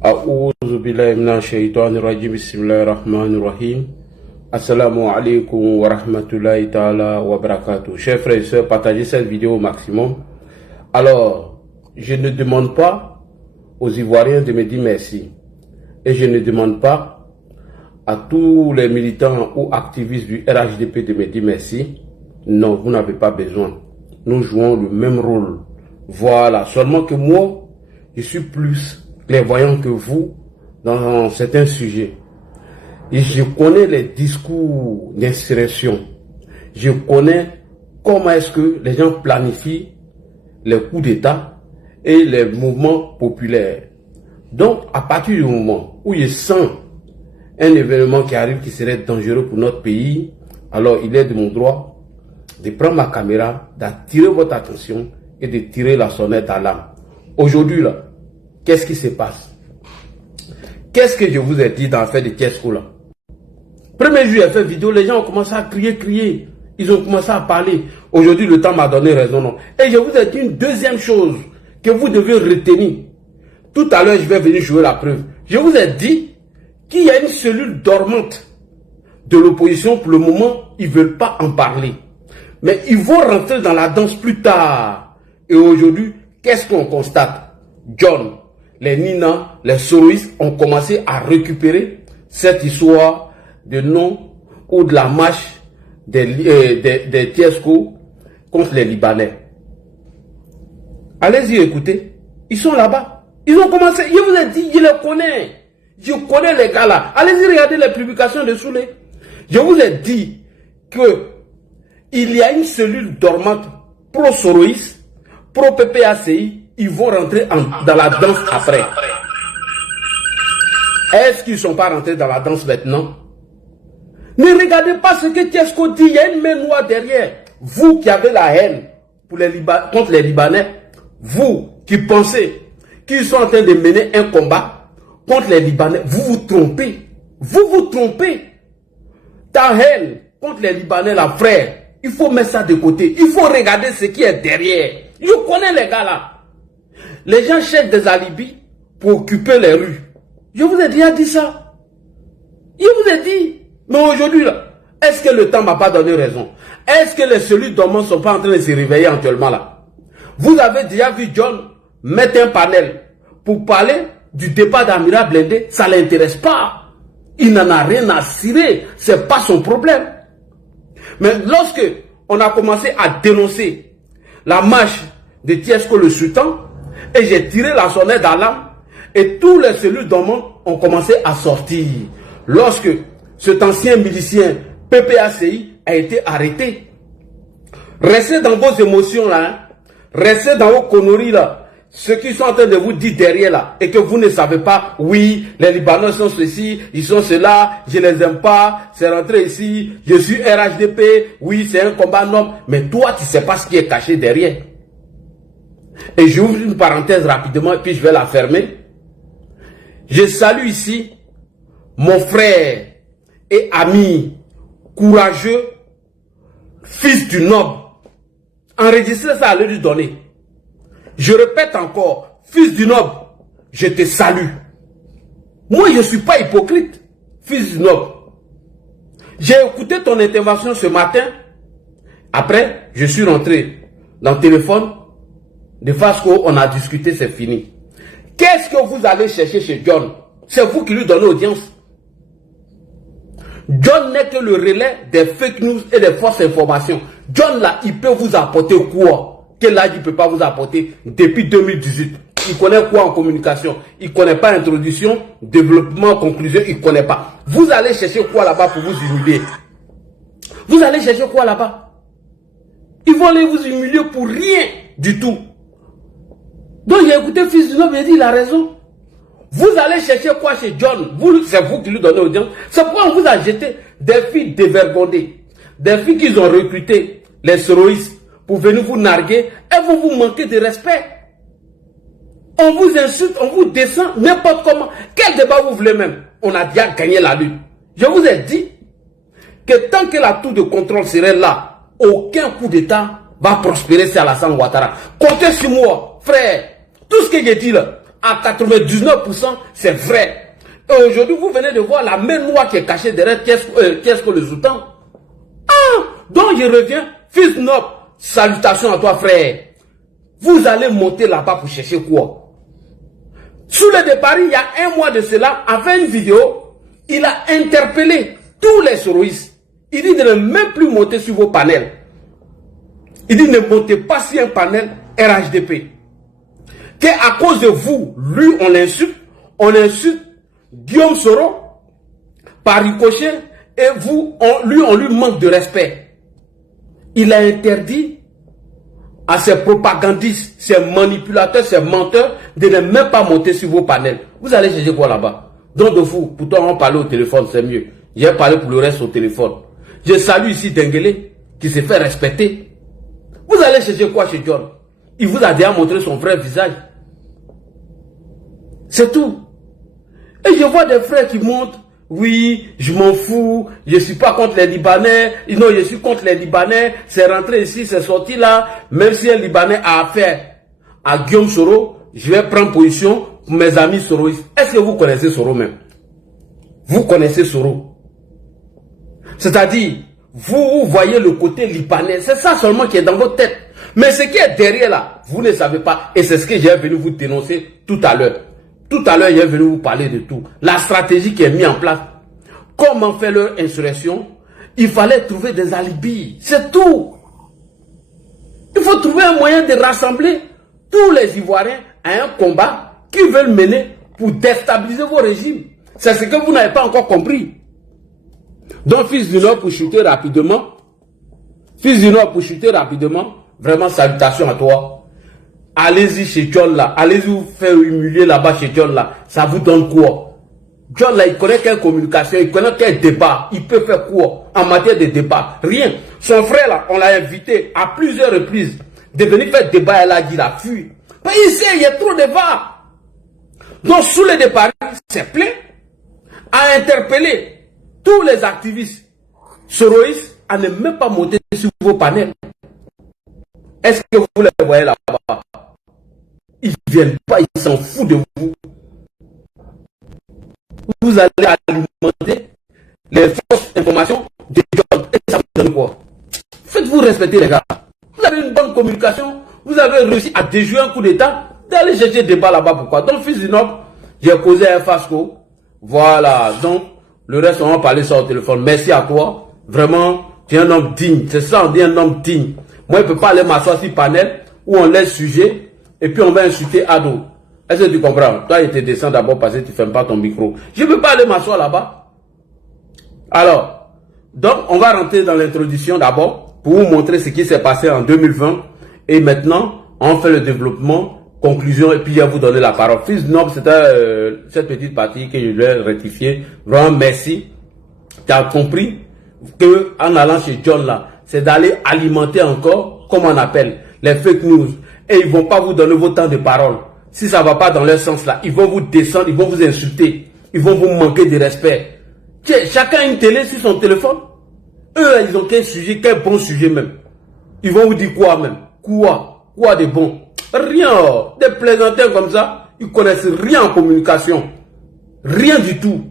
أعوذ بالله من الشيطان الرجيم بسم الله الرحمن الرحيم. Assalamu alaikum wa rahmatullahi ta'ala wa barakatuh. Chers frères et sœurs, partagez cette vidéo au maximum. Alors, je ne demande pas aux Ivoiriens de me dire merci. Et je ne demande pas à tous les militants ou activistes du RHDP de me dire merci. Non, vous n'avez pas besoin. Nous jouons le même rôle. Voilà, seulement que moi, je suis plus clairvoyant que vous dans certains sujets. Et je connais les discours d'insurrection. Je connais comment est-ce que les gens planifient les coups d'État et les mouvements populaires. Donc, à partir du moment où je sens un événement qui arrive qui serait dangereux pour notre pays, alors il est de mon droit de prendre ma caméra, d'attirer votre attention et de tirer la sonnette d'alarme. Aujourd'hui, là, qu'est-ce qui se passe? Qu'est-ce que je vous ai dit dans l'affaire de Tiesco là? Premier jour, j'ai fait vidéo, les gens ont commencé à crier. Ils ont commencé à parler. Aujourd'hui, le temps m'a donné raison. Non. Et je vous ai dit une deuxième chose que vous devez retenir. Tout à l'heure, je vais venir jouer la preuve. Je vous ai dit qu'il y a une cellule dormante de l'opposition. Pour le moment, ils ne veulent pas en parler. Mais ils vont rentrer dans la danse plus tard. Et aujourd'hui, qu'est-ce qu'on constate? John, les Nina, les Soroïs ont commencé à récupérer cette histoire de nom ou de la marche des Tiesco contre les Libanais. Allez-y écoutez, ils sont là-bas. Ils ont commencé, je vous ai dit, je les connais. Je connais les gars là. Allez-y regarder les publications de Soulé. Je vous ai dit que il y a une cellule dormante pro-Soroïs, pro-PPACI. Ils vont rentrer dans la danse après. Est-ce qu'ils ne sont pas rentrés dans la danse maintenant? Ne regardez pas ce que Tiesco dit, il y a une main noire derrière. Vous qui avez la haine pour contre les Libanais, vous qui pensez qu'ils sont en train de mener un combat contre les Libanais, vous vous trompez. Vous vous trompez. Ta haine contre les Libanais, là, frère, il faut mettre ça de côté. Il faut regarder ce qui est derrière. Je connais les gars là. Les gens cherchent des alibis pour occuper les rues. Je vous ai déjà dit ça. Je vous ai dit. Mais aujourd'hui, est-ce que le temps m'a pas donné raison? Est-ce que les cellules dormantes ne sont pas en train de se réveiller actuellement là? Vous avez déjà vu John mettre un panel pour parler du départ d'Amira Blindé? Ça ne l'intéresse pas. Il n'en a rien à cirer. Ce n'est pas son problème. Mais lorsque on a commencé à dénoncer la marche de Tiesco le Sultan, et j'ai tiré la sonnette d'alarme, et tous les cellules dormantes ont commencé à sortir. Lorsque cet ancien milicien PPACI a été arrêté. Restez dans vos émotions là, hein. Restez dans vos conneries là. Ceux qui sont en train de vous dire derrière là, et que vous ne savez pas, oui, les Libanais sont ceci, ils sont cela, je les aime pas, c'est rentré ici, je suis RHDP, oui, c'est un combat noble, mais toi, tu ne sais pas ce qui est caché derrière. Et j'ouvre une parenthèse rapidement, et puis je vais la fermer. Je salue ici mon frère et ami courageux, fils du noble. Enregistrez ça, allez lui donner. Je répète encore, fils du noble, je te salue. Moi, je ne suis pas hypocrite, fils du noble. J'ai écouté ton intervention ce matin. Après, je suis rentré dans le téléphone. De façon on a discuté, c'est fini. Qu'est-ce que vous allez chercher chez John? C'est vous qui lui donnez audience. John n'est que le relais des fake news et des fausses informations. John là, il peut vous apporter quoi? Quel âge il ne peut pas vous apporter depuis 2018? Il connaît quoi en communication? Il ne connaît pas introduction, développement, conclusion, il ne connaît pas. Vous allez chercher quoi là-bas pour vous humilier? Vous allez chercher quoi là-bas? Ils vont aller vous humilier pour rien du tout. Donc j'ai écouté fils du noble, il a dit, il a raison. Vous allez chercher quoi chez John? C'est vous qui lui donnez audience. C'est pourquoi on vous a jeté des filles dévergondées. Des filles qu'ils ont recrutées, les Soroïs, pour venir vous narguer. Elles vont vous manquer de respect. On vous insulte, on vous descend, n'importe comment. Quel débat vous voulez même? On a déjà gagné la lutte. Je vous ai dit que tant que la tour de contrôle serait là, aucun coup d'État va prospérer sur Alassane Ouattara. Comptez sur moi, frère. Tout ce que j'ai dit là, à 99%, c'est vrai. Et aujourd'hui, vous venez de voir la même loi qui est cachée derrière Tiesko le Sultan. Ah, donc je reviens, fils Nob, salutations à toi frère. Vous allez monter là-bas pour chercher quoi? Sous le départ, il y a un mois de cela, avec une vidéo, il a interpellé tous les soroïstes. Il dit de ne même plus monter sur vos panels. Il dit ne montez pas sur un panel RHDP. Qu'à cause de vous, lui on insulte Guillaume Soro par ricochet et vous, on lui manque de respect. Il a interdit à ces propagandistes, ces manipulateurs, ces menteurs de ne même pas monter sur vos panels. Vous allez chercher quoi là-bas? Donc de vous, pourtant on parlait au téléphone, c'est mieux. J'ai parlé pour le reste au téléphone. Je salue ici Denguele qui s'est fait respecter. Vous allez chercher quoi chez John? Il vous a déjà montré son vrai visage. C'est tout. Et je vois des frères qui montrent, oui, je m'en fous, je ne suis pas contre les Libanais, non, je suis contre les Libanais, c'est rentré ici, c'est sorti là, même si un Libanais a affaire à Guillaume Soro, je vais prendre position pour mes amis soroistes. Est-ce que vous connaissez Soro même? Vous connaissez Soro? C'est-à-dire, vous voyez le côté libanais, c'est ça seulement qui est dans votre tête. Mais ce qui est derrière là, vous ne savez pas, et c'est ce que j'ai venu vous dénoncer tout à l'heure. Tout à l'heure, il est venu vous parler de tout. La stratégie qui est mise en place. Comment faire leur insurrection? Il fallait trouver des alibis. C'est tout. Il faut trouver un moyen de rassembler tous les Ivoiriens à un combat qu'ils veulent mener pour déstabiliser vos régimes. C'est ce que vous n'avez pas encore compris. Donc, fils du Nord, pour chuter rapidement. Fils du Nord, pour chuter rapidement. Vraiment, salutations à toi. Allez-y chez John là, allez-y vous faire humilier là-bas chez John là. Ça vous donne quoi? John là, il connaît quelle communication, il connaît quel débat, il peut faire quoi en matière de débat? Rien. Son frère là, on l'a invité à plusieurs reprises de venir faire débat, elle a dit la fuite. Mais ici, il y a trop de débat. Donc sous le départ, c'est plein à interpeller tous les activistes soroïstes à ne même pas monter sur vos panels. Est-ce que vous les voyez là-bas? Ils ne viennent pas, ils s'en foutent de vous. Vous allez alimenter les fausses informations des gens. Et ça vous donne quoi? Faites-vous respecter les gars. Vous avez une bonne communication, vous avez réussi à déjouer un coup d'état, d'aller chercher des débat là-bas. Pourquoi? Donc fils du Nord, j'ai causé un Fasco. Voilà, donc le reste on va parler sur le téléphone. Merci à toi. Vraiment, tu es un homme digne. C'est ça, on dit un homme digne. Moi, je ne peux pas aller m'asseoir sur le panel où on laisse sujet et puis on va insulter Ado. Est-ce que tu comprends? Toi, il te descend d'abord parce que tu ne fermes pas ton micro. Je ne peux pas aller m'asseoir là-bas. Alors, donc, on va rentrer dans l'introduction d'abord pour vous montrer ce qui s'est passé en 2020. Et maintenant, on fait le développement, conclusion, et puis je vais vous donner la parole. Fils Nob, c'était cette petite partie que je vais rectifier. Vraiment, merci. Tu as compris qu'en allant chez John là, c'est d'aller alimenter encore, comme on appelle, les fake news. Et ils ne vont pas vous donner vos temps de parole. Si ça ne va pas dans leur sens là, ils vont vous descendre, ils vont vous insulter. Ils vont vous manquer de respect. Tiens, chacun a une télé sur son téléphone. Eux, ils ont quel sujet, quel bon sujet même. Ils vont vous dire quoi même? Quoi de bon? Rien. Des plaisantins comme ça, ils ne connaissent rien en communication. Rien du tout.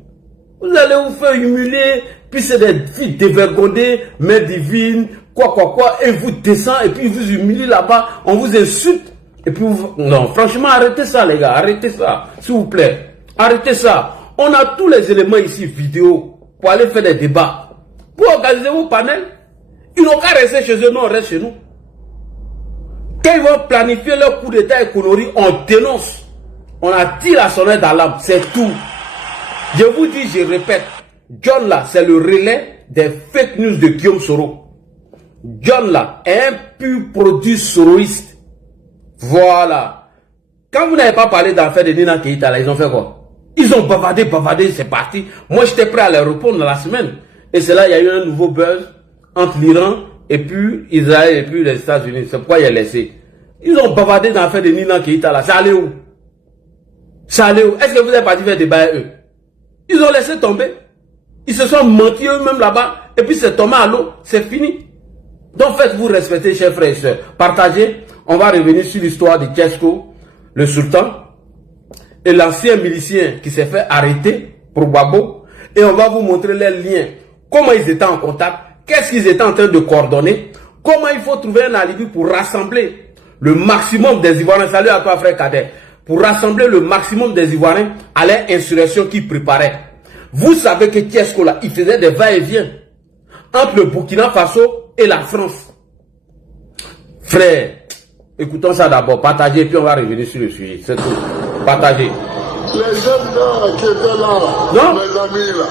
Vous allez vous faire humilier, puis c'est des filles dévergondées, mères divines, quoi, et vous descend, et puis vous humiliez là-bas, on vous insulte, et puis vous... Non, franchement, arrêtez ça les gars, arrêtez ça, s'il vous plaît, arrêtez ça. On a tous les éléments ici, vidéo, pour aller faire des débats, pour organiser vos panels. Ils n'ont qu'à rester chez eux, nous on reste chez nous. Quand ils vont planifier leur coup d'état et conneries, on dénonce, on a tiré la sonnette d'alarme, c'est tout. Je vous dis, je répète, John là, c'est le relais des fake news de Guillaume Soro. John là est un pur produit soroïste. Voilà. Quand vous n'avez pas parlé d'affaires de Nina Keïta, là, ils ont fait quoi? Ils ont bavardé, c'est parti. Moi, j'étais prêt à les répondre dans la semaine. Et c'est là, il y a eu un nouveau buzz entre l'Iran et puis Israël et puis les États-Unis. C'est pourquoi il a laissé. Ils ont bavardé dans l'affaire de Nina Keïta, là. Ça allait où? Ça allait où? Est-ce que vous avez parti faire des débat eux? Ils ont laissé tomber. Ils se sont menti eux-mêmes là-bas. Et puis c'est tombé à l'eau. C'est fini. Donc faites-vous respecter, chers frères et sœurs. Partagez. On va revenir sur l'histoire de Tiesko, le sultan. et l'ancien milicien qui s'est fait arrêter pour Gbagbo, et on va vous montrer les liens, comment ils étaient en contact, qu'est-ce qu'ils étaient en train de coordonner, comment il faut trouver un alibi pour rassembler le maximum des Ivoiriens. Salut à toi frère Kader. Pour rassembler le maximum des Ivoiriens à l'insurrection qu'ils préparaient. Vous savez que Tiesko là, il faisait des va-et-vient entre le Burkina Faso et la France. Frère, écoutons ça d'abord, partagez, puis on va revenir sur le sujet. C'est tout. Partagez. Les jeunes là qui étaient là, non? mes amis là.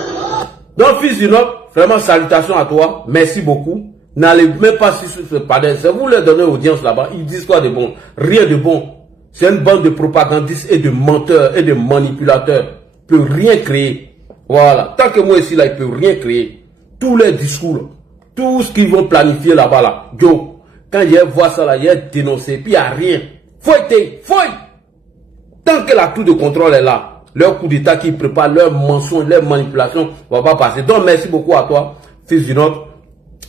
Donc, fils du Nord, vraiment salutations à toi. Merci beaucoup. N'allez même pas sur ce panel. C'est vous leur donnez audience là-bas. Ils disent quoi de bon? Rien de bon. C'est une bande de propagandistes et de menteurs et de manipulateurs. Ils ne peuvent rien créer. Voilà. Tant que moi ici là, ils ne peuvent rien créer. Tous les discours, tout ce qu'ils vont planifier là-bas là. Yo, quand ils voient ça là, ils dénoncent. Puis il n'y a rien. Fouille. Tant que la tour de contrôle est là, leur coup d'état qui prépare, leurs mensonges, leurs manipulations ne va pas passer. Donc merci beaucoup à toi, fils du Nord.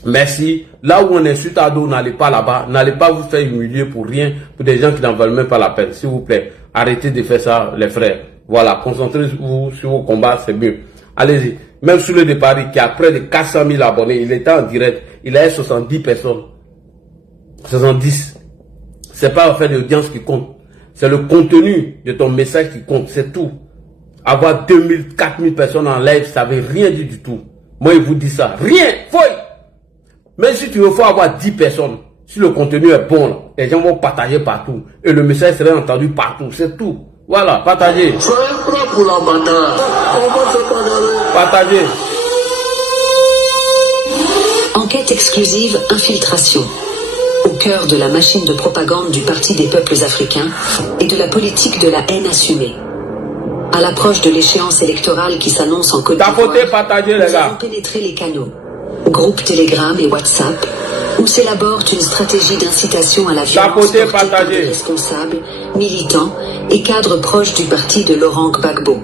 Merci. Là où on insulte à dos, n'allez pas là-bas. N'allez pas vous faire humilier pour rien, pour des gens qui n'en valent même pas la peine. S'il vous plaît, arrêtez de faire ça, les frères. Voilà, concentrez-vous sur vos combats, c'est mieux. Allez-y. Même sur le départ, qui a près de 400 000 abonnés, il était en direct. Il a 70 personnes. 70. C'est pas l'affaire d'audience qui compte. C'est le contenu de ton message qui compte, c'est tout. Avoir 2000, 4000 personnes en live, ça veut rien dire du tout. Moi, je vous dis ça. Rien, fouille. Même si tu veux, faut avoir 10 personnes. Si le contenu est bon, les gens vont partager partout. Et le message sera entendu partout, c'est tout. Voilà, partagez. Soyez prêts pour la bataille. On va se bagarrer. Partagez. Enquête exclusive, infiltration. Au cœur de la machine de propagande du Parti des peuples africains et de la politique de la haine assumée. À l'approche de l'échéance électorale qui s'annonce en Côte d'Ivoire, nous avons pénétré les canaux, groupes Telegram et WhatsApp, où s'élabore une stratégie d'incitation à la violence portée par des responsables, militants et cadres proches du parti de Laurent Gbagbo.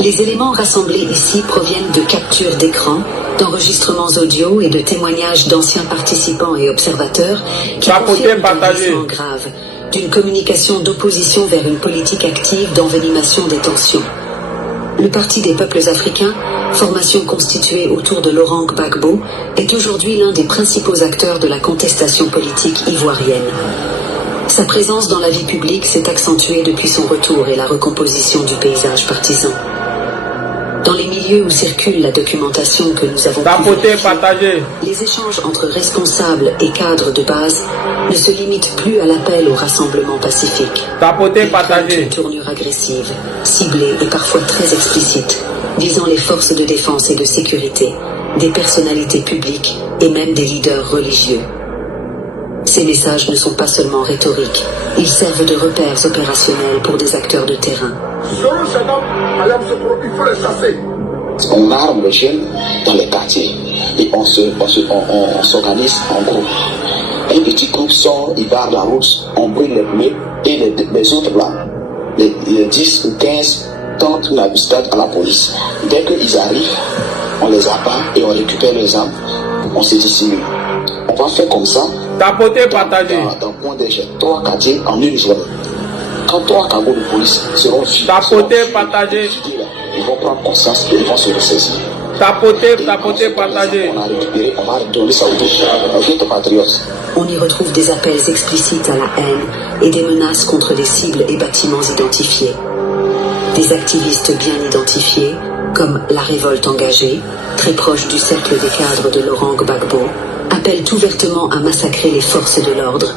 Les éléments rassemblés ici proviennent de captures d'écran, d'enregistrements audio et de témoignages d'anciens participants et observateurs qui confirment un glissement grave d'une communication d'opposition vers une politique active d'envenimation des tensions. Le Parti des peuples africains, formation constituée autour de Laurent Gbagbo, est aujourd'hui l'un des principaux acteurs de la contestation politique ivoirienne. Sa présence dans la vie publique s'est accentuée depuis son retour et la recomposition du paysage partisan. Dans les milieux où circule la documentation que nous avons vérifiée, les échanges entre responsables et cadres de base ne se limitent plus à l'appel au rassemblement pacifique. Une tournure agressive, ciblée et parfois très explicite, visant les forces de défense et de sécurité, des personnalités publiques et même des leaders religieux. Ces messages ne sont pas seulement rhétoriques, ils servent de repères opérationnels pour des acteurs de terrain. On arme les jeunes dans les quartiers et on s'organise en groupe. Un petit groupe sort, il barre la route, on brûle les pneus et les autres là, les 10 ou 15 tentent une embuscade à la police. Dès qu'ils arrivent, on les abat et on récupère les armes, on se dissimule. On va faire comme ça. Tapoter, partager. Dans le point des jeunes, 3 quartiers en une journée. Quand 3 cagots de police seront suivis, tapoter, partager. Ils vont prendre conscience et ils vont se ressaisir. Tapoter, partager. On a récupéré, on va redonner ça aux autres patriotes. On y retrouve des appels explicites à la haine et des menaces contre des cibles et bâtiments identifiés. Des activistes bien identifiés, comme la révolte engagée, très proche du cercle des cadres de Laurent Gbagbo, appellent ouvertement à massacrer les forces de l'ordre.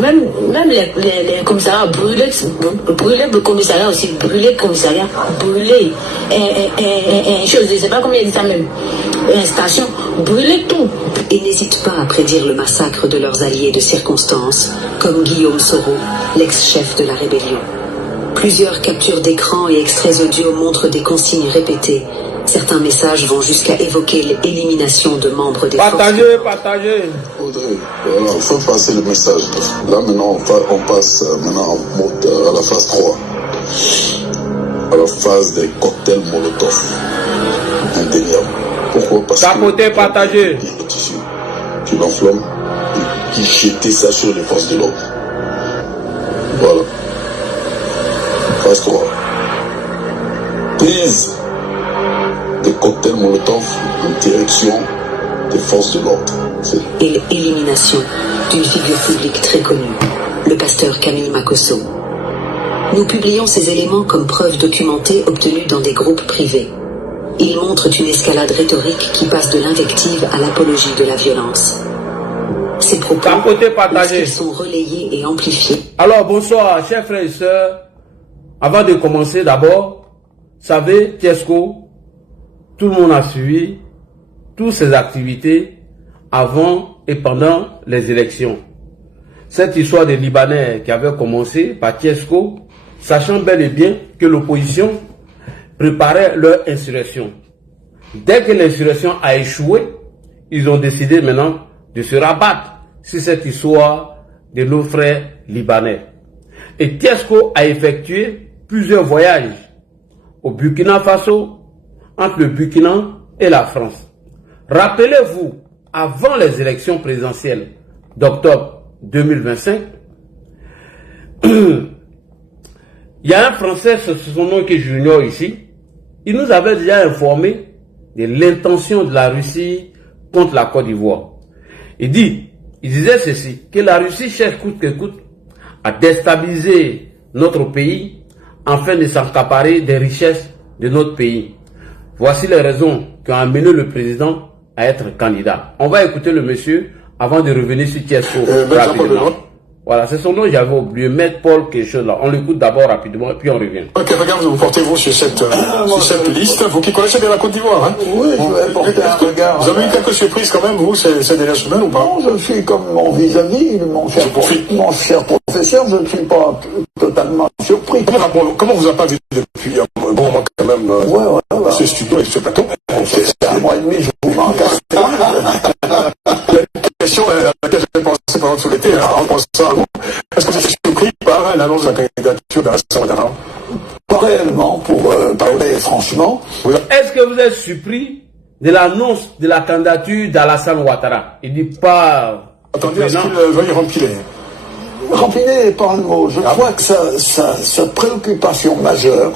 Même les commissariats brûlés le commissariat aussi, brûler le commissariat, brûler je ne sais pas combien ils disent ça même, station, brûler tout. Et n'hésitent pas à prédire le massacre de leurs alliés de circonstance, comme Guillaume Soro, l'ex-chef de la rébellion. Plusieurs captures d'écran et extraits audio montrent des consignes répétées. Certains messages vont jusqu'à évoquer l'élimination de membres des forces. Partagez. Audrey, voilà, il faut passer le message. Là maintenant, on passe maintenant en mode à la phase 3. À la phase des cocktails Molotov. Indéniable. Pourquoi? Parce que partagez. Tu l'enflammes et qui jetait ça sur les forces de l'ordre. Voilà. Phase 3. prise des cocktails Molotov en direction des forces de l'ordre. Et l'élimination d'une figure publique très connue, le pasteur Camille Makosso. Nous publions ces éléments comme preuve documentée obtenue dans des groupes privés. Ils montrent une escalade rhétorique qui passe de l'invective à l'apologie de la violence. Ces propos sont relayés et amplifiés. Alors bonsoir chers frères et sœurs. Avant de commencer d'abord, savez, Tiesco, tout le monde a suivi toutes ses activités avant et pendant les élections. Cette histoire des Libanais qui avait commencé par Tiesco, sachant bel et bien que l'opposition préparait leur insurrection. Dès que l'insurrection a échoué, ils ont décidé maintenant de se rabattre sur cette histoire de nos frères libanais. Et Tiesco a effectué plusieurs voyages au Burkina Faso, entre le Burkina et la France. Rappelez-vous, avant les élections présidentielles d'octobre 2025, il y a un Français, c'est son nom que j'ignore ici, il nous avait déjà informé de l'intention de la Russie contre la Côte d'Ivoire. Il disait ceci, que la Russie cherche coûte que coûte à déstabiliser notre pays afin de s'accaparer des richesses de notre pays. Voici les raisons qui ont amené le président à être candidat. On va écouter le monsieur avant de revenir sur Tiesco rapidement. Voilà, c'est son nom, j'avais oublié, Maître Paul quelque chose là. On l'écoute d'abord rapidement et puis on revient. Ok, regarde, vous portez-vous sur cette liste, vous qui connaissez bien la Côte d'Ivoire, hein? Oui, je vais porter un regard. Vous avez eu quelques surprises quand même, vous, ces dernières semaines ou pas? Non, je suis comme mon vis-à-vis, mon cher professeur, je ne suis pas totalement surpris. Comment vous a pas vu depuis un bon moment quand même, ce studio et ce plateau? C'est un mois et demi, je vous manque. Question à laquelle j'ai pensé pendant tout l'été, en pensant à vous. Est-ce que vous êtes surpris par l'annonce de la candidature d'Alassane Ouattara? Pas réellement, pour parler franchement. Est-ce que vous êtes surpris de l'annonce de la candidature d'Alassane Ouattara? Il dit pas... Attendez à ce qu'il veuille rempiler. Rempiler n'est pas un mot. Je crois que sa préoccupation majeure,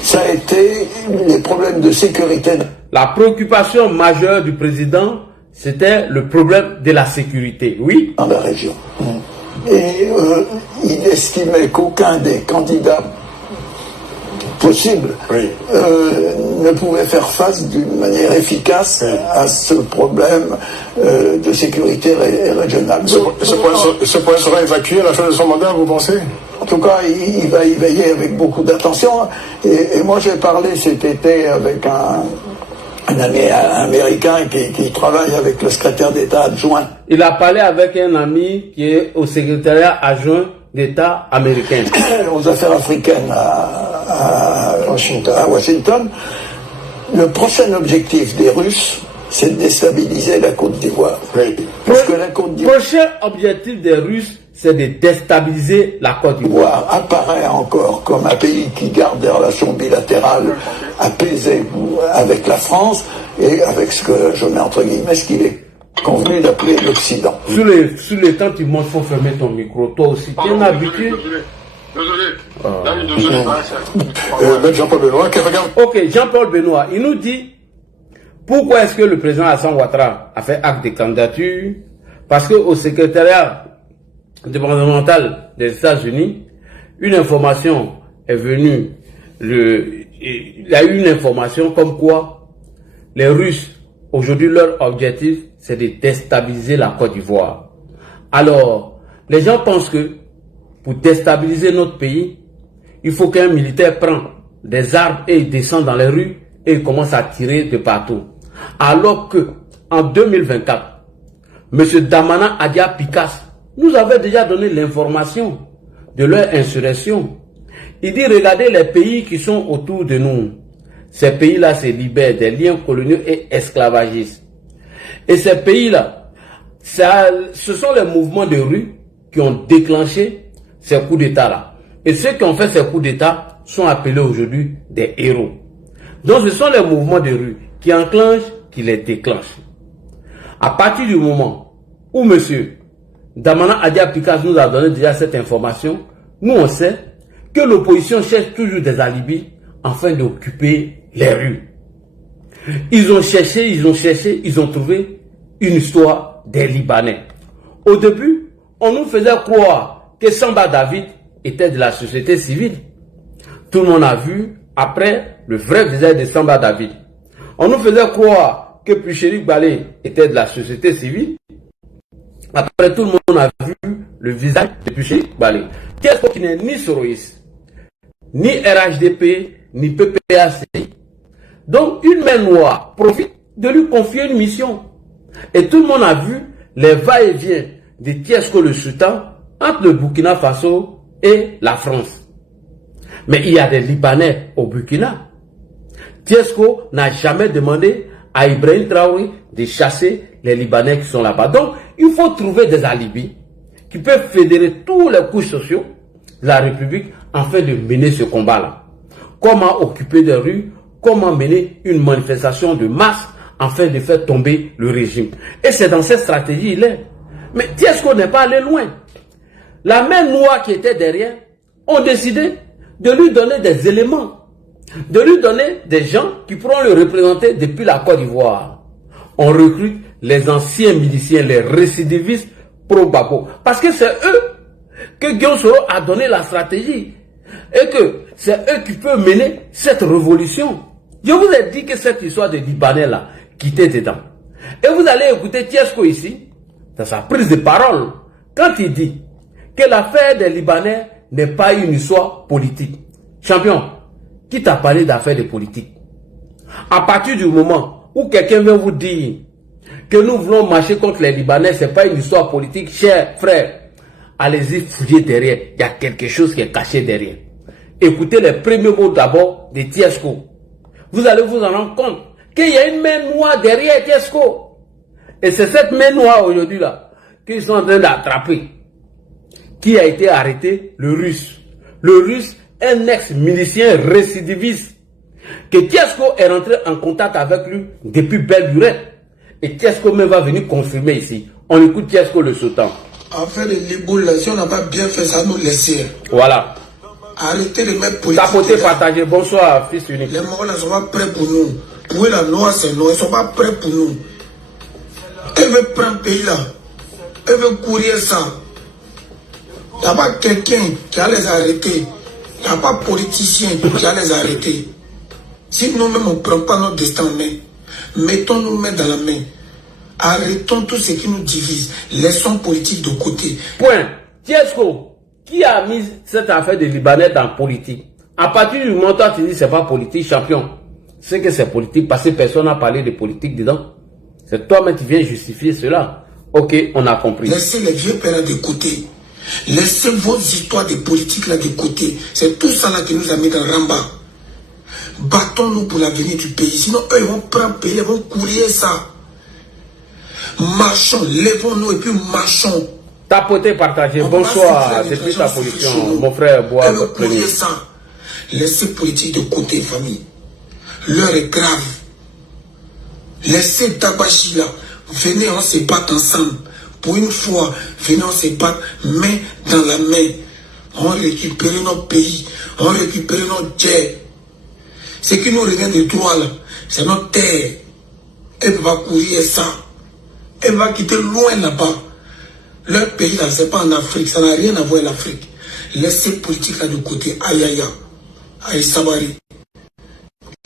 ça a été les problèmes de sécurité. La préoccupation majeure du président, c'était le problème de la sécurité, oui. Dans la région. Et il estimait qu'aucun des candidats possibles ne pouvait faire face d'une manière efficace à ce problème de sécurité régionale. Ce point sera évacué à la fin de son mandat, vous pensez? En tout cas, il va y veiller avec beaucoup d'attention. Et moi, j'ai parlé cet été avec un ami américain qui travaille avec le secrétaire d'État adjoint. Il a parlé avec un ami qui est au secrétariat adjoint d'État américain. Aux affaires africaines à Washington. Le prochain objectif des Russes, c'est de déstabiliser la Côte d'Ivoire. Parce que la Côte d'Ivoire... Prochain objectif des Russes, c'est de déstabiliser la Côte d'Ivoire. Apparaît encore comme un pays qui garde des relations bilatérales apaisées avec la France et avec ce que je mets entre guillemets, ce qu'il est convenu d'appeler l'Occident. Sous les temps, tu montres, faut fermer ton micro. Toi aussi, tu es un habitué. Jean-Paul Benoît, qui regarde. Ok, Jean-Paul Benoît, il nous dit pourquoi est-ce que le président Alassane Ouattara a fait acte de candidature? Parce qu'au secrétariat départemental des États-Unis, une information est venue. Il y a eu une information comme quoi les Russes, aujourd'hui, leur objectif, c'est de déstabiliser la Côte d'Ivoire. Alors, les gens pensent que pour déstabiliser notre pays, il faut qu'un militaire prenne des armes et il descend dans les rues et il commence à tirer de partout. Alors que, en 2024, M. Damana Adia Picasse nous avait déjà donné l'information de leur insurrection. Il dit, regardez les pays qui sont autour de nous. Ces pays-là se libèrent des liens coloniaux et esclavagistes. Et ces pays-là, ce sont les mouvements de rue qui ont déclenché ces coups d'État-là. Et ceux qui ont fait ces coups d'État sont appelés aujourd'hui des héros. Donc ce sont les mouvements de rue qui enclenchent, qui les déclenchent. À partir du moment où M. Damana Adia Picasse nous a donné déjà cette information, nous on sait que l'opposition cherche toujours des alibis afin d'occuper les rues. Ils ont cherché, ils ont trouvé une histoire des Libanais. Au début, on nous faisait croire que Samba David était de la société civile. Tout le monde a vu après le vrai visage de Samba David. On nous faisait croire que Pucherik Balé était de la société civile. Après, tout le monde a vu le visage de Pucherik Balé. Qu'est-ce qui n'est ni Soroïs, ni RHDP, ni PPAC. Donc, une main noire profite de lui confier une mission. Et tout le monde a vu les va-et-vient de Tiesko le Sultan entre le Burkina Faso et la France. Mais il y a des Libanais au Burkina. Tiesko n'a jamais demandé à Ibrahim Traoré de chasser les Libanais qui sont là-bas. Donc, il faut trouver des alibis qui peuvent fédérer tous les couches sociaux de la République afin de mener ce combat-là. Comment occuper des rues, comment mener une manifestation de masse afin de faire tomber le régime. Et c'est dans cette stratégie il est. Mais Tiesko n'est pas allé loin. La main noire qui était derrière ont décidé de lui donner des éléments, de lui donner des gens qui pourront le représenter depuis la Côte d'Ivoire. On recrute les anciens miliciens, les récidivistes pro-Bako. Parce que c'est eux que Guillaume Soro a donné la stratégie. Et que c'est eux qui peuvent mener cette révolution. Je vous ai dit que cette histoire de Libanais là, quittait dedans. Et vous allez écouter Tiesko ici, dans sa prise de parole, quand il dit que l'affaire des Libanais n'est pas une histoire politique. Champion, qui t'a parlé d'affaires de politique? À partir du moment où quelqu'un vient vous dire que nous voulons marcher contre les Libanais, ce n'est pas une histoire politique, cher frère, allez-y fouiller derrière. Il y a quelque chose qui est caché derrière. Écoutez les premiers mots d'abord de Tiesko. Vous allez vous en rendre compte qu'il y a une main noire derrière Tiesko. Et c'est cette main noire aujourd'hui là qu'ils sont en train d'attraper. Qui a été arrêté? Le Russe. Le Russe, un ex-milicien récidiviste. Que Tiesko est rentré en contact avec lui depuis belle durée. Et Tiesko même va venir confirmer ici. On écoute Tiesko le Sultan. Afin de l'éboule, si on n'a pas bien fait ça, nous laisser. Voilà. Arrêtez les mecs politiques. Tapoter, partager. Bonsoir, fils unique. Les Marocains ne sont pas prêts pour nous. Pour eux, la noire, c'est noir. Ils ne sont pas prêts pour nous. Ils veulent prendre le pays là. Ils veulent courir ça. Il n'y a pas quelqu'un qui a les arrêter. Il n'y a pas politicien qui a les arrêter. Si nous-mêmes, on ne prend pas notre destin en main, mettons-nous main dans la main. Arrêtons tout ce qui nous divise. Laissons politique de côté. Point. Tiesko, qui a mis cette affaire de Libanais dans la politique? À partir du moment où tu dis que ce n'est pas politique, champion, c'est que c'est politique parce que personne n'a parlé de politique dedans. C'est toi-même qui viens justifier cela. Ok, on a compris. Laissez les vieux pères là de côté. Laissez vos histoires de politique là de côté. C'est tout ça là qui nous a mis dans Ramba. Battons-nous pour l'avenir du pays. Sinon, eux, ils vont prendre le pays, ils vont courir ça. Marchons, lèvons-nous et puis marchons. Tapoter, partager. Bonsoir, depuis ta position, mon frère Bois. Courir ça. Laissez politique de côté, famille. L'heure est grave. Laissez Tabachi là. Venez, on se bat ensemble. Pour une fois, venez, on se bat main dans la main. On récupère notre pays. On récupère notre terre. Ce qui nous revient de droit là, c'est notre terre. Elle va courir ça. Elle va quitter loin là-bas. Leur pays là, c'est pas en Afrique. Ça n'a rien à voir avec l'Afrique. Laissez politique là de côté. Aïe aïe aïe. Aïe Sabari.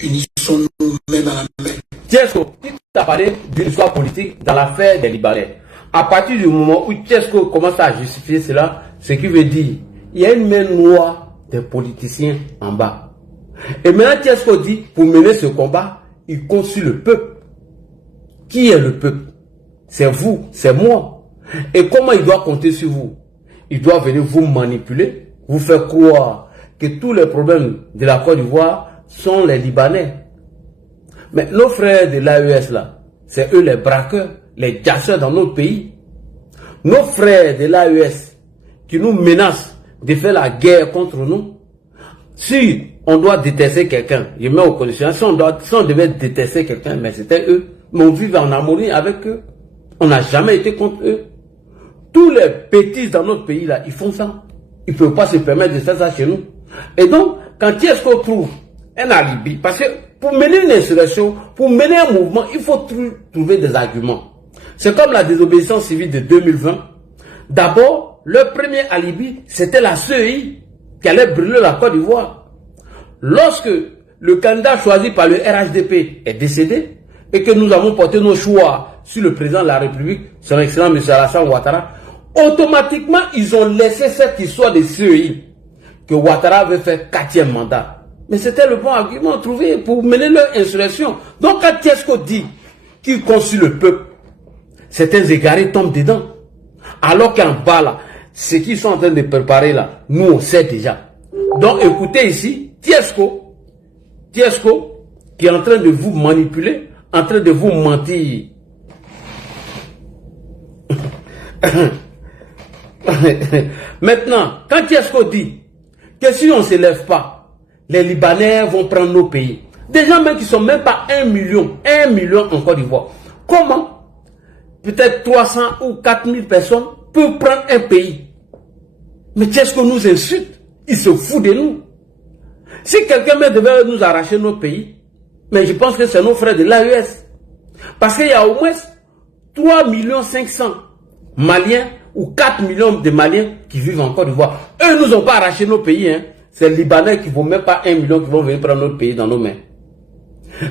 Unissons-nous main dans la main. Tiesko, tu as parlé d'une histoire politique dans l'affaire des Libanais. À partir du moment où Tiesko commence à justifier cela, ce qui veut dire il y a une main noire des politiciens en bas. Et maintenant Tiesko dit, pour mener ce combat, il compte sur le peuple. Qui est le peuple? C'est vous, c'est moi. Et comment il doit compter sur vous? Il doit venir vous manipuler, vous faire croire que tous les problèmes de la Côte d'Ivoire sont les Libanais. Mais nos frères de l'AES là, c'est eux les braqueurs, les gasseurs dans notre pays. Nos frères de l'AES qui nous menacent de faire la guerre contre nous. Si on doit détester quelqu'un, je mets au conditionnel, si on devait détester quelqu'un, mais c'était eux. Mais on vit en harmonie avec eux. On n'a jamais été contre eux. Tous les bêtises dans notre pays là, ils font ça. Ils ne peuvent pas se permettre de faire ça chez nous. Et donc, quand Tiesko trouve un alibi. Parce que pour mener une insurrection, pour mener un mouvement, il faut trouver des arguments. C'est comme la désobéissance civile de 2020. D'abord, leur premier alibi, c'était la CEI qui allait brûler la Côte d'Ivoire. Lorsque le candidat choisi par le RHDP est décédé et que nous avons porté nos choix sur le président de la République, son excellent M. Alassane Ouattara, automatiquement, ils ont laissé cette histoire de CEI que Ouattara avait fait 4e mandat. Mais c'était le bon argument trouvé pour mener leur insurrection. Donc quand Tiesco dit qu'il consulte le peuple, certains égarés tombent dedans. Alors qu'en bas là, ce qu'ils sont en train de préparer là, nous on sait déjà. Donc écoutez ici, Tiesco qui est en train de vous manipuler, en train de vous mentir. Maintenant, quand Tiesco dit que si on ne se lève pas, les Libanais vont prendre nos pays. Des gens même qui ne sont même pas 1 million en Côte d'Ivoire. Comment peut-être 300 ou 4000 personnes peuvent prendre un pays? Mais Tiesco nous insulte, il se fout de nous. Si quelqu'un devait nous arracher nos pays, mais je pense que c'est nos frères de l'AES. Parce qu'il y a au moins 3 500 000 Maliens ou 4 millions de Maliens qui vivent en Côte d'Ivoire. Eux ne nous ont pas arraché nos pays. Hein. C'est les Libanais qui ne vont même pas 1 million qui vont venir prendre notre pays dans nos mains.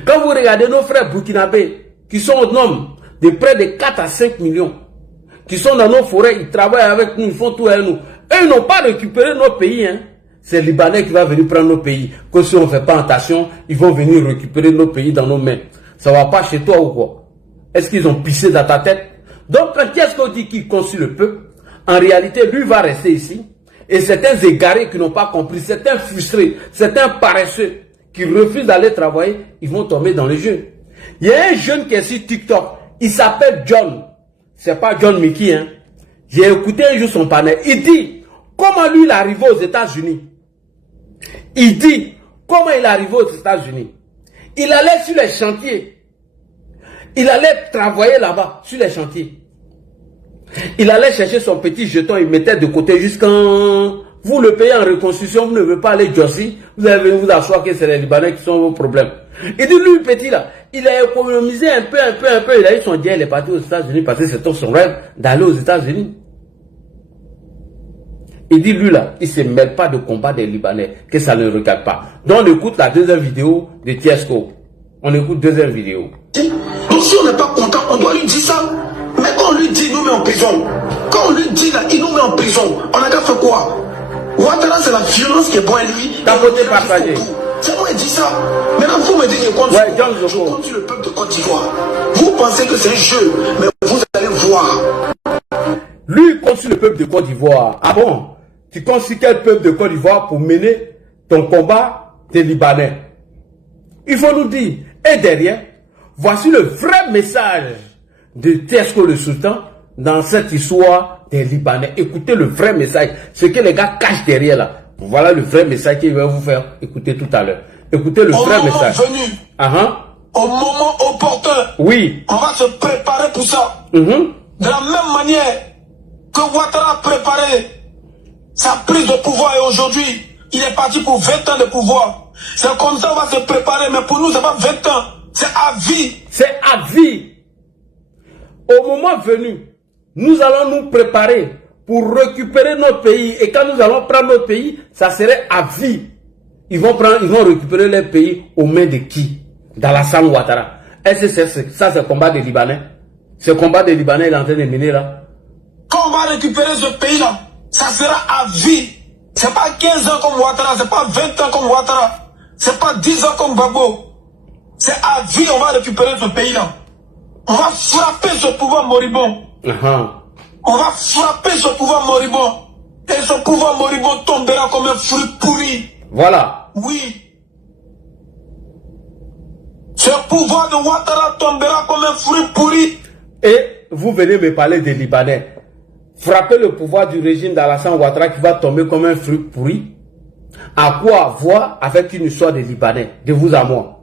Quand vous regardez nos frères burkinabés, qui sont au nombre de près de 4 à 5 millions, qui sont dans nos forêts, ils travaillent avec nous, ils font tout avec nous. Eux n'ont pas récupéré nos pays. Hein. C'est les Libanais qui vont venir prendre nos pays. Que si on ne fait pas attention, ils vont venir récupérer nos pays dans nos mains. Ça ne va pas chez toi ou quoi? Est-ce qu'ils ont pissé dans ta tête? Donc quand Tiesco dit qu'il consulte le peuple, en réalité, lui va rester ici. Et certains égarés qui n'ont pas compris, certains frustrés, certains paresseux qui refusent d'aller travailler, ils vont tomber dans le jeu. Il y a un jeune qui est sur TikTok, il s'appelle John. C'est pas John Mickey, hein. J'ai écouté un jour son panel. Il dit, comment lui il est arrivé aux États-Unis. Il dit, comment il est arrivé aux États-Unis. Il allait sur les chantiers. Il allait travailler là-bas, sur les chantiers. Il allait chercher son petit jeton, il mettait de côté jusqu'en... Vous le payez en reconstruction, vous ne voulez pas aller Jossi, vous allez venir vous asseoir que c'est les Libanais qui sont vos problèmes. Il dit, lui, petit là, il a économisé un peu, il a eu son dia, il est parti aux États-Unis parce que c'était son rêve d'aller aux États-Unis. Il dit, lui là, il ne se mêle pas de combat des Libanais, que ça ne le regarde pas. Donc on écoute la deuxième vidéo de Tiesco. On écoute deuxième vidéo. Donc si on n'est pas content, on doit lui dire ça. Mais quand on lui dit, il nous met en prison. Quand on lui dit là, il nous met en prison. On a qu'à faire quoi? Ouattara, c'est la violence qui est bonne à lui. T'as voté partagé. C'est moi qui dis ça. Maintenant, vous me dites que je compte sur le peuple de Côte d'Ivoire. Vous pensez que c'est un jeu, mais vous allez voir. Lui, il compte sur le peuple de Côte d'Ivoire. Ah bon? Tu comptes sur quel peuple de Côte d'Ivoire pour mener ton combat des Libanais? Il faut nous dire. Et derrière, voici le vrai message de Tiesco le Sultan dans cette histoire des Libanais. Écoutez le vrai message, ce que les gars cachent derrière là. Voilà le vrai message qu'il va vous faire écouter tout à l'heure. Écoutez le vrai message. Au moment opportun, oui, on va se préparer pour ça. De la même manière que Ouattara a préparé sa prise de pouvoir et aujourd'hui, il est parti pour 20 ans de pouvoir. C'est comme ça qu'on va se préparer, mais pour nous, c'est pas 20 ans, c'est à vie. C'est à vie. Au moment venu, nous allons nous préparer pour récupérer notre pays. Et quand nous allons prendre notre pays, ça serait à vie. Ils vont récupérer leur pays aux mains de qui? D'Alassane Ouattara. Est-ce que ça c'est le combat des Libanais? Ce combat des Libanais il est en train de mener là. Quand on va récupérer ce pays-là, ça sera à vie. C'est pas 15 ans comme Ouattara, c'est pas 20 ans comme Ouattara, c'est pas 10 ans comme Babo. C'est à vie on va récupérer ce pays-là. On va frapper ce pouvoir moribond. On va frapper ce pouvoir moribond. Et ce pouvoir moribond tombera comme un fruit pourri. Voilà. Oui. Ce pouvoir de Ouattara tombera comme un fruit pourri. Et vous venez me parler des Libanais. Frapper le pouvoir du régime d'Alassane Ouattara qui va tomber comme un fruit pourri. À quoi voir avec une histoire des Libanais, de vous à moi?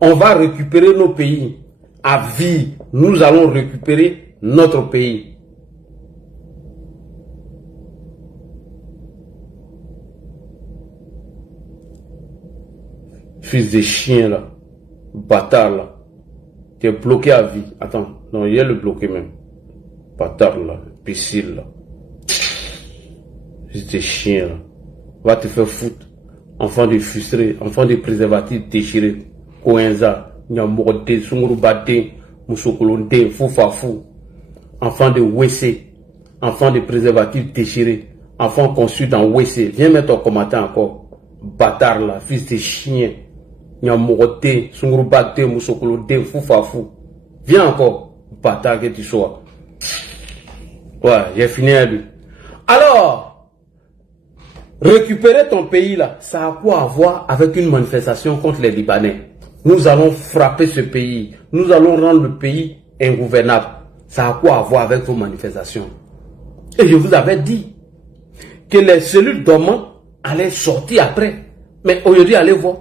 On va récupérer nos pays. À vie, nous allons récupérer notre pays. Fils de chien là. Bâtard là. Tu es bloqué à vie. Attends, non, il y a le bloqué même. Bâtard là, imbécile là. Fils de chien là. Va te faire foutre. Enfant de frustré, enfant de préservatif déchiré. Koenza, Nyamorte, Sungurubate, Moussokolonde, Foufafou. Enfant de WC. Enfant de préservatif déchiré. Enfant conçu dans WC. Viens mettre ton commentaire encore. Bâtard là, fils de chien. Nyamorte, Sungurubate, Moussokolonde, Foufafou. Viens encore. Bâtard que tu sois. Ouais, j'ai fini à lui. Alors, récupérer ton pays là, ça a quoi à voir avec une manifestation contre les Libanais? Nous allons frapper ce pays. Nous allons rendre le pays ingouvernable. Ça a quoi à voir avec vos manifestations? Et je vous avais dit que les cellules dormantes allaient sortir après. Mais aujourd'hui, allez voir.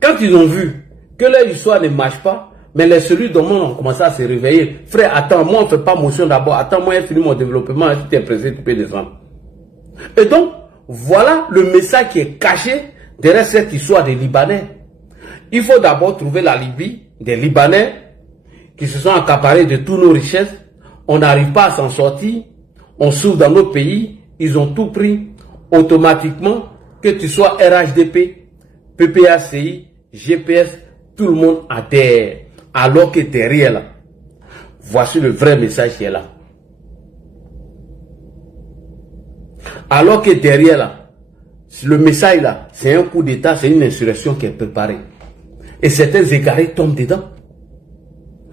Quand ils ont vu que leur histoire ne marche pas, mais les cellules dormantes ont commencé à se réveiller. Frère, attends, moi on ne fait pas motion d'abord. Attends, moi j'ai fini mon développement. Si tu es pressé, tu peux descendre. Et donc, voilà le message qui est caché derrière cette histoire des Libanais. Il faut d'abord trouver la Libye, des Libanais qui se sont accaparés de toutes nos richesses. On n'arrive pas à s'en sortir. On souffre dans nos pays. Ils ont tout pris automatiquement. Que tu sois RHDP, PPACI, GPS, tout le monde adhère. Alors que derrière là, voici le vrai message qui est là. Alors que derrière là, le message là, c'est un coup d'état, c'est une insurrection qui est préparée. Et certains égarés tombent dedans.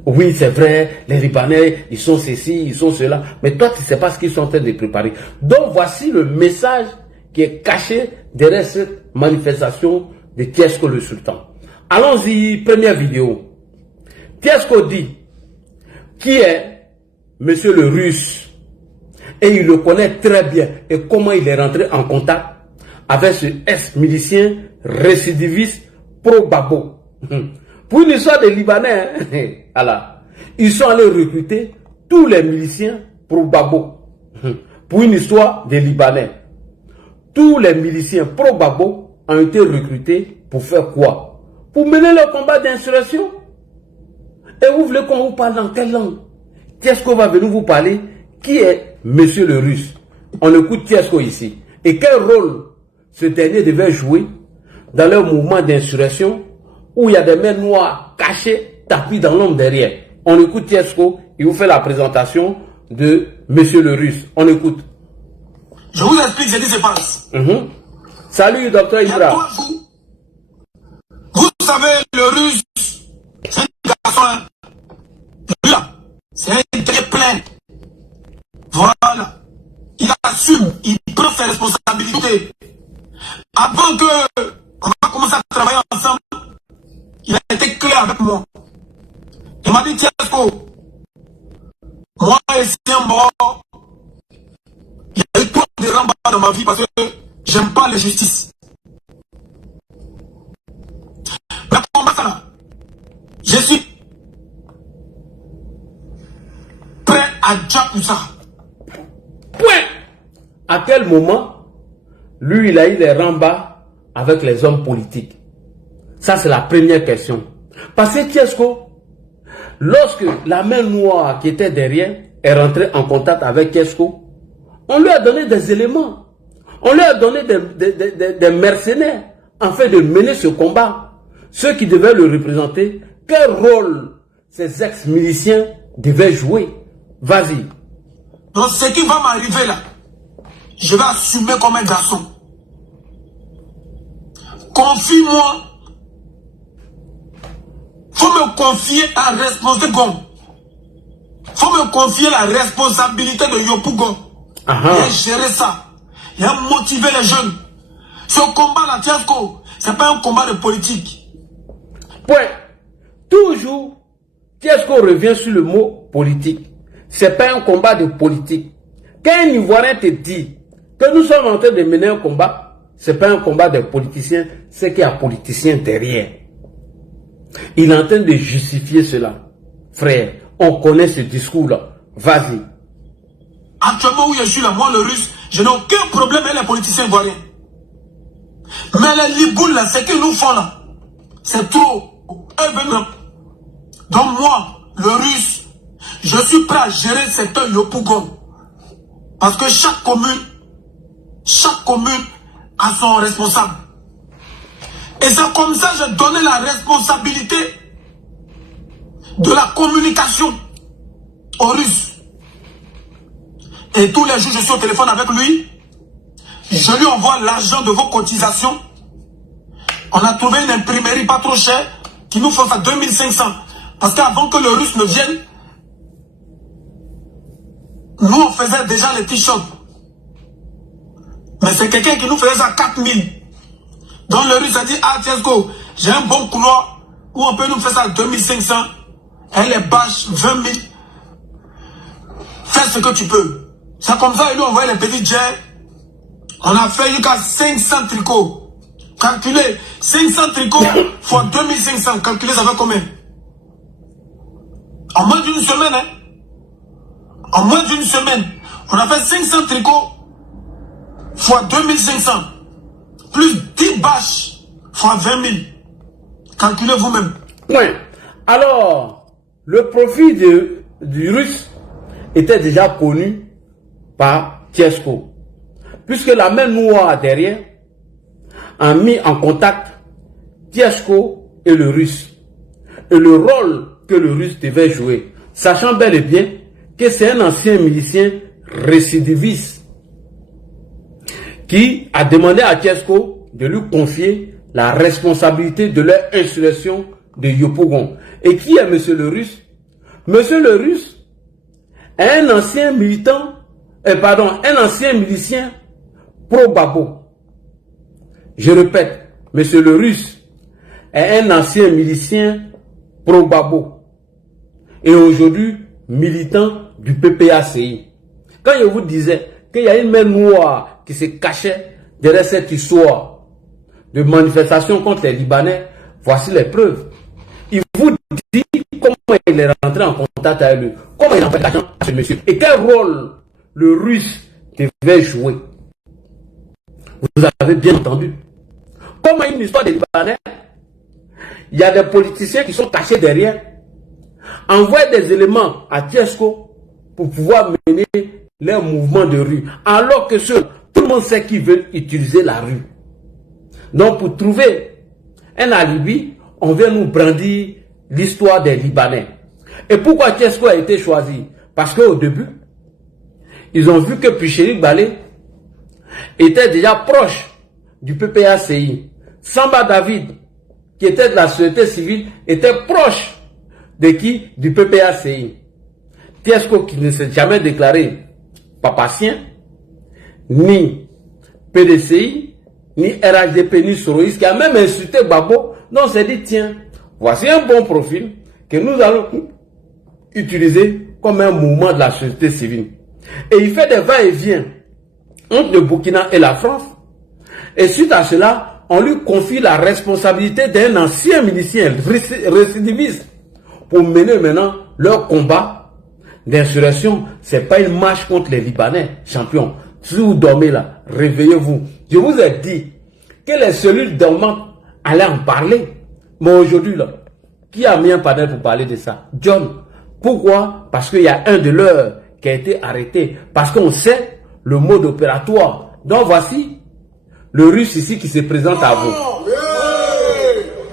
Oui, c'est vrai, les Libanais, ils sont ceci, ils sont cela. Mais toi, tu ne sais pas ce qu'ils sont en train de préparer. Donc, voici le message qui est caché derrière cette manifestation de Tiesko le Sultan. Allons-y, première vidéo. Tiesko dit qui est Monsieur le Russe. Et il le connaît très bien. Et comment il est rentré en contact avec ce ex-milicien récidiviste pro-Babo. Pour une histoire des Libanais, voilà. Ils sont allés recruter tous les miliciens pro-Babo. Pour une histoire des Libanais. Tous les miliciens pro-Babo ont été recrutés pour faire quoi? Pour mener le combat d'insurrection. Et vous voulez qu'on vous parle dans quelle langue? Tiesko va venir vous parler. Qui est Monsieur le Russe? On écoute Tiesko ici. Et quel rôle ce dernier devait jouer dans leur mouvement d'insurrection où il y a des mains noires cachées, tapis dans l'ombre derrière? On écoute Tiesko, il vous fait la présentation de Monsieur le Russe. On écoute. Je vous explique ce qui se passe. Salut, docteur Ibra. Vous savez, le Russe, c'est un garçon. Lui là, c'est un très plein. Voilà. Il assume, il prend ses responsabilités. Avant que on va commencer à travailler ensemble, il a été clair avec moi. Il m'a dit, Tiesko, moi et Siambo, il y a eu trop de rembats dans ma vie parce que j'aime pas la justice. Mais comment ça là? Je suis prêt à Jack ça. Point. À quel moment, lui, il a eu les rembats avec les hommes politiques? Ça, c'est la première question. Parce que Tiesko, lorsque la main noire qui était derrière est rentrée en contact avec Tiesko, on lui a donné des éléments. On lui a donné des mercenaires en fait de mener ce combat. Ceux qui devaient le représenter, quel rôle ces ex-miliciens devaient jouer? Vas-y. Donc ce qui va m'arriver là, je vais assumer comme un garçon. Confie-moi. Faut me confier la responsabilité. Faut me confier la responsabilité de Yopougon. Il a géré ça. Il a motivé les jeunes. Ce combat là, Tiesko, c'est pas un combat de politique. Point. Toujours, Tiesko revient sur le mot politique. C'est pas un combat de politique. Quand un Ivoirien te dit que nous sommes en train de mener un combat, c'est pas un combat de politiciens, c'est qu'il y a un politicien derrière. Il est en train de justifier cela. Frère, on connaît ce discours-là. Vas-y. Actuellement où je suis là, moi le Russe, je n'ai aucun problème avec les politiciens ivoiriens. Mais les Ligoules là, ce qu'ils nous font là, C'est trop. Donc moi, le Russe, je suis prêt à gérer le secteur Yopougon. Parce que chaque commune a son responsable. Et c'est comme ça que j'ai donné la responsabilité de la communication aux Russes. Et tous les jours, je suis au téléphone avec lui. Je lui envoie l'argent de vos cotisations. On a trouvé une imprimerie pas trop chère qui nous fait ça 2500. Parce qu'avant que le Russe ne vienne, nous on faisait déjà les t-shirts. Mais c'est quelqu'un qui nous faisait ça 4000. Donc le Russe a dit, ah Tiesko, j'ai un bon couloir où on peut nous faire ça à 2500. Et les bâches, 20 000. Fais ce que tu peux. C'est comme ça, il lui a envoyé les petits jets. On a fait jusqu'à 500 tricots. Calculez, 500 tricots fois 2500. Calculez, ça fait combien? En moins d'une semaine, hein? En moins d'une semaine, on a fait 500 tricots fois 2500. Plus 10 bâches fois 20 000. Calculez vous-même. Point. Alors, le profit du Russe était déjà connu par Tiesko. Puisque la main noire derrière a mis en contact Tiesko et le Russe. Et le rôle que le Russe devait jouer, sachant bel et bien que c'est un ancien milicien récidiviste qui a demandé à Tiesko de lui confier la responsabilité de leur insurrection de Yopougon. Et qui est Monsieur le Russe? Monsieur le Russe est un ancien militant, un ancien milicien pro-Babo. Je répète, Monsieur le Russe est un ancien milicien pro-Babo. Et aujourd'hui, militant du PPACI. Quand je vous disais qu'il y a une main noire qui se cachait derrière cette histoire de manifestation contre les Libanais, voici les preuves. Il vous dit comment il est rentré en contact avec lui, comment il a envoyé l'argent à ce monsieur, et quel rôle le Russe devait jouer. Vous avez bien entendu. Comme une histoire des Libanais, il y a des politiciens qui sont cachés derrière, envoient des éléments à Tiesko pour pouvoir mener leur mouvement de rue, alors que tout le monde sait qu'ils veulent utiliser la rue. Donc pour trouver un alibi, on vient nous brandir l'histoire des Libanais. Et pourquoi Tiesko a été choisi? Parce qu'au début, ils ont vu que Picheri Balé était déjà proche du PPACI. Samba David, qui était de la société civile, était proche de qui? Du PPACI. Tiesko, qui ne s'est jamais déclaré papacien, ni PDCI, ni RHDP, ni Soroïs, qui a même insulté Babo. Donc on s'est dit, tiens, voici un bon profil que nous allons utiliser comme un mouvement de la société civile. Et il fait des va-et-vient entre le Burkina et la France. Et suite à cela, on lui confie la responsabilité d'un ancien milicien récidiviste pour mener maintenant leur combat d'insurrection. Ce n'est pas une marche contre les Libanais, champion. Si vous dormez là, réveillez-vous. Je vous ai dit que les cellules dormantes allaient en parler. Mais aujourd'hui, là, qui a mis un panel pour parler de ça? John. Pourquoi? Parce qu'il y a un de leurs qui a été arrêté. Parce qu'on sait le mode opératoire. Donc voici le Russe ici qui se présente à vous.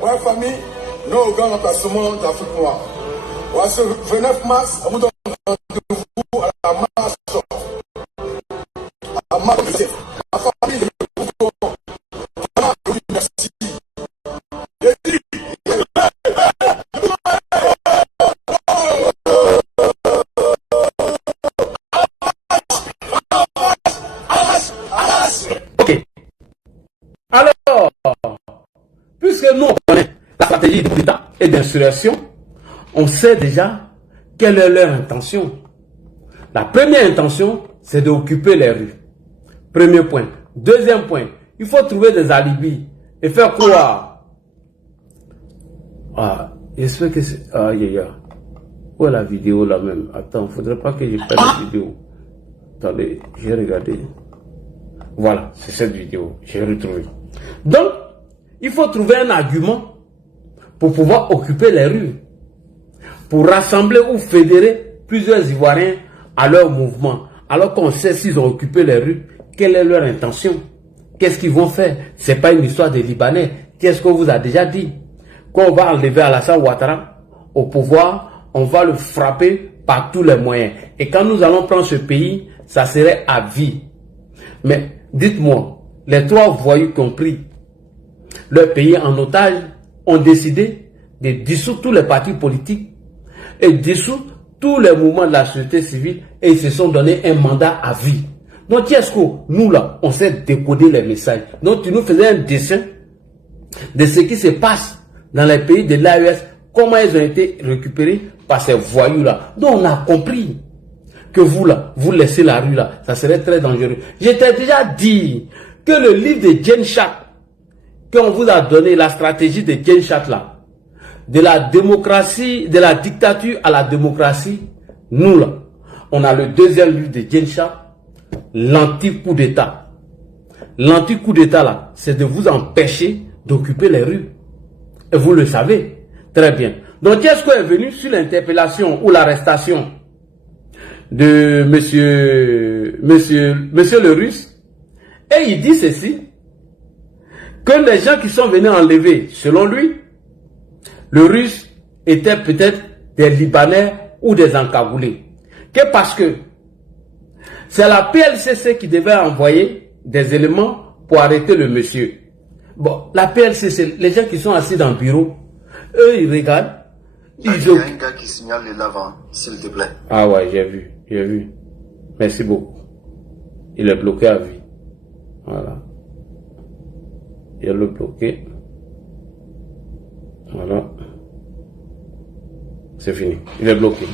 Ouais, famille, nous, au grand emplacement d'Afrique noire. Voici le 29 mars, on vous donne rendez-vous à la marche. À ma famille, merci. Ok. Alors, puisque nous on connaît la stratégie d'État et d'insurrection, on sait déjà quelle est leur intention. La première intention, c'est d'occuper les rues. Premier point. Deuxième point, il faut trouver des alibis et faire croire. Ah, j'espère que c'est... Ah, où est la vidéo là même? Attends, il ne faudrait pas que je fasse la vidéo. Attendez, j'ai regardé. Voilà, c'est cette vidéo. J'ai retrouvé. Donc, il faut trouver un argument pour pouvoir occuper les rues, pour rassembler ou fédérer plusieurs Ivoiriens à leur mouvement. Alors qu'on sait s'ils ont occupé les rues, quelle est leur intention? Qu'est-ce qu'ils vont faire? Ce n'est pas une histoire des Libanais. Qu'est-ce qu'on vous a déjà dit? Quand on va enlever Alassane Ouattara au pouvoir, on va le frapper par tous les moyens. Et quand nous allons prendre ce pays, ça serait à vie. Mais dites-moi, les 3 voyous qui ont pris leur pays en otage ont décidé de dissoudre tous les partis politiques et dissoudre tous les mouvements de la société civile et ils se sont donné un mandat à vie. Donc, Tiesco, nous là, on sait décoder les messages. Donc, tu nous faisais un dessin de ce qui se passe dans les pays de l'AES, comment ils ont été récupérés par ces voyous-là. Donc, on a compris que vous là, vous laissez la rue là, ça serait très dangereux. Je t'ai déjà dit que le livre de Jane Chat, qu'on vous a donné, la stratégie de Jane Chat là, de la démocratie, de la dictature à la démocratie, nous là, on a le 2e livre de Jane Chat, l'anti-coup d'État. L'anti-coup d'État là, c'est de vous empêcher d'occuper les rues. Et vous le savez très bien. Donc, Tiesco est venu sur l'interpellation ou l'arrestation de monsieur le Russe. Et il dit ceci, que les gens qui sont venus enlever, selon lui, le Russe était peut-être des Libanais ou des encagoulés. Que parce que c'est la PLCC qui devait envoyer des éléments pour arrêter le monsieur. Bon, la PLCC, les gens qui sont assis dans le bureau, eux, ils regardent. Il y a un gars qui signale le l'avant, s'il te plaît. Ah ouais, j'ai vu. Merci beaucoup. Il est bloqué à vie. Voilà. Il est bloqué. Voilà. C'est fini. Il est bloqué.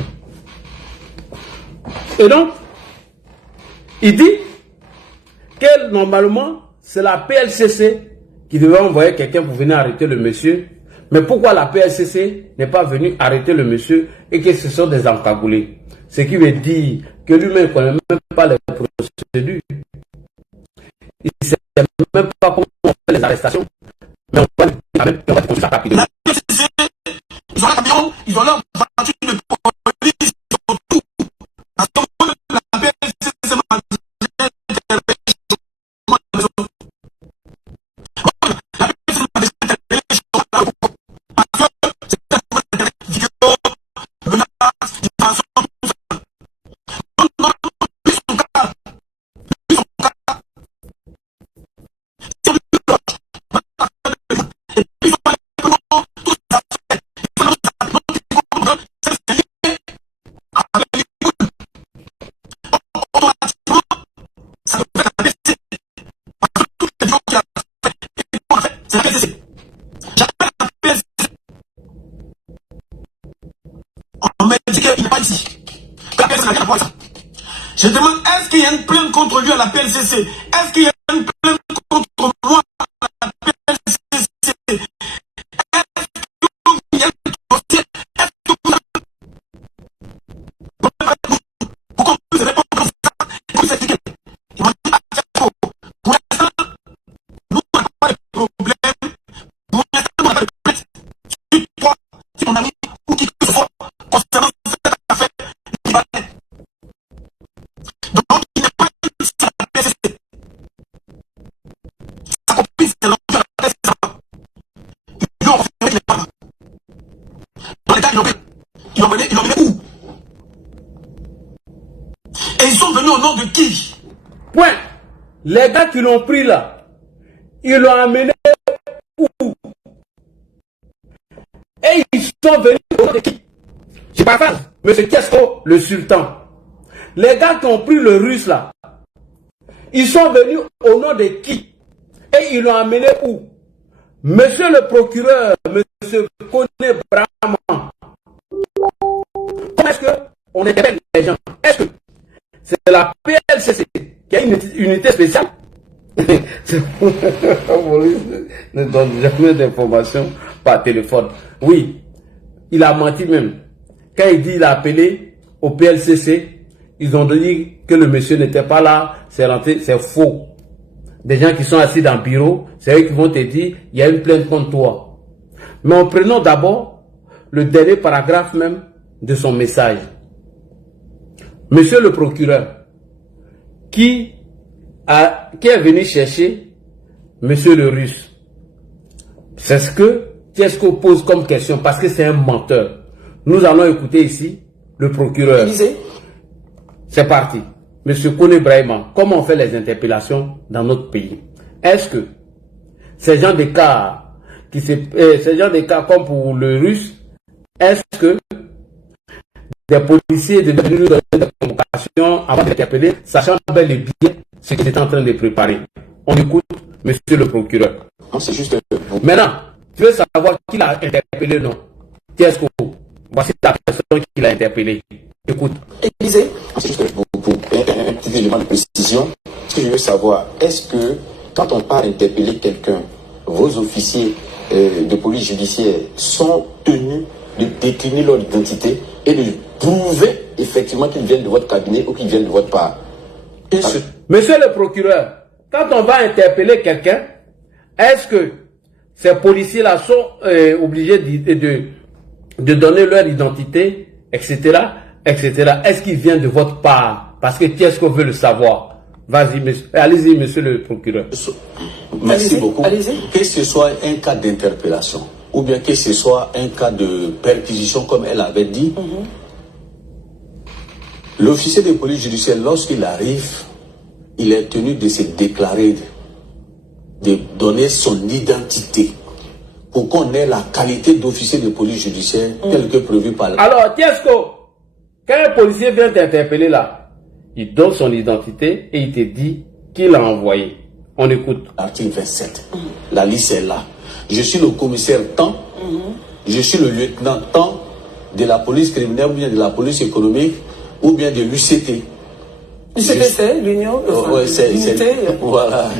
Et donc, il dit que normalement, c'est la PLCC qui devait envoyer quelqu'un pour venir arrêter le monsieur. Mais pourquoi la PLCC n'est pas venue arrêter le monsieur et que ce sont des encagoulés? Ce qui veut dire que lui-même ne connaît même pas les procédures. Il ne sait même pas comment on fait les arrestations. Mais on va construire ça rapidement. La PLCC, ils ont un camion, ils ont leur voiture de police, ils ont tout. Parce que la PLCC m'a dit, je demande, est-ce qu'il y a une plainte contre lui à la PLCC? Est-ce qu'il y a une plainte contre moi à la PLCC? Est-ce qu'il y a un dossier? Est-ce que vous qu'on puisse répondre comme ça? Ils m'ont dit, pour l'instant, nous n'avons pas de problème. Pour l'instant, nous n'avons pas de plainte. Si toi, si ton ami ou qui que ce soit, concernant cette affaire, donc, il n'est pas une seule PLCC. Sa copine, c'est l'enjeu de la PLCC. Ils l'ont refusé, il n'est pas là. Dans l'état, ils l'ont mené où? Et ils sont venus au nom de qui? Point. Les gars qui l'ont pris là, ils l'ont amené où? Et ils sont venus au nom de qui? Je parle, monsieur Tiesco, le sultan. Les gars qui ont pris le Russe là, ils sont venus au nom de qui? Et ils l'ont amené où? Monsieur le procureur, monsieur Koné Brahman. Comment est-ce qu'on interpelle les gens? Est-ce que c'est la PLCC qui a une unité spéciale? La police ne donne jamais d'informations par téléphone. Oui, il a menti même. Quand il dit qu'il a appelé au PLCC, ils ont dit que le monsieur n'était pas là, c'est rentré, c'est faux. Des gens qui sont assis dans le bureau, c'est eux qui vont te dire, il y a une plainte contre toi. Mais en prenant d'abord le dernier paragraphe même de son message. Monsieur le procureur, qui est venu chercher Monsieur le Russe? C'est ce que Tiesko pose comme question, parce que c'est un menteur. Nous allons écouter ici le procureur. C'est parti. Monsieur Kone Brahima, comment on fait les interpellations dans notre pays? Est-ce que ces gens de cas, comme pour le Russe, est-ce que des policiers de nous donner des convocations avant d'interpeller, sachant bel et bien ce qu'ils étaient en train de préparer? On écoute monsieur le procureur. Non, c'est juste... Maintenant, tu veux savoir qui l'a interpellé, non? Tiesko, voici la personne qui l'a interpellé. Écoute. Élisée. C'est juste pour un petit élément de précision. Ce que je veux savoir, est-ce que quand on part interpeller quelqu'un, vos officiers de police judiciaire sont tenus de décliner leur identité et de prouver effectivement qu'ils viennent de votre cabinet ou qu'ils viennent de votre part? Monsieur le procureur, quand on va interpeller quelqu'un, est-ce que ces policiers-là sont obligés de donner leur identité, etc., etc. Est-ce qu'ils viennent de votre part? Parce que Tiesko veut le savoir. Vas-y, allez-y, monsieur le procureur. Merci beaucoup. Que ce soit un cas d'interpellation, ou bien que ce soit un cas de perquisition, comme elle avait dit, l'officier de police judiciaire, lorsqu'il arrive, il est tenu de se déclarer, de donner son identité, pour qu'on ait la qualité d'officier de police judiciaire, tel que prévu par la... Alors, Tiesko, quand un policier vient t'interpeller là, il donne son identité et il te dit qui l'a envoyé. On écoute. Article 27. La liste est là. Je suis le commissaire tant, je suis le lieutenant tant de la police criminelle, ou bien de la police économique, ou bien de l'UCT. L'UCT, c'est l'Union l'unité. Voilà.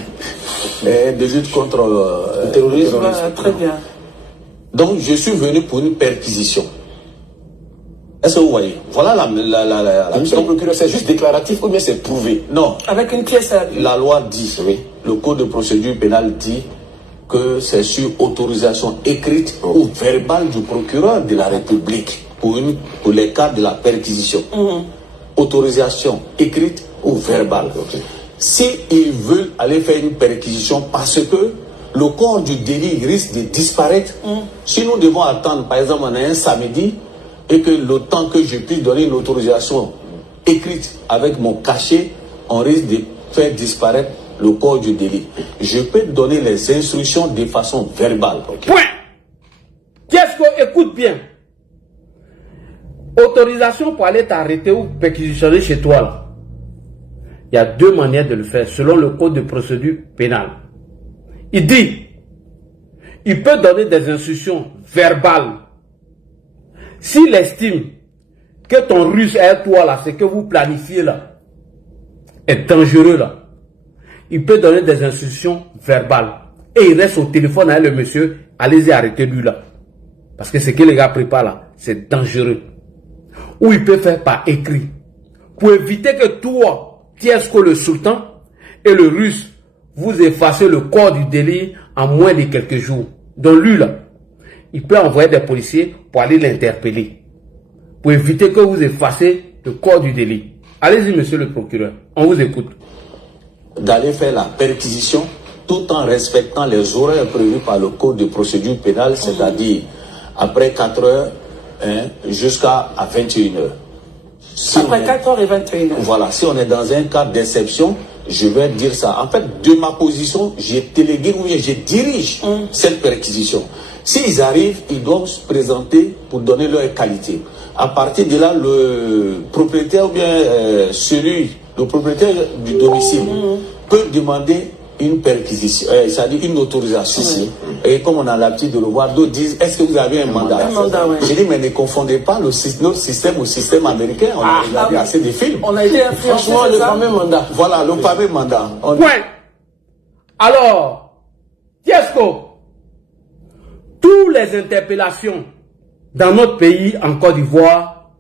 De lutte contre le terrorisme. Voilà, très bien. Donc, je suis venu pour une perquisition. Est-ce que vous voyez? Voilà la Monsieur le procureur, c'est juste déclaratif ou bien c'est prouvé? Non. Avec une pièce à... La loi dit, le code de procédure pénale dit que c'est sur autorisation écrite ou verbale du procureur de la République pour les cas de la perquisition. Autorisation écrite ou verbale. Si ils veulent aller faire une perquisition parce que le corps du délit risque de disparaître, si nous devons attendre, par exemple, on a un samedi, et que le temps que je puisse donner une autorisation écrite avec mon cachet, on risque de faire disparaître le corps du délit. Je peux donner les instructions de façon verbale. Point. Tiesko, écoute bien. Autorisation pour aller t'arrêter ou perquisitionner chez toi là. Il y a deux manières de le faire selon le code de procédure pénale. Il dit, il peut donner des instructions verbales. S'il estime que ton russe est toi là, c'est que vous planifiez là, est dangereux là, il peut donner des instructions verbales. Et il reste au téléphone avec le monsieur, allez-y arrêtez lui là. Parce que ce que les gars préparent là, c'est dangereux. Ou il peut faire par écrit. Pour éviter que toi, Tiesko le sultan et le russe, vous effacez le corps du délit en moins de quelques jours. Donc lui là, il peut envoyer des policiers pour aller l'interpeller. Pour éviter que vous effacez le corps du délit. Allez-y, monsieur le procureur. On vous écoute. D'aller faire la perquisition tout en respectant les horaires prévus par le code de procédure pénale, c'est-à-dire après 4 heures jusqu'à 21 heures. Si après 4 heures et 21 heures. Voilà. Si on est dans un cas d'exception, je vais dire ça. En fait, de ma position, j'ai délégué ou je dirige cette perquisition. S'ils arrivent, ils doivent se présenter pour donner leur qualité. À partir de là, le propriétaire ou bien le propriétaire du domicile peut demander une perquisition, c'est-à-dire une autorisation. Et comme on a l'habitude de le voir, d'autres disent, est-ce que vous avez un mandat? J'ai dit, mais ne confondez pas notre système au système américain. On a regardé assez de films. On a été influencé. Franchement, le fameux mandat. Voilà, le fameux mandat. Point. Alors, Tiesko, toutes les interpellations dans notre pays, en Côte d'Ivoire,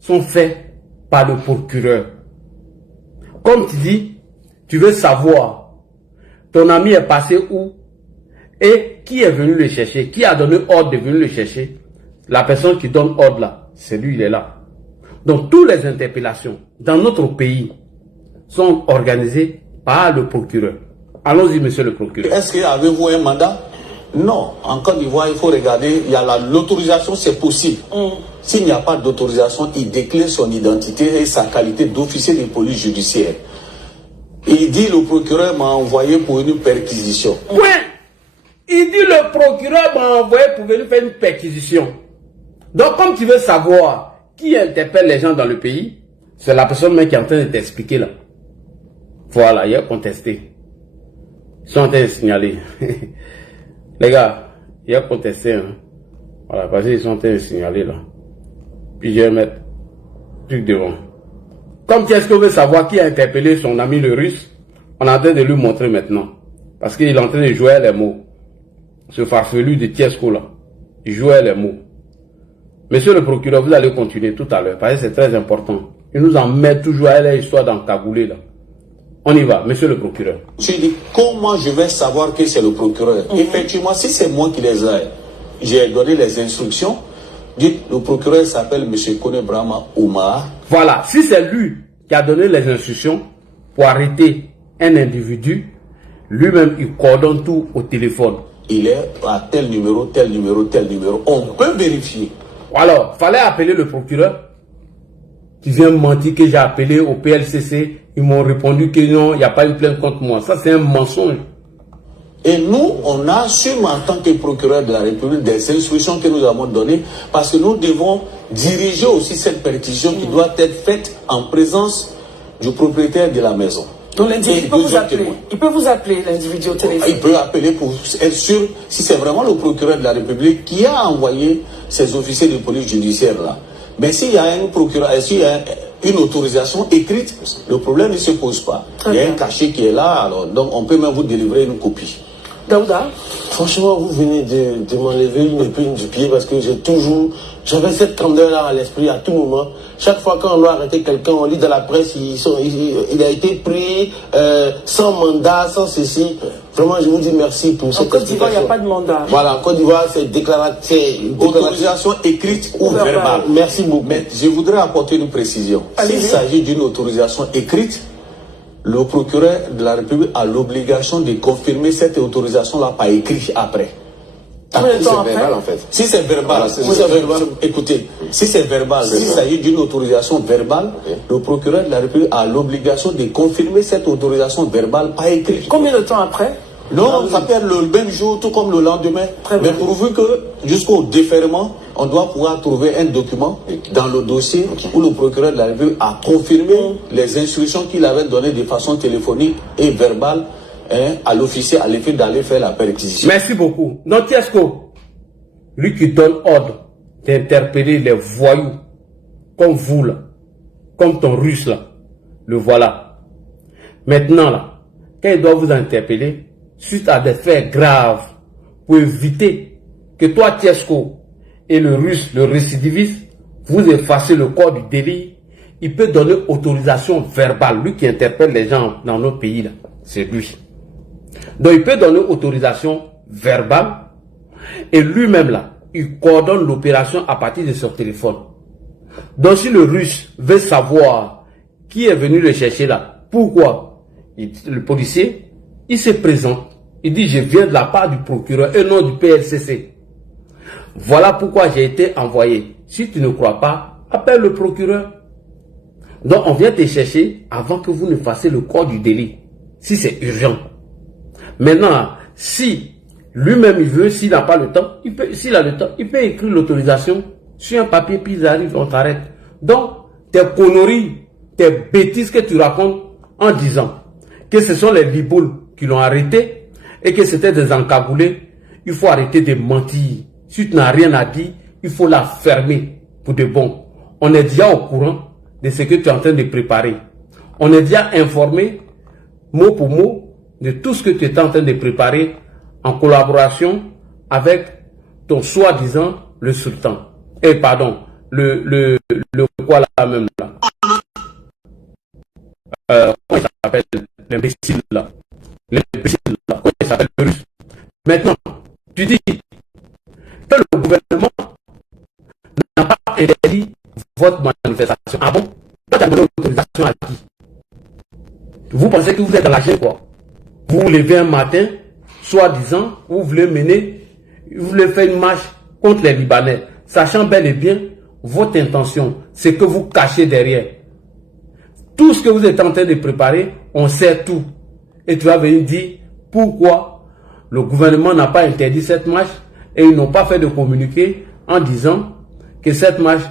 sont faites par le procureur. Comme tu dis, tu veux savoir, ton ami est passé où? Et qui est venu le chercher? Qui a donné ordre de venir le chercher? La personne qui donne ordre là, c'est lui, il est là. Donc, toutes les interpellations dans notre pays sont organisées par le procureur. Allons-y, monsieur le procureur. Est-ce qu'avez-vous un mandat? Non. En Côte d'Ivoire, il faut regarder, il y a l'autorisation, c'est possible. S'il n'y a pas d'autorisation, il déclare son identité et sa qualité d'officier de police judiciaire. Il dit, le procureur m'a envoyé pour une perquisition. Oui, il dit, le procureur m'a envoyé pour venir faire une perquisition. Donc, comme tu veux savoir qui interpelle les gens dans le pays, c'est la personne même qui est en train de t'expliquer là. Voilà, il a contesté. Ils sont en train de signaler. Les gars, il a contesté. Hein. Voilà, parce qu'ils sont en train de signaler là. Puis je vais mettre truc devant. Comme tu est-ce qu'on veut savoir qui a interpellé son ami le russe, on est en train de lui montrer maintenant. Parce qu'il est en train de jouer les mots. Ce farfelu de Tiesco là. Il jouait les mots. Monsieur le procureur, vous allez continuer tout à l'heure, parce que c'est très important. Il nous en met toujours à l'histoire d'encagouler là. On y va, monsieur le procureur. Je dis, comment je vais savoir que c'est le procureur? Effectivement, si c'est moi qui les ai, j'ai donné les instructions. Dites, le procureur s'appelle monsieur Kone Brahma Oumar. Voilà, si c'est lui qui a donné les instructions pour arrêter un individu, lui-même il coordonne tout au téléphone. Il est à tel numéro, tel numéro, tel numéro. On peut vérifier. Alors, fallait appeler le procureur qui vient me mentir que j'ai appelé au PLCC. Ils m'ont répondu que non, il n'y a pas une plainte contre moi. Ça, c'est un mensonge. Et nous, on assume en tant que procureur de la République des instructions que nous avons données parce que nous devons diriger aussi cette perquisition qui doit être faite en présence du propriétaire de la maison. Donc l'individu peut vous appeler. Il peut vous appeler, l'individu au téléphone. Il peut appeler pour être sûr si c'est vraiment le procureur de la République qui a envoyé ces officiers de police judiciaire là. Mais s'il y a un procureur, s'il y a une autorisation écrite, le problème ne se pose pas. Il y a un cachet qui est là, alors donc on peut même vous délivrer une copie. Daouda? Franchement, vous venez de m'enlever une épine du pied parce que j'avais cette candeur-là à l'esprit à tout moment. Chaque fois qu'on doit arrêter quelqu'un, on lit dans la presse, il a été pris sans mandat, sans ceci. Vraiment, je vous dis merci pour cette explication. En Côte d'Ivoire, il n'y a pas de mandat. Voilà, en Côte d'Ivoire, c'est déclaratif. Autorisation écrite ou verbale. Merci beaucoup. Mais je voudrais apporter une précision. S'il s'agit d'une autorisation écrite, le procureur de la République a l'obligation de confirmer cette autorisation-là par écrit après. C'est verbal en fait. Si c'est verbal, écoutez, si c'est verbal, s'il s'agit d'une autorisation verbale, le procureur de la République a l'obligation de confirmer cette autorisation verbale par écrit. Combien de temps après? Non, ça peut être le même jour, tout comme le lendemain. Mais pourvu que jusqu'au déferment, on doit pouvoir trouver un document dans le dossier où le procureur de la République a confirmé les instructions qu'il avait données de façon téléphonique et verbale à l'officier à l'effet d'aller faire la perquisition. Merci beaucoup. Donc Tiesco, lui qui donne ordre d'interpeller les voyous comme vous là, comme ton russe là, le voilà. Maintenant là, quand il doit vous interpeller suite à des faits graves pour éviter que toi Tiesco et le russe, le récidiviste, vous effacez le corps du délit, il peut donner autorisation verbale. Lui qui interpelle les gens dans notre pays là, c'est lui. Donc il peut donner autorisation verbale et lui-même là, il coordonne l'opération à partir de son téléphone. Donc si le russe veut savoir qui est venu le chercher là, pourquoi, le policier, il se présente, il dit je viens de la part du procureur et non du PLCC. Voilà pourquoi j'ai été envoyé. Si tu ne crois pas, appelle le procureur. Donc on vient te chercher avant que vous ne fassiez le corps du délit, si c'est urgent. Maintenant, si lui-même il veut, s'il n'a pas le temps, s'il a le temps, il peut écrire l'autorisation sur un papier, puis il arrive, on t'arrête. Donc, tes conneries, tes bêtises que tu racontes en disant que ce sont les liboules qui l'ont arrêté et que c'était des encagoulés, il faut arrêter de mentir. Si tu n'as rien à dire, il faut la fermer pour de bon. On est déjà au courant de ce que tu es en train de préparer. On est déjà informé, mot pour mot, de tout ce que tu es en train de préparer en collaboration avec ton soi-disant le sultan. Et pardon, le quoi là même là. Comment il s'appelle l'imbécile là? L'imbécile là, comment il s'appelle le russe? Maintenant, Tu dis que le gouvernement n'a pas interdit votre manifestation. Ah bon? Tu as donné l'autorisation à qui? Vous pensez que vous êtes dans la chaîne quoi? Vous vous levez un matin, soi-disant, vous voulez faire une marche contre les Libanais, sachant bel et bien votre intention, c'est que vous cachez derrière. Tout ce que vous êtes en train de préparer, on sait tout. Et tu vas venir dire pourquoi le gouvernement n'a pas interdit cette marche et ils n'ont pas fait de communiqué en disant que cette marche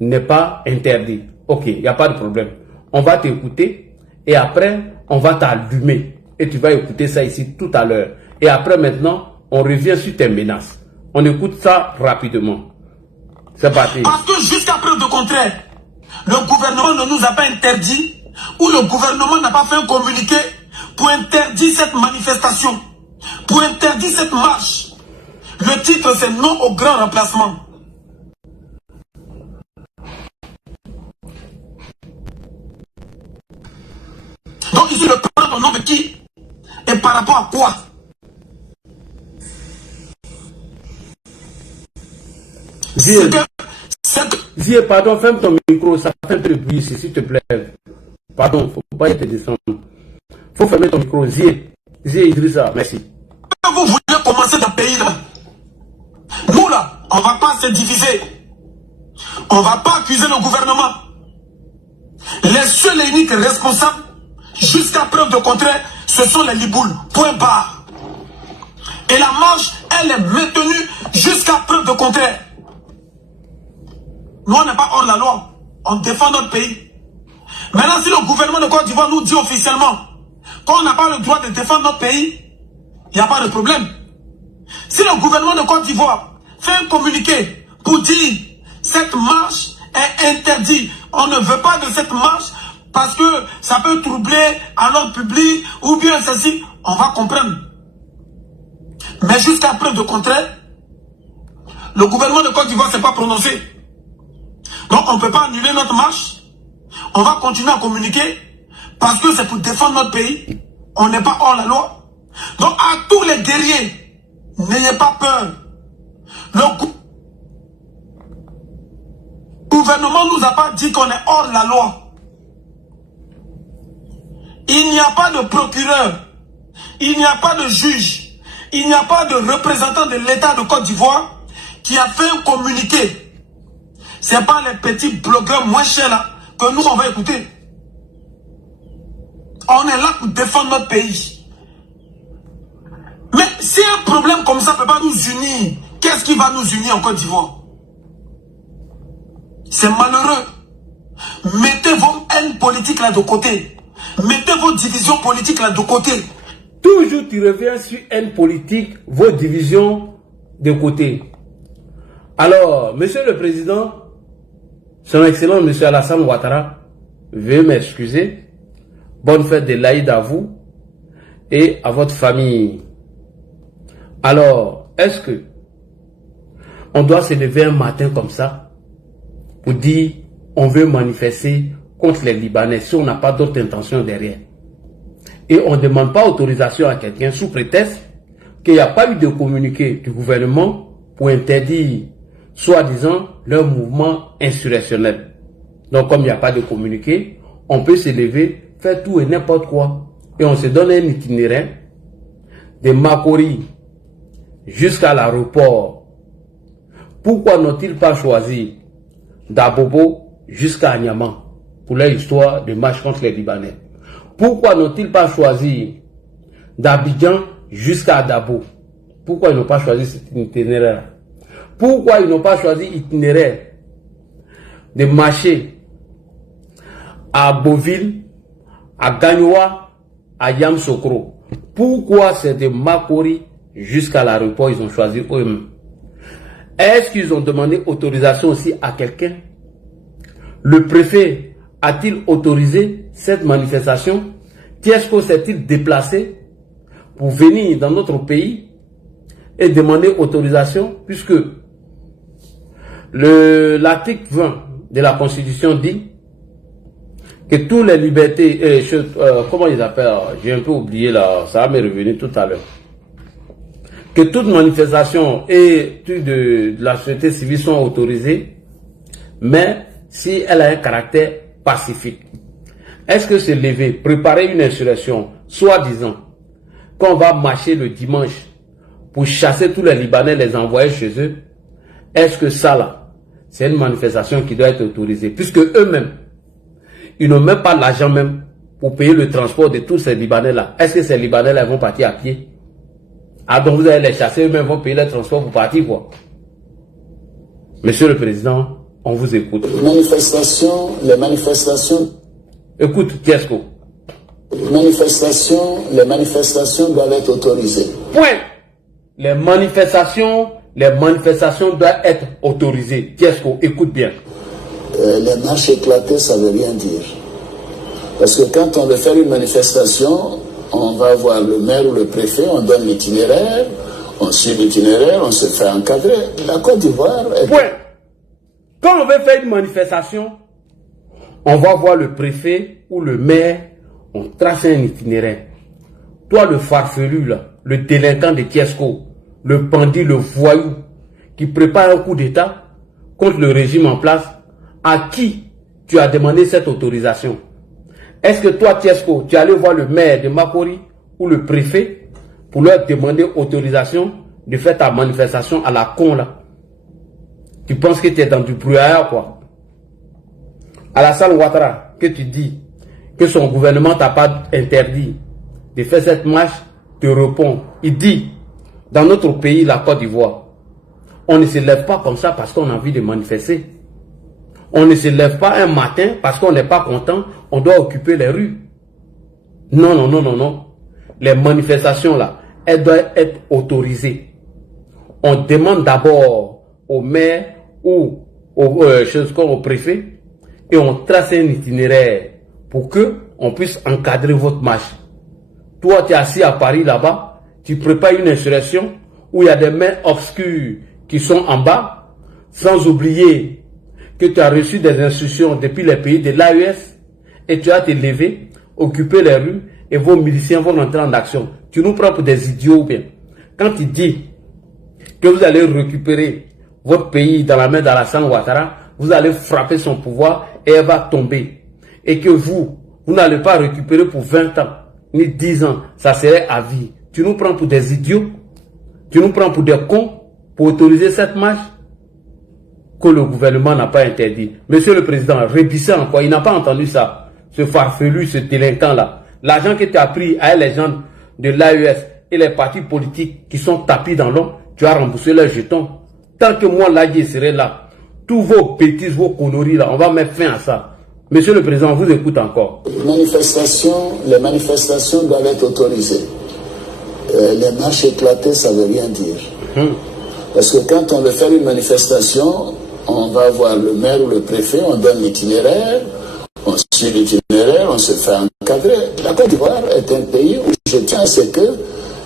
n'est pas interdite. Ok, il n'y a pas de problème. On va t'écouter et après, on va t'allumer. Et tu vas écouter ça ici tout à l'heure. Et après, maintenant, on revient sur tes menaces. On écoute ça rapidement. C'est parti. Parce que jusqu'à preuve de contraire, le gouvernement ne nous a pas interdit ou le gouvernement n'a pas fait un communiqué pour interdire cette manifestation, pour interdire cette marche. Le titre, c'est non au grand remplacement. Donc ici, le plan au nom de qui et par rapport à quoi? Zie, pardon, ferme ton micro, ça fait un peu de bruit ici, s'il te plaît. Pardon, faut pas te descendre. Faut fermer ton micro, Zie Idrissa, merci. Vous voulez commencer dans le pays là? Nous là, on va pas se diviser. On va pas accuser le gouvernement. Les seuls et uniques responsables, jusqu'à preuve de contraire, ce sont les Libouls. Point barre. Et la marche, elle est maintenue jusqu'à preuve de contraire. Nous, on n'est pas hors la loi. On défend notre pays. Maintenant, si le gouvernement de Côte d'Ivoire nous dit officiellement qu'on n'a pas le droit de défendre notre pays, il n'y a pas de problème. Si le gouvernement de Côte d'Ivoire fait un communiqué pour dire cette marche est interdite, on ne veut pas de cette marche parce que ça peut troubler à l'ordre public ou bien ceci, on va comprendre. Mais jusqu'à preuve de contraire, le gouvernement de Côte d'Ivoire ne s'est pas prononcé. Donc on ne peut pas annuler notre marche. On va continuer à communiquer parce que c'est pour défendre notre pays. On n'est pas hors la loi. Donc à tous les guerriers, n'ayez pas peur. Le gouvernement ne nous a pas dit qu'on est hors la loi. Il n'y a pas de procureur. Il n'y a pas de juge. Il n'y a pas de représentant de l'État de Côte d'Ivoire qui a fait un communiqué. Ce n'est pas les petits blogueurs moins chers là que nous on va écouter. On est là pour défendre notre pays. Mais si un problème comme ça ne peut pas nous unir, qu'est-ce qui va nous unir en Côte d'Ivoire? C'est malheureux. Mettez vos haines politiques là de côté. Mettez vos divisions politiques là de côté. Toujours tu reviens sur haine politique, vos divisions de côté. Alors, Monsieur le Président, Son Excellence Monsieur Alassane Ouattara, veuillez m'excuser. Bonne fête de l'Aïd à vous et à votre famille. Alors, est-ce que on doit se lever un matin comme ça pour dire on veut manifester contre les Libanais si on n'a pas d'autre intention derrière? Et on ne demande pas autorisation à quelqu'un sous prétexte qu'il n'y a pas eu de communiqué du gouvernement pour interdire, soi-disant, leur mouvement insurrectionnel. Donc, comme il n'y a pas de communiqué, on peut se lever, faire tout et n'importe quoi. Et on se donne un itinéraire de Makori jusqu'à l'aéroport. Pourquoi n'ont-ils pas choisi d'Abobo jusqu'à Niamey pour leur histoire de marche contre les Libanais? Pourquoi n'ont-ils pas choisi d'Abidjan jusqu'à Dabo? Pourquoi ils n'ont pas choisi cet itinéraire? Pourquoi ils n'ont pas choisi l'itinéraire de marcher à Beauville, à Gagnoa, à Yamsokro? Pourquoi c'est de Makori jusqu'à l'aéroport ils ont choisi eux-mêmes? Est-ce qu'ils ont demandé autorisation aussi à quelqu'un? Le préfet a-t-il autorisé cette manifestation? Tiesco s'est-il déplacé pour venir dans notre pays et demander autorisation, puisque l'article 20 de la Constitution dit que toutes les libertés, comment ils appellent, j'ai un peu oublié là, ça va me revenir tout à l'heure, que toute manifestation et de la société civile sont autorisées, mais si elle a un caractère pacifique. Est-ce que se lever, préparer une insurrection, soi-disant, qu'on va marcher le dimanche pour chasser tous les Libanais, les envoyer chez eux, est-ce que ça là, c'est une manifestation qui doit être autorisée? Puisque eux-mêmes, ils n'ont même pas l'argent même pour payer le transport de tous ces Libanais-là. Est-ce que ces Libanais-là vont partir à pied? Ah donc vous allez les chasser, eux-mêmes vont payer le transport pour partir quoi? Monsieur le Président, on vous écoute. Les manifestations... Écoute, Tiesco. Les manifestations doivent être autorisées. Point. Les manifestations doivent être autorisées. Tiesco, écoute bien. Les marches éclatées, ça ne veut rien dire. Parce que quand on veut faire une manifestation, on va voir le maire ou le préfet, on donne l'itinéraire, on suit l'itinéraire, on se fait encadrer. La Côte d'Ivoire... Point. Quand on veut faire une manifestation, on va voir le préfet ou le maire, on trace un itinéraire. Toi, le farfelu, là, le délinquant de Tiesco, le bandit, le voyou, qui prépare un coup d'État contre le régime en place, à qui tu as demandé cette autorisation? Est-ce que toi, Tiesco, tu es allé voir le maire de Makori ou le préfet pour leur demander autorisation de faire ta manifestation à la con, là? Tu penses que tu es dans du brouillard, quoi? Alassane Ouattara, que tu dis que son gouvernement t'a pas interdit de faire cette marche, te répond. Il dit, dans notre pays, la Côte d'Ivoire, on ne se lève pas comme ça parce qu'on a envie de manifester. On ne se lève pas un matin parce qu'on n'est pas content, on doit occuper les rues. Non, non, non, non, non. Les manifestations là, elles doivent être autorisées. On demande d'abord au maire ou au préfet et on trace un itinéraire pour que on puisse encadrer votre marche. Toi, tu es assis à Paris là-bas, tu prépares une insurrection où il y a des mains obscures qui sont en bas, sans oublier que tu as reçu des instructions depuis les pays de l'AES et tu as te lever, occuper les rues et vos miliciens vont entrer en action. Tu nous prends pour des idiots ou bien? Quand tu dis que vous allez récupérer votre pays dans la main d'Alassane Ouattara, vous allez frapper son pouvoir et elle va tomber. Et que vous n'allez pas récupérer pour 20 ans, ni 10 ans, ça serait à vie. Tu nous prends pour des idiots? Tu nous prends pour des cons pour autoriser cette marche que le gouvernement n'a pas interdit? Monsieur le Président, répissez encore, il n'a pas entendu ça. Ce farfelu, ce délinquant-là. L'argent que tu as pris à les gens de l'AES et les partis politiques qui sont tapis dans l'ombre, tu as remboursé leurs jetons. Tant que moi, là, je serai là, tous vos bêtises, vos conneries, là, on va mettre fin à ça. Monsieur le Président, on vous écoute encore. Les manifestations doivent être autorisées. Les marches éclatées, ça ne veut rien dire. Parce que quand on veut faire une manifestation, on va voir le maire ou le préfet, on donne l'itinéraire, on suit l'itinéraire, on se fait encadrer. La Côte d'Ivoire est un pays où je tiens à ce que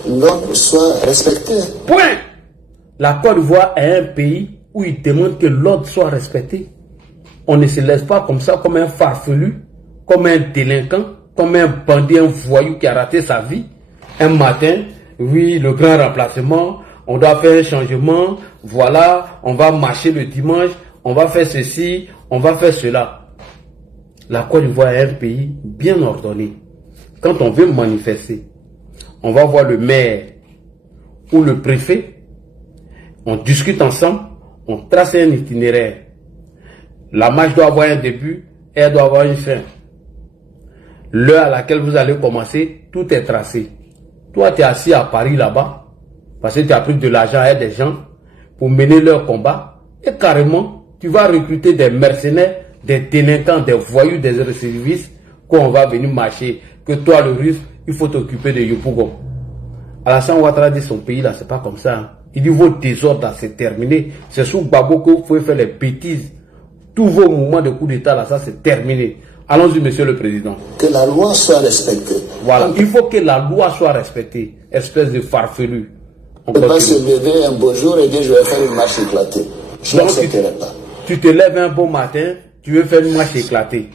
l'ordre soit respecté. Point. La Côte d'Ivoire est un pays où il demande que l'ordre soit respecté. On ne se laisse pas comme ça, comme un farfelu, comme un délinquant, comme un bandit, un voyou qui a raté sa vie. Un matin, oui, le grand remplacement, on doit faire un changement, voilà, on va marcher le dimanche, on va faire ceci, on va faire cela. La Côte d'Ivoire est un pays bien ordonné. Quand on veut manifester, on va voir le maire ou le préfet, on discute ensemble, on trace un itinéraire. La marche doit avoir un début et elle doit avoir une fin. L'heure à laquelle vous allez commencer, tout est tracé. Toi, tu es assis à Paris là-bas, parce que tu as pris de l'argent à des gens pour mener leur combat. Et carrément, tu vas recruter des mercenaires, des délinquants, des voyous, des récidivistes, qu'on va venir marcher. Que toi, le Russe, il faut t'occuper de Yopougon. Alassane Ouattara dit son pays là, c'est pas comme ça. Hein. Il dit vos désordres là, c'est terminé. C'est sous Gbagbo que vous pouvez faire les bêtises. Tous vos mouvements de coup d'État là, ça c'est terminé. Allons-y, Monsieur le Président. Que la loi soit respectée. Voilà, il faut que la loi soit respectée. Espèce de farfelu. On ne peut pas se lever un beau jour et dire je vais faire une marche éclatée. Je n'accepterai pas. Tu te lèves un beau matin, tu veux faire une marche éclatée.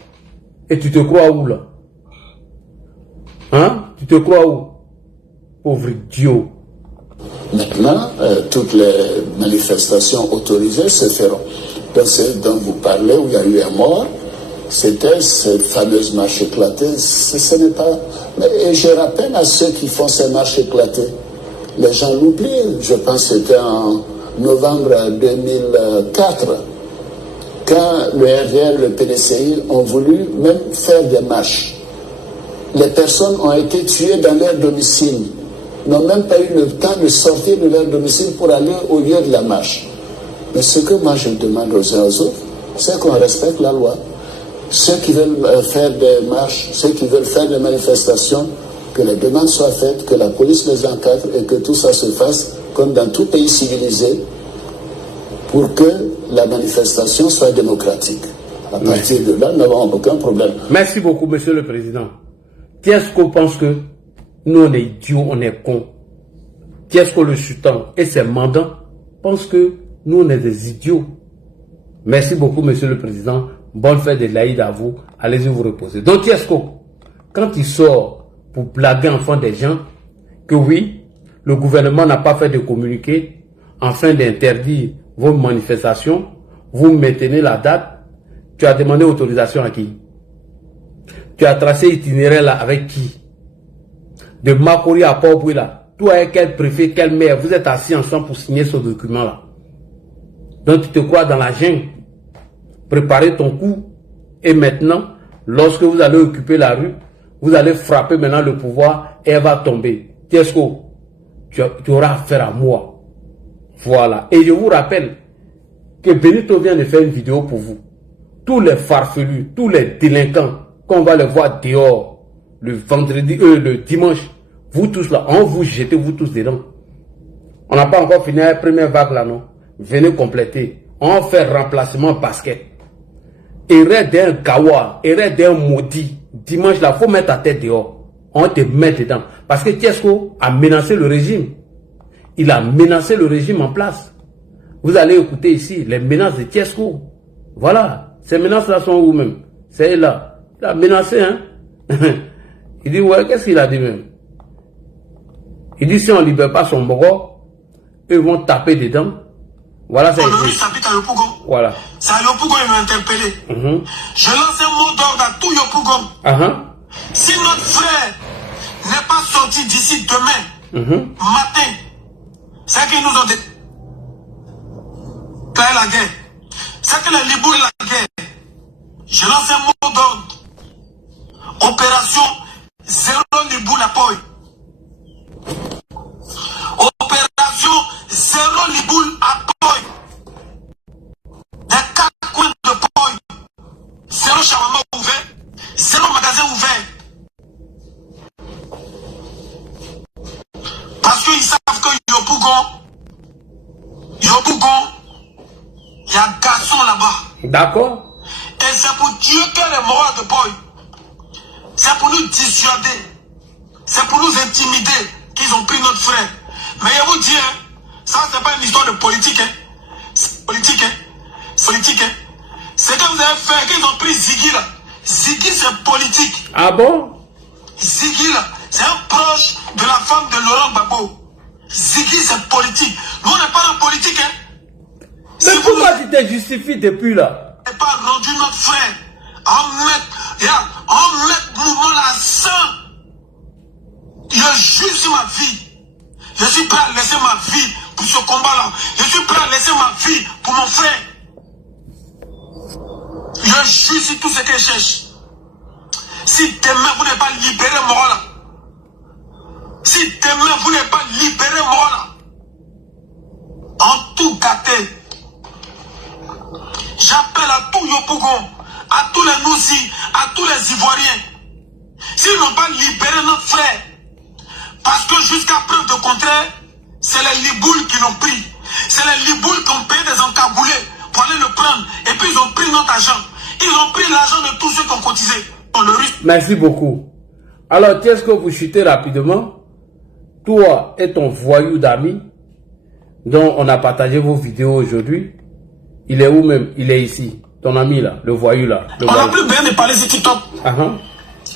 Et tu te crois où là? Hein? Tu te crois où? Pauvre idiot. Maintenant, toutes les manifestations autorisées se feront. Dans ce dont vous parlez, où il y a eu un mort, c'était cette fameuse marche éclatée. Ce n'est pas... Et je rappelle à ceux qui font ces marches éclatées, les gens l'oublient. Je pense que c'était en novembre 2004, quand le RDR, le PDCI ont voulu même faire des marches. Les personnes ont été tuées dans leur domicile, n'ont même pas eu le temps de sortir de leur domicile pour aller au lieu de la marche. Mais ce que moi je demande aux uns aux autres, c'est qu'on respecte la loi. Ceux qui veulent faire des marches, ceux qui veulent faire des manifestations, que les demandes soient faites, que la police les encadre et que tout ça se fasse comme dans tout pays civilisé pour que la manifestation soit démocratique. À partir de là, nous n'avons aucun problème. Merci beaucoup, Monsieur le Président. Tiesco pense que nous, on est idiots, on est cons. Tiesco le sultan et ses mandants pensent que nous, on est des idiots. Merci beaucoup, Monsieur le Président. Bonne fête de l'Aïd à vous. Allez-y vous reposer. Donc, Tiesco, quand il sort pour blaguer en front des gens, que oui, le gouvernement n'a pas fait de communiqué afin d'interdire vos manifestations, vous maintenez la date, tu as demandé autorisation à qui? Tu as tracé itinéraire là avec qui? De Makori à Port-Bouila, toi avec quel préfet, quel maire, vous êtes assis ensemble pour signer ce document là. Donc tu te crois dans la jungle, préparer ton coup, et maintenant, lorsque vous allez occuper la rue, vous allez frapper maintenant le pouvoir et elle va tomber. Tiesco, tu auras affaire à moi. Voilà. Et je vous rappelle que Benito vient de faire une vidéo pour vous. Tous les farfelus, tous les délinquants, qu'on va les voir dehors, le vendredi, le dimanche, vous tous là, on vous jette, vous tous dedans. On n'a pas encore fini la première vague là, non? Venez compléter. On fait remplacement basket. Erreur d'un gawa, erreur d'un maudit. Dimanche là, faut mettre ta tête dehors. On te met dedans. Parce que Tiesco a menacé le régime. Il a menacé le régime en place. Vous allez écouter ici les menaces de Tiesco. Voilà. Ces menaces-là sont où même? C'est là. Il a menacé, hein? Il dit, ouais, qu'est-ce qu'il a dit même? Il dit, si on ne libère pas son bro, eux vont taper dedans. Voilà, c'est voilà. C'est à Yopougon ils m'ont interpellé. Je lance un mot d'ordre à tout Yopougon. Si notre frère n'est pas sorti d'ici demain matin, c'est qu'ils nous ont déclaré la guerre. C'est que les Libourg la guerre. Je lance un mot d'ordre. Opération Zéro Libourg la Poy. Opération Zéro Libourg à Poy. Des 4 coins de Poy. Zéro shawarma ouvert. Zéro magasin ouvert. Parce qu'ils savent que Yopougon, il y a un garçon là-bas. D'accord. Et c'est pour Dieu que les morts de Boy. C'est pour nous dissuader. C'est pour nous intimider qu'ils ont pris notre frère. Mais je vous dis, ça c'est pas une histoire de politique. C'est politique. C'est politique. C'est que vous avez fait qu'ils ont pris Ziggy là. Ziggy c'est politique. Ah bon? Ziggy là, c'est un proche de la femme de Laurent Gbagbo. Ziggy c'est politique. Nous on n'est pas en politique. Mais pourquoi tu te justifies depuis là? On n'a pas rendu notre frère. On met mouvement la sang. Je jure sur ma vie. Je suis prêt à laisser ma vie pour ce combat-là. Je suis prêt à laisser ma vie pour mon frère. Je jure sur tout ce que je cherche. Si demain vous n'êtes pas libéré Morola, si demain vous n'êtes pas libéré Morola, en tout gâté, j'appelle à tout Yopougon, à tous les Noussi, à tous les Ivoiriens, s'ils n'ont pas libéré notre frère, parce que jusqu'à preuve de contraire, c'est les Libouls qui l'ont pris. C'est les Libouls qui ont payé des encagoulés pour aller le prendre. Et puis ils ont pris notre argent. Ils ont pris l'argent de tous ceux qui ont cotisé. Merci beaucoup. Alors, qu'est-ce que vous chutez rapidement? Toi et ton voyou d'ami, dont on a partagé vos vidéos aujourd'hui, il est où même? Il est ici. Ton ami là, le voyou là. On n'a plus besoin de parler sur TikTok.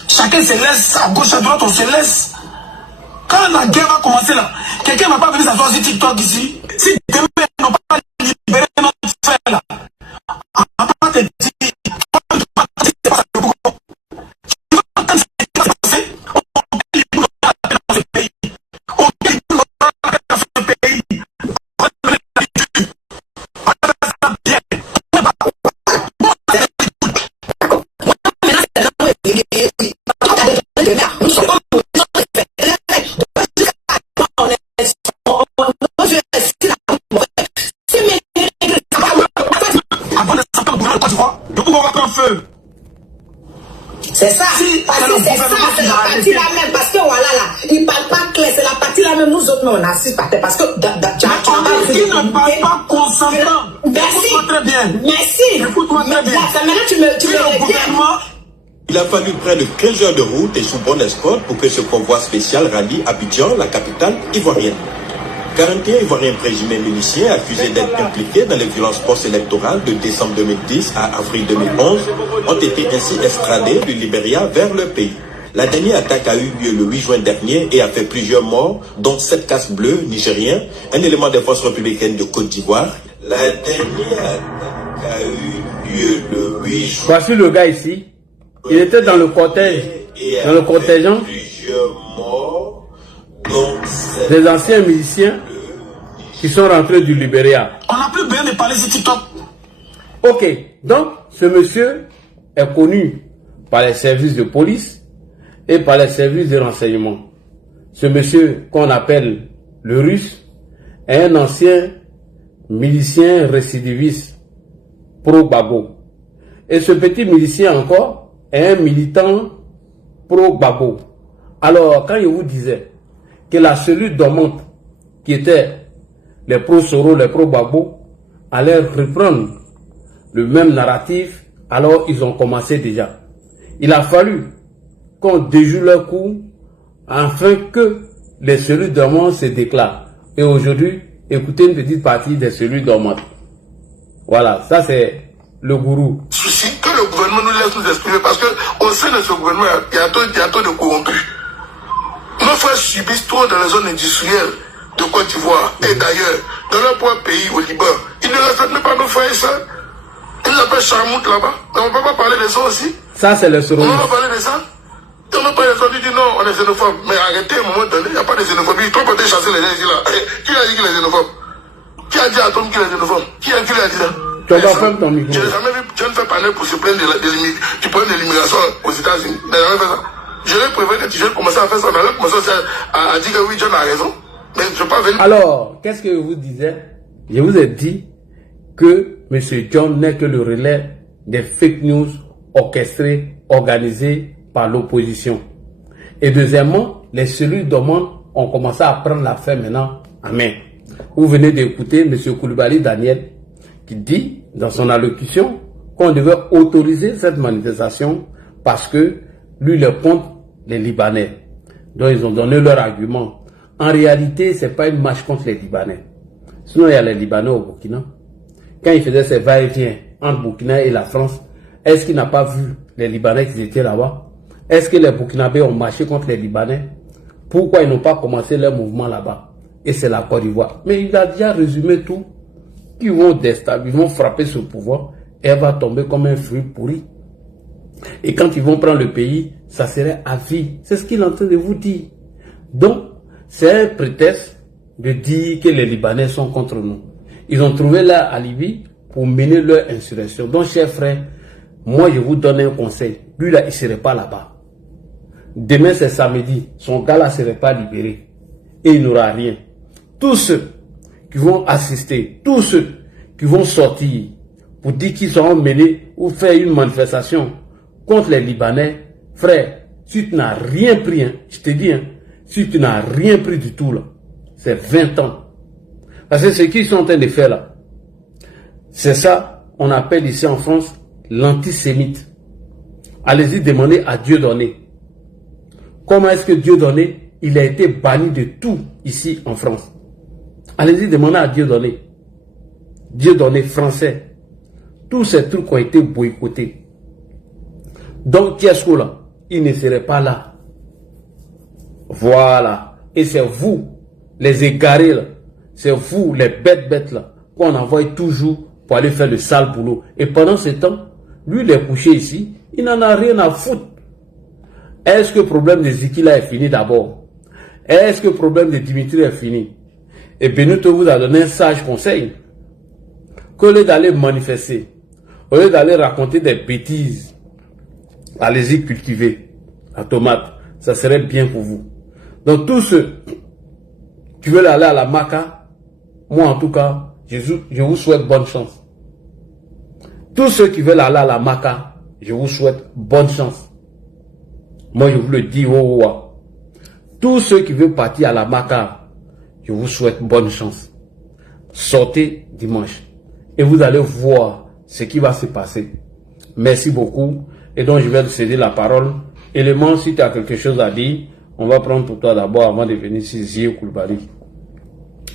Chacun se laisse, à gauche, à droite, on se laisse. Quand la guerre va commencer là, quelqu'un ne va pas venir s'asseoir sur TikTok ici. Si demain ils n'ont pas libéré notre frère là, on va pas te dire. C'est ça, parce que c'est ça, c'est la partie là même, parce que voilà là, il parle pas clair, c'est la partie là même, nous autres, on assiste par terre, parce que qui ne parle pas consentant. Merci, très bien. Merci. Écoute-moi très bien. Maintenant, tu me gouvernement. Il a fallu près de 15 heures de route et sous bonne escorte pour que ce convoi spécial rallie Abidjan, la capitale ivoirienne. 41 Ivoiriens présumés miliciens accusés d'être impliqués dans les violences post-électorales de décembre 2010 à avril 2011 ont été ainsi extradés du Libéria vers leur pays. La dernière attaque a eu lieu le 8 juin dernier et a fait plusieurs morts, dont 7 casques bleus nigériens, un élément des forces républicaines de Côte d'Ivoire. La dernière attaque a eu lieu le 8 juin. Voici le gars ici. Il était dans le cortège. Dans le contingent. Plusieurs morts, dont 7 des anciens miliciens qui sont rentrés du Libéria. On n'a plus besoin de parler sur TikTok. Ok, donc ce monsieur est connu par les services de police et par les services de renseignement. Ce monsieur qu'on appelle le Russe est un ancien milicien récidiviste pro-Gbagbo. Et ce petit milicien encore est un militant pro-Gbagbo. Alors quand je vous disais que la cellule dormante qui était les pro-Soro, les pro-Gbagbo, allaient reprendre le même narratif, alors ils ont commencé déjà. Il a fallu qu'on déjoue leur coup afin que les cellules dormantes se déclarent. Et aujourd'hui, écoutez une petite partie des cellules dormantes. Voilà, ça c'est le gourou. Souci que le gouvernement nous laisse nous exprimer parce qu'au sein de ce gouvernement, il y a trop de corrompus. Nos frères subissent trop dans les zones industrielles de Côte d'Ivoire et d'ailleurs, dans leur propre pays, au Liban. Ils ne respectent même pas nos frères et sœurs. Ils nous appellent Charmout là-bas. On ne peut pas parler de ça aussi. Ça, c'est le Soro. On va parler de ça. On va parler de ça. On dit non, on est xénophobe. Mais arrêtez à un moment donné, il n'y a pas de xénophobie. Ils sont pas chasser les gens ici là. Qui a dit qu'il est xénophobe? Qui a dit à Tom qu'il est xénophobe? Qui a dit ça? Tu vas faire ton micro. Je n'ai jamais vu, je ne fais pas pour se plaindre du problème de l'immigration aux États-Unis. Je n'ai jamais fait ça. Je l'ai prévenu que tu vais commencer à faire ça. On allait commencer à dire que oui, John a raison. Mais je ne vais pas venir. Alors, qu'est-ce que je vous disais? Je vous ai dit que M. John n'est que le relais des fake news orchestrées, organisées par l'opposition. Et deuxièmement, les cellules dormantes ont commencé à prendre l'affaire maintenant en main. Vous venez d'écouter M. Koulibaly Daniel qui dit dans son allocution qu'on devait autoriser cette manifestation parce que lui, il est contre les Libanais. Donc, ils ont donné leur argument. En réalité, ce n'est pas une marche contre les Libanais. Sinon, il y a les Libanais au Burkina. Quand il faisait ses va-et-vient entre Burkina et la France, est-ce qu'il n'a pas vu les Libanais qui étaient là-bas? Est-ce que les Burkinabés ont marché contre les Libanais? Pourquoi ils n'ont pas commencé leur mouvement là-bas? Et c'est la Côte d'Ivoire. Mais il a déjà résumé tout. Ils vont déstabiliser, ils vont frapper ce pouvoir et elle va tomber comme un fruit pourri. Et quand ils vont prendre le pays, ça serait à vie. C'est ce qu'il est en train de vous dire. Donc, c'est un prétexte de dire que les Libanais sont contre nous. Ils ont trouvé leur alibi pour mener leur insurrection. Donc, chers frères, moi, je vous donne un conseil. Lui, là, il ne serait pas là-bas. Demain, c'est samedi. Son gars, là, ne serait pas libéré. Et il n'aura rien. Tous ceux qui vont assister, tous ceux qui vont sortir pour dire qu'ils seront menés ou faire une manifestation contre les Libanais, frère, si tu n'as rien pris, hein, je te dis, hein, si tu n'as rien pris du tout, là, c'est 20 ans. Parce que ce qu'ils sont en train de faire là, c'est ça, on appelle ici en France l'antisémite. Allez-y demander à Dieudonné. Comment est-ce que Dieudonné, il a été banni de tout ici en France? Allez-y demander à Dieudonné. Dieudonné français. Tous ces trucs ont été boycottés. Donc, Kiasco là, il ne serait pas là. Voilà. Et c'est vous, les égarés là, c'est vous, les bêtes là, qu'on envoie toujours pour aller faire le sale boulot. Et pendant ce temps, lui, il est couché ici, il n'en a rien à foutre. Est-ce que le problème de Ziki là est fini d'abord? Est-ce que le problème de Dimitri est fini? Et Benito vous a donné un sage conseil. Qu'au lieu d'aller manifester, au lieu d'aller raconter des bêtises, allez-y cultiver la tomate. Ça serait bien pour vous. Donc tous ceux qui veulent aller à la Maca, moi en tout cas, je vous souhaite bonne chance. Tous ceux qui veulent aller à la Maca, je vous souhaite bonne chance. Moi je vous le dis, oh, oh. Tous ceux qui veulent partir à la Maca, je vous souhaite bonne chance. Sortez dimanche et vous allez voir ce qui va se passer. Merci beaucoup. Et donc je vais te céder la parole. Élément, si tu as quelque chose à dire, on va prendre pour toi d'abord avant de venir ici, Zio Koulibaly.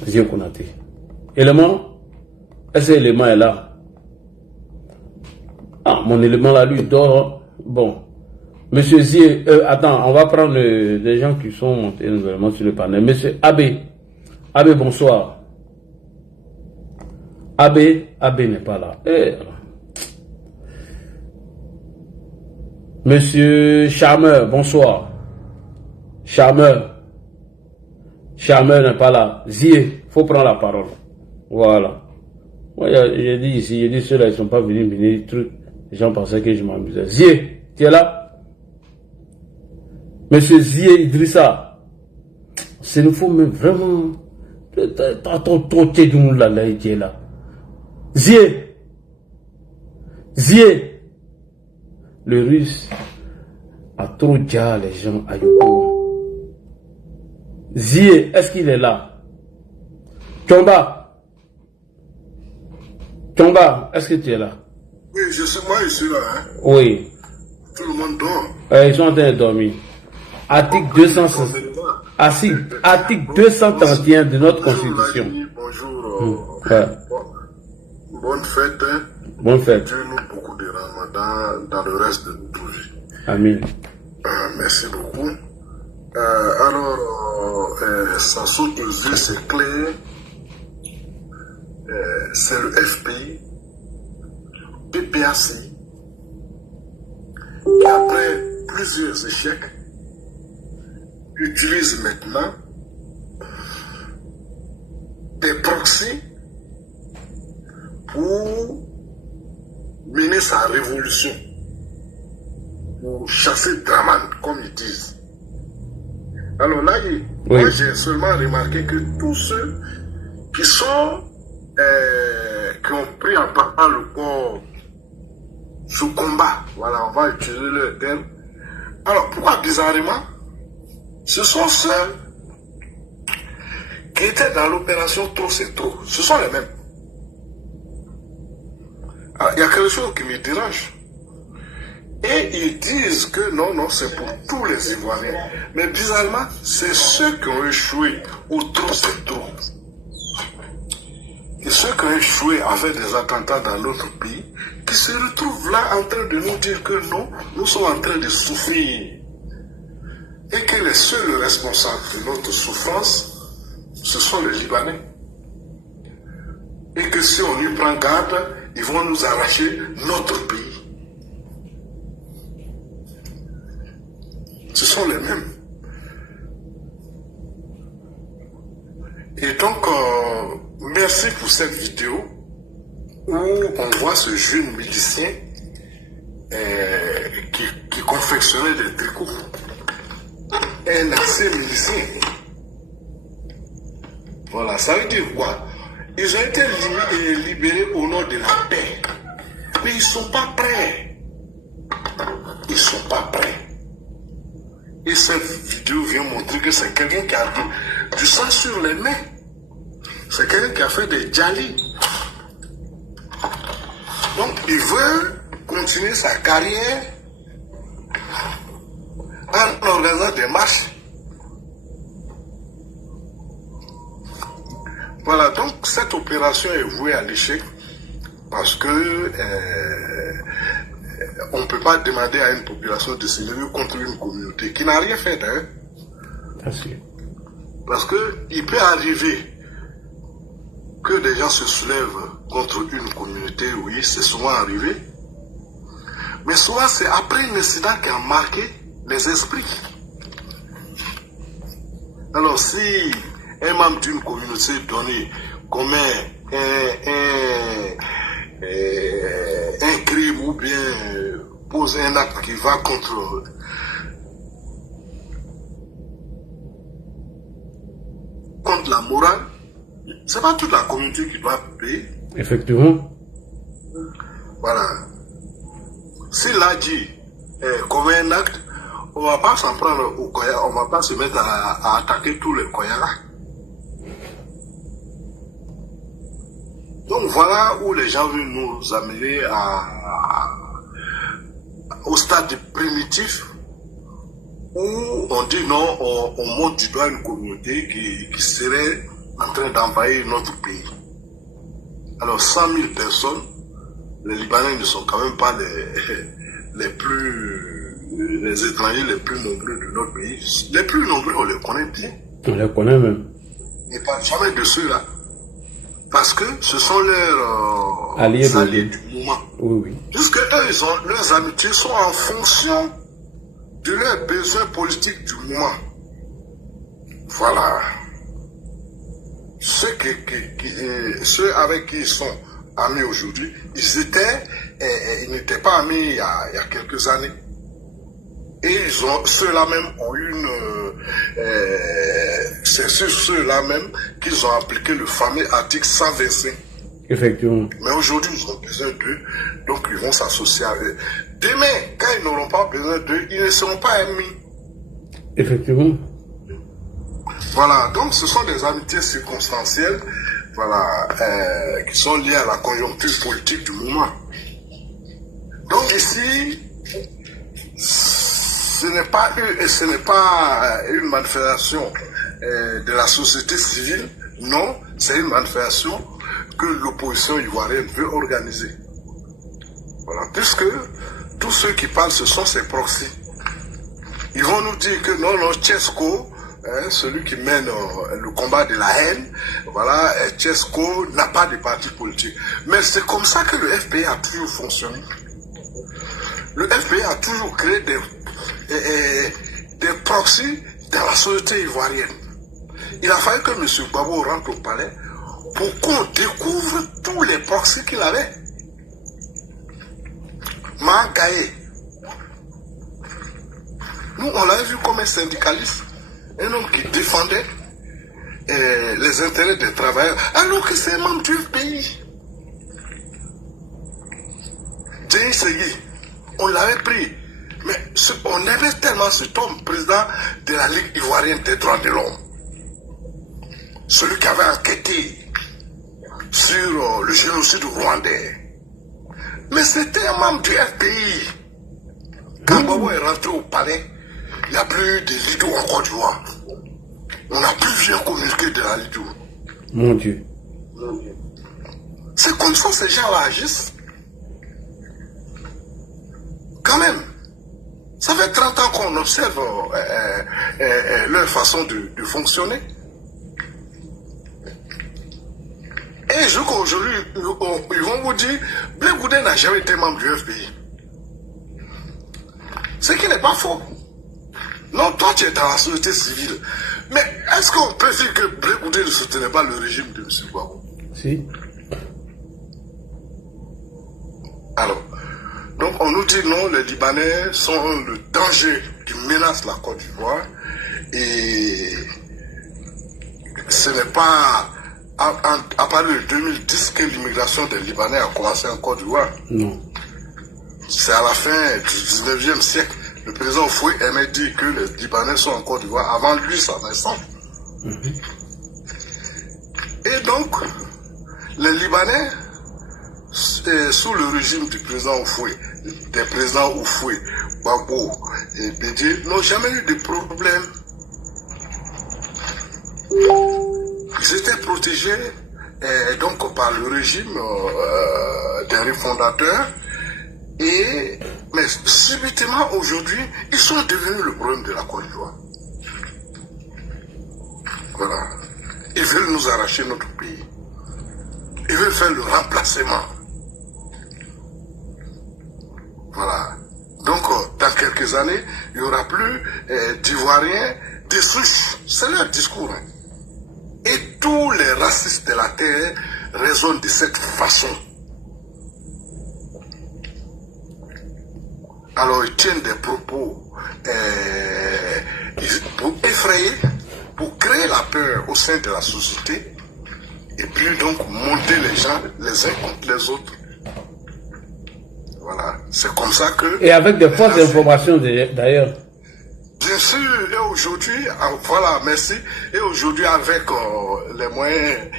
Zio Konaté. Élément, est-ce que l'élément est là? Ah, mon élément là, lui, dort. Bon. Monsieur Zio, attends, on va prendre des gens qui sont montés nouvellement sur le panel. Monsieur Abbé. Abbé, bonsoir. Abbé n'est pas là. Monsieur Charmeur, bonsoir. Charmeur n'est pas là. Zier, faut prendre la parole. Voilà. Moi, j'ai dit ici, j'ai dit ceux-là, ils ne sont pas venus venir truc. Les gens pensaient que je m'amusais. Zier, tu es là? Monsieur Zier Idrissa, c'est nous faut même vraiment. Ton tête là, il est là. Zier, le russe a trop déjà les gens à Yoko. Zier, est-ce qu'il est là? Chomba, est-ce que tu es là? Oui, moi je suis là. Hein. Oui. Tout le monde dort. Ils sont en train de dormir. Article 231 de notre Constitution. Bonjour. Bonne fête. Hein. Bonne fête. Dieu nous beaucoup de Ramadan dans le reste de notre vie. Amen. Merci beaucoup. Alors, ça saute aux yeux, c'est clair. C'est le FPI, PPAC, qui après plusieurs échecs, utilise maintenant des proxys pour mener sa révolution, pour chasser Draman, comme ils disent. Alors là, moi j'ai seulement remarqué que tous ceux qui sont, qui ont pris en part le corps sous combat, voilà, on va utiliser le terme. Alors pourquoi bizarrement, ce sont ceux qui étaient dans l'opération Trop c'est trop, ce sont les mêmes. Il y a quelque chose qui me dérange. Et ils disent que non, c'est pour tous les Ivoiriens. Mais bizarrement, c'est ceux qui ont échoué au trop c'est trop. Et ceux qui ont échoué à faire des attentats dans notre pays, qui se retrouvent là en train de nous dire que non, nous sommes en train de souffrir. Et que les seuls responsables de notre souffrance, ce sont les Libanais. Et que si on lui prend garde, ils vont nous arracher notre pays. Ce sont les mêmes. Et donc, merci pour cette vidéo où on voit ce jeune milicien qui confectionnait des tricots. Un ancien milicien. Voilà, ça veut dire quoi? Ils ont été libérés au nom de la paix. Mais ils ne sont pas prêts. Ils ne sont pas prêts. Et cette vidéo vient montrer que c'est quelqu'un qui a du sang sur les mains. C'est quelqu'un qui a fait des djalis. Donc il veut continuer sa carrière en organisant des marches. Voilà, donc cette opération est vouée à l'échec parce que on ne peut pas demander à une population de se lever contre une communauté qui n'a rien fait d'ailleurs. Parce qu'il peut arriver que des gens se soulèvent contre une communauté, oui, c'est souvent arrivé. Mais souvent, c'est après un incident qui a marqué les esprits. Alors, si un membre d'une communauté donnée commet un crime ou bien pose un acte qui va contre la morale, c'est pas toute la communauté qui doit payer. Effectivement. Voilà. S'il a dit commet un acte, on ne va pas s'en prendre au Koya, on ne va pas se mettre à attaquer tous les Koyaras. Donc voilà où les gens veulent nous amener au stade primitif où on dit non, on monte du doigt une communauté qui serait en train d'envahir notre pays. Alors 100 000 personnes, les Libanais ne sont quand même pas les étrangers les plus nombreux de notre pays. Les plus nombreux, on les connaît bien. On les connaît même. Et pas jamais de ceux-là. Parce que ce sont leurs alliés du moment. Oui, oui. Puisque eux, leurs amitiés sont en fonction de leurs besoins politiques du moment. Voilà. Ceux avec qui ils sont amis aujourd'hui, ils n'étaient pas amis il y a quelques années. Et ceux-là même ont eu c'est sur ceux-là même qu'ils ont appliqué le fameux article 125. Effectivement. Mais aujourd'hui, ils ont besoin d'eux, donc ils vont s'associer à eux. Demain, quand ils n'auront pas besoin d'eux, ils ne seront pas ennemis. Effectivement. Voilà, donc ce sont des amitiés circonstancielles, voilà, qui sont liées à la conjoncture politique du moment. Donc ici, ce n'est pas une manifestation de la société civile, non, c'est une manifestation que l'opposition ivoirienne veut organiser. Voilà, puisque tous ceux qui parlent, ce sont ces proxys. Ils vont nous dire que non, Tchesco, celui qui mène le combat de la haine, voilà, Tchesco n'a pas de parti politique. Mais c'est comme ça que le FPI a toujours fonctionné. Le FPI a toujours créé des proxys dans la société ivoirienne. Il a fallu que M. Gbagbo rentre au palais pour qu'on découvre tous les proxys qu'il avait. Mangaye. Nous, on l'avait vu comme un syndicaliste, un homme qui défendait les intérêts des travailleurs, alors que c'est un membre du FPI. Djei Segui, on l'avait pris. Mais on aimait tellement cet homme, président de la Ligue ivoirienne des droits de l'homme. Celui qui avait enquêté sur le génocide rwandais. Mais c'était un membre du FPI. Quand Gbagbo est rentré au palais, il n'y a plus de Lido en Côte d'Ivoire. On n'a plus rien communiqué de la Lido. Mon Dieu. C'est comme ça que ces gens-là agissent. Quand même. Ça fait 30 ans qu'on observe leur façon de fonctionner. Et jusqu'aujourd'hui, ils vont vous dire, Blé Goudé n'a jamais été membre du FPI. Ce qui n'est pas faux. Non, toi tu es dans la société civile. Mais est-ce qu'on peut dire que Blé Goudé ne soutenait pas le régime de M. Gbagbo? Si. Alors, donc on nous dit non, les Libanais sont le danger qui menace la Côte d'Ivoire. Et ce n'est pas à partir de 2010 que l'immigration des Libanais a commencé en Côte d'Ivoire. Non. C'est à la fin du 19e siècle. Le président Foué aimait dire que les Libanais sont en Côte d'Ivoire avant lui, sa naissance. Et donc, les Libanais, sous le régime du président Oufoué, des présidents Oufoué, Gbagbo et Bédié, n'ont jamais eu de problème. Ils étaient protégés donc par le régime des fondateurs. Mais subitement aujourd'hui, ils sont devenus le problème de la Côte d'Ivoire. Voilà. Ils veulent nous arracher notre pays. Ils veulent faire le remplacement. Voilà. Donc, dans quelques années, il n'y aura plus d'Ivoiriens, des souches. C'est leur discours. Hein. Et tous les racistes de la terre raisonnent de cette façon. Alors, ils tiennent des propos pour effrayer, pour créer la peur au sein de la société, et puis donc monter les gens les uns contre les autres. Voilà, c'est comme ça que... Et avec de fausses informations d'ailleurs. Bien sûr, et aujourd'hui, voilà, merci. Et aujourd'hui, avec les moyens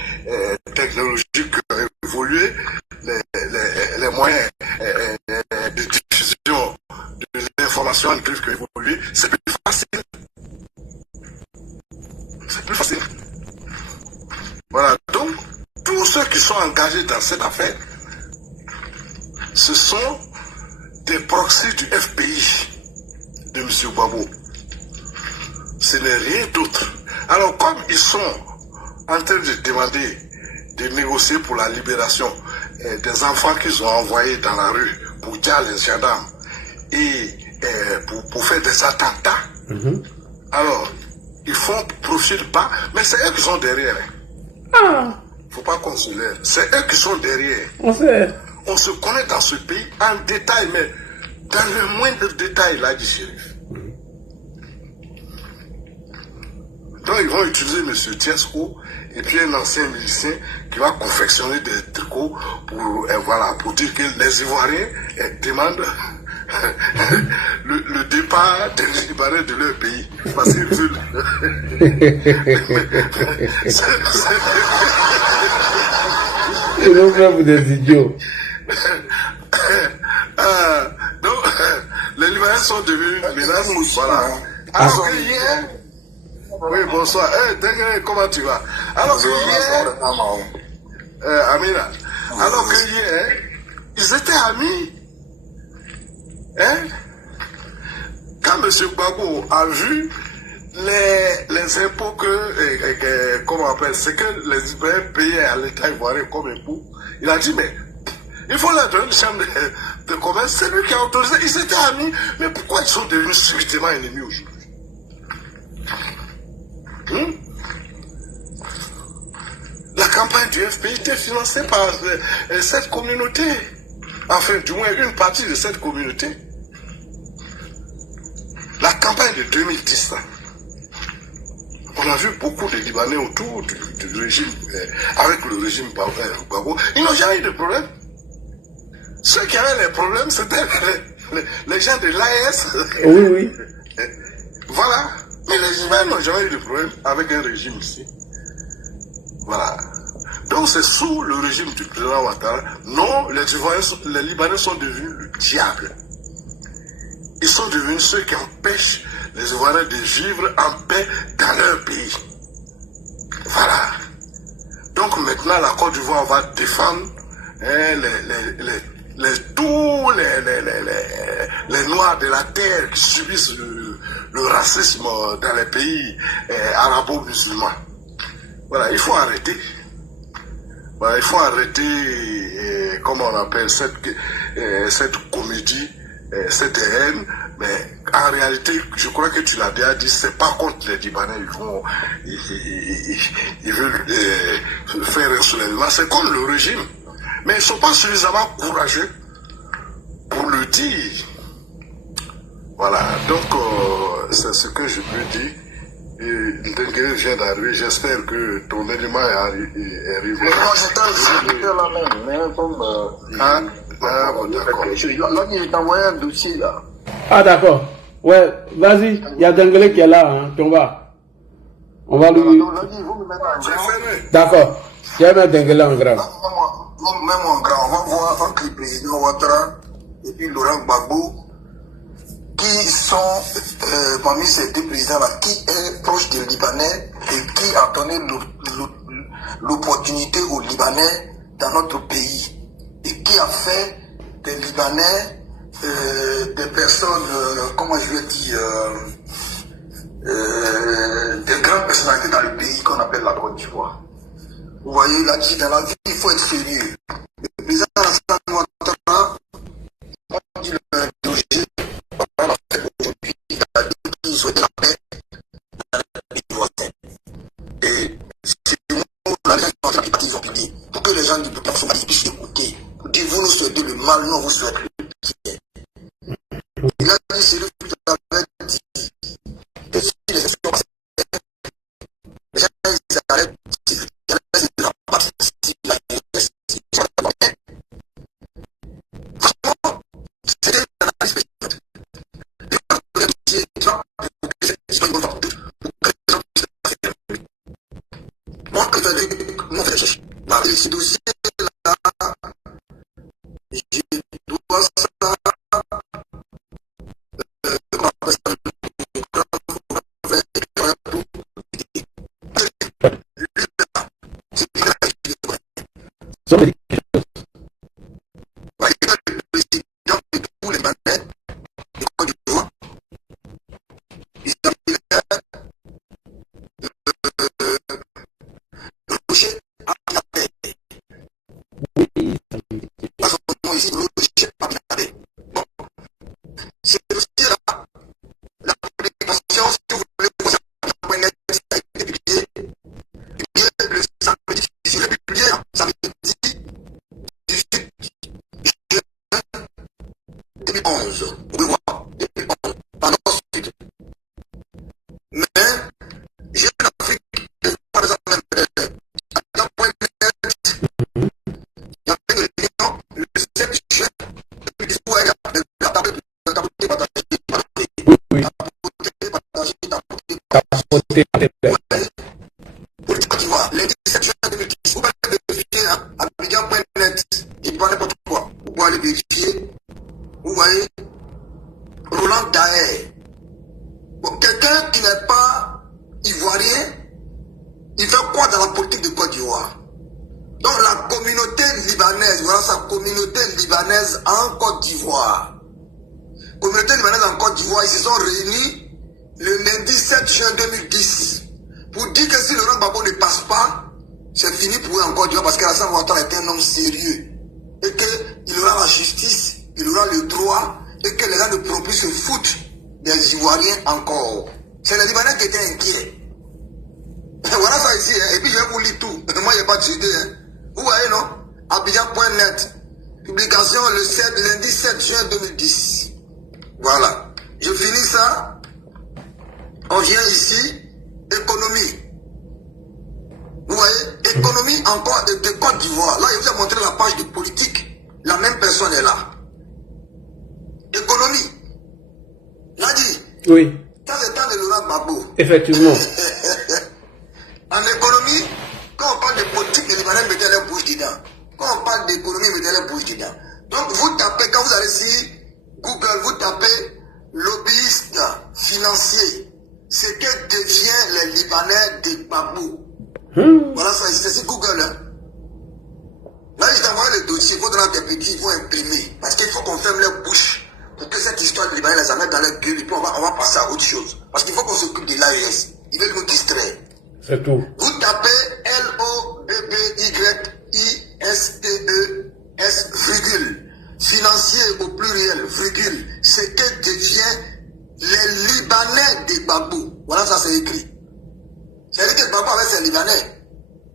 technologiques évolués, les moyens de diffusion de l'information en plus évolué, c'est plus facile. C'est plus facile. Voilà, donc, tous ceux qui sont engagés dans cette affaire, ce sont des proxys du FBI de M. Gbagbo. Ce n'est rien d'autre. Alors, comme ils sont en train de demander, de négocier pour la libération des enfants qu'ils ont envoyés dans la rue pour dire les gendarmes et pour faire des attentats, alors, ils font profil pas, mais c'est eux qui sont derrière. Ah. Faut pas qu'on se lève. C'est eux qui sont derrière. On se connaît dans ce pays en détail, mais dans le moindre détail là du shérif. Donc ils vont utiliser M. Tiesco et puis un ancien milicien qui va confectionner des tricots pour, voilà, pour dire que les Ivoiriens demandent le départ des Libanais de leur pays. Parce qu'ils veulent... Ils vont faire pour des idiots. Donc, les Libanais sont devenus menaces. Voilà. Alors que hier... Oui, bonsoir. Comment tu vas? Alors que hier... Amina. Alors que hier, ils étaient amis. Hein? Quand M. Gbagbo a vu les impôts que, comment on appelle, c'est que les Ivoiriens payaient à l'État ivoirien comme impôt, il a dit, mais il faut leur donner une chambre de commerce. C'est lui qui a autorisé. Ils étaient amis, mais pourquoi ils sont devenus subitement ennemis aujourd'hui? La campagne du FPI était financée par cette communauté. Enfin, du moins une partie de cette communauté. La campagne de 2010, là, on a vu beaucoup de Libanais autour du régime, avec le régime Gbagbo. Ils n'ont jamais eu de problème. Ceux qui avaient les problèmes, c'était les gens de l'AES. Oui, oui. Voilà. Mais les Libanais n'ont jamais eu de problème avec un régime ici. Voilà. Donc c'est sous le régime du président Ouattara. Non, les Libanais sont devenus le diable. Ils sont devenus ceux qui empêchent les Ivoiriens de vivre en paix dans leur pays. Voilà. Donc maintenant, la Côte d'Ivoire va défendre tous les Noirs de la terre qui subissent le racisme dans les pays arabo-musulmans. Voilà, il faut arrêter. Voilà, il faut arrêter, comment on appelle, cette comédie, cette haine. Mais en réalité, je crois que tu l'as déjà dit, c'est pas contre les Libanais, ils veulent faire un soulèvement, c'est contre le régime. Mais ils ne sont pas suffisamment courageux pour le dire. Voilà, donc c'est ce que je peux dire. Ndengue vient d'arriver, j'espère que ton élément est arrivé. Mais moi j'étais là même, mais comme... bon, d'accord. Là, il t'a envoyé un dossier là. Ah d'accord. Ouais, vas-y, il y a Dengele qui est là, hein, on va lui... D'accord, il y a un Dengele en grand. Même en grand, on va voir entre le président Ouattara et puis Laurent Gbagbo, qui sont parmi ces deux présidents-là, qui est proche des Libanais et qui a donné l'opportunité aux Libanais dans notre pays et qui a fait des Libanais des personnes, comment je vais dire, des grandes personnalités dans le pays qu'on appelle la Côte d'Ivoire. Vous voyez, là, dans la vie, il faut être sérieux. Le président Alassane Ouattara, quand il l'a interrogé, pendant la fête aujourd'hui, il a dit qu'il souhaitait la paix dans les pays voisins. Et c'est le mot la raison qu'ils ont publié. Pour que les gens du Burkina Faso puissent écouter. Pour dire, vous nous souhaitez le mal, nous, vous souhaitez le bien. Il a dit, c'est le tout à l'heure dit. Et si les gens s'arrêtent, c'est la partie de la franchement, c'était une analyse spécifique. Moi, que j'avais mon recherche, ce dossier-là, je dois ça. Quelqu'un qui n'est pas ivoirien, il fait quoi dans la politique de Côte d'Ivoire? Donc la communauté libanaise, voilà sa communauté libanaise en Côte d'Ivoire. Communauté libanaise en Côte d'Ivoire, ils se sont réunis le lundi 7 juin 2010 pour dire que si Laurent Gbagbo ne passe pas, c'est fini pour eux en Côte d'Ivoire parce qu'Alassane Ouattara est un homme sérieux et qu'il aura la justice, il aura le droit et que les gens ne pourront plus se foutre des Ivoiriens encore. C'est les Libanais qui étaient inquiets. Voilà ça ici, hein. Et puis je vais vous lire tout. Moi, je n'ai pas d'idée. Hein. Vous voyez, non? Abidjan.net. Publication le lundi 7 juin 2010. Voilà. Je finis ça. On vient ici. Économie. Vous voyez? Économie encore de Côte d'Ivoire. Là, je vous ai montré la page de politique. La même personne est là. Économie. L'a dit. Oui. Ça, c'est le temps de Laurent Gbagbo. Effectivement. En économie, quand on parle de politique, les Libanais mettaient les bouches dedans. Quand on parle d'économie, ils mettaient les bouches dedans. Donc vous tapez, quand vous allez sur Google, vous tapez lobbyiste financier. Ce que devient les Libanais de Gbagbo. Voilà ça, c'est sur Google. Hein. Là, ils envoient le dossier, il faut donner des petits, ils vont imprimer. Parce qu'il faut qu'on ferme les bouches. Pour que cette histoire de Libanais les amène dans leur gueule, et puis on va passer à autre chose. Parce qu'il faut qu'on s'occupe de l'AES. Ils veulent nous distraire. C'est tout. Vous tapez LOBBYISTES, virgule, financier au pluriel, virgule, ce que devient les Libanais de Gbagbo. Voilà, ça c'est écrit. C'est-à-dire que Gbagbo avec ses Libanais.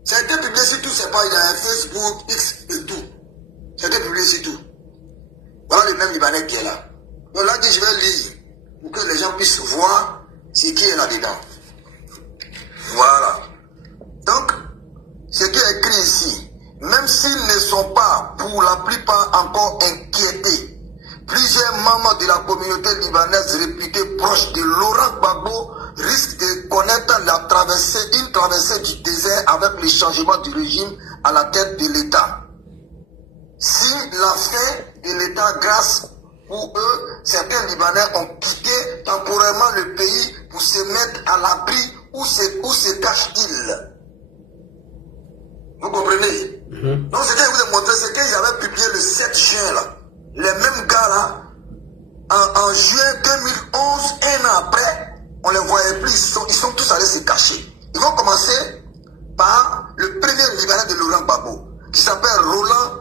Ça a été publié sur tout, c'est pas, il y a un Facebook, X et tout. Ça a été publié sur tout. Voilà le même Libanais qui est là. Donc là, je vais lire pour que les gens puissent voir ce qui est là-dedans. Voilà. Donc, ce qui est écrit ici, même s'ils ne sont pas pour la plupart encore inquiétés, plusieurs membres de la communauté libanaise réputée proche de Laurent Gbagbo risquent de connaître une traversée du désert avec le changement du régime à la tête de l'État. Si la fin de l'État, grâce pour eux, certains Libanais ont quitté temporairement le pays pour se mettre à l'abri. Où se cache-t-il? Vous comprenez? Donc, ce que je vous ai montré, c'est qu'ils avaient publié le 7 juin, là. Les mêmes gars, là, en juin 2011, un an après, on les voyait plus, ils sont tous allés se cacher. Ils vont commencer par le premier Libanais de Laurent Gbagbo, qui s'appelle Roland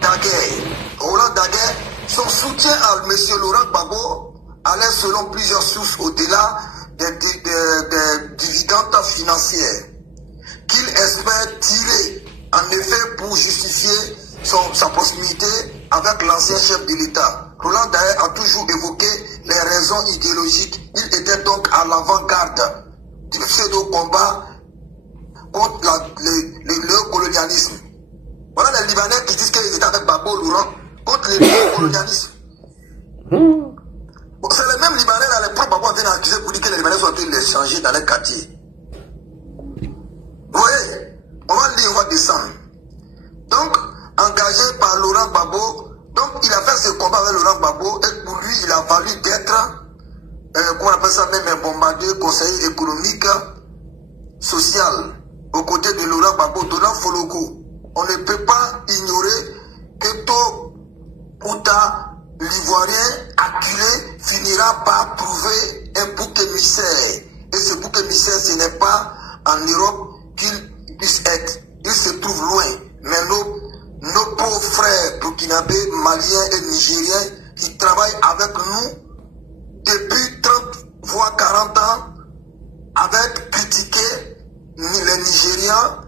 Daguerre. Roland Daguerre, son soutien à M. Laurent Gbagbo allait selon plusieurs sources au-delà des dividendes financières qu'il espère tirer en effet pour justifier sa proximité avec l'ancien chef de l'État. Roland Daguerre a toujours évoqué les raisons idéologiques. Il était donc à l'avant-garde du pseudo-combat contre le colonialisme. Voilà les Libanais qui disent qu'ils étaient avec Gbagbo Laurent contre le colonialisme. C'est les mêmes Libanais là, les propres Gbagbo viennent accuser pour dire que les Libanais sont en train de les changer dans les quartiers. Vous voyez, on va lire, on va descendre. Donc, engagé par Laurent Gbagbo, donc il a fait ce combat avec Laurent Gbagbo et pour lui, il a valu d'être, comment on appelle ça même, bombardé, conseiller économique, social, aux côtés de Laurent Gbagbo, donnant Fologo. On ne peut pas ignorer que tôt ou tard, l'Ivoirien acculé finira par trouver un bouc émissaire. Et ce bouc émissaire, ce n'est pas en Europe qu'il puisse être. Il se trouve loin. Mais nos pauvres frères burkinabés, maliens et nigériens qui travaillent avec nous depuis 30 voire 40 ans, avaient critiqué les Nigériens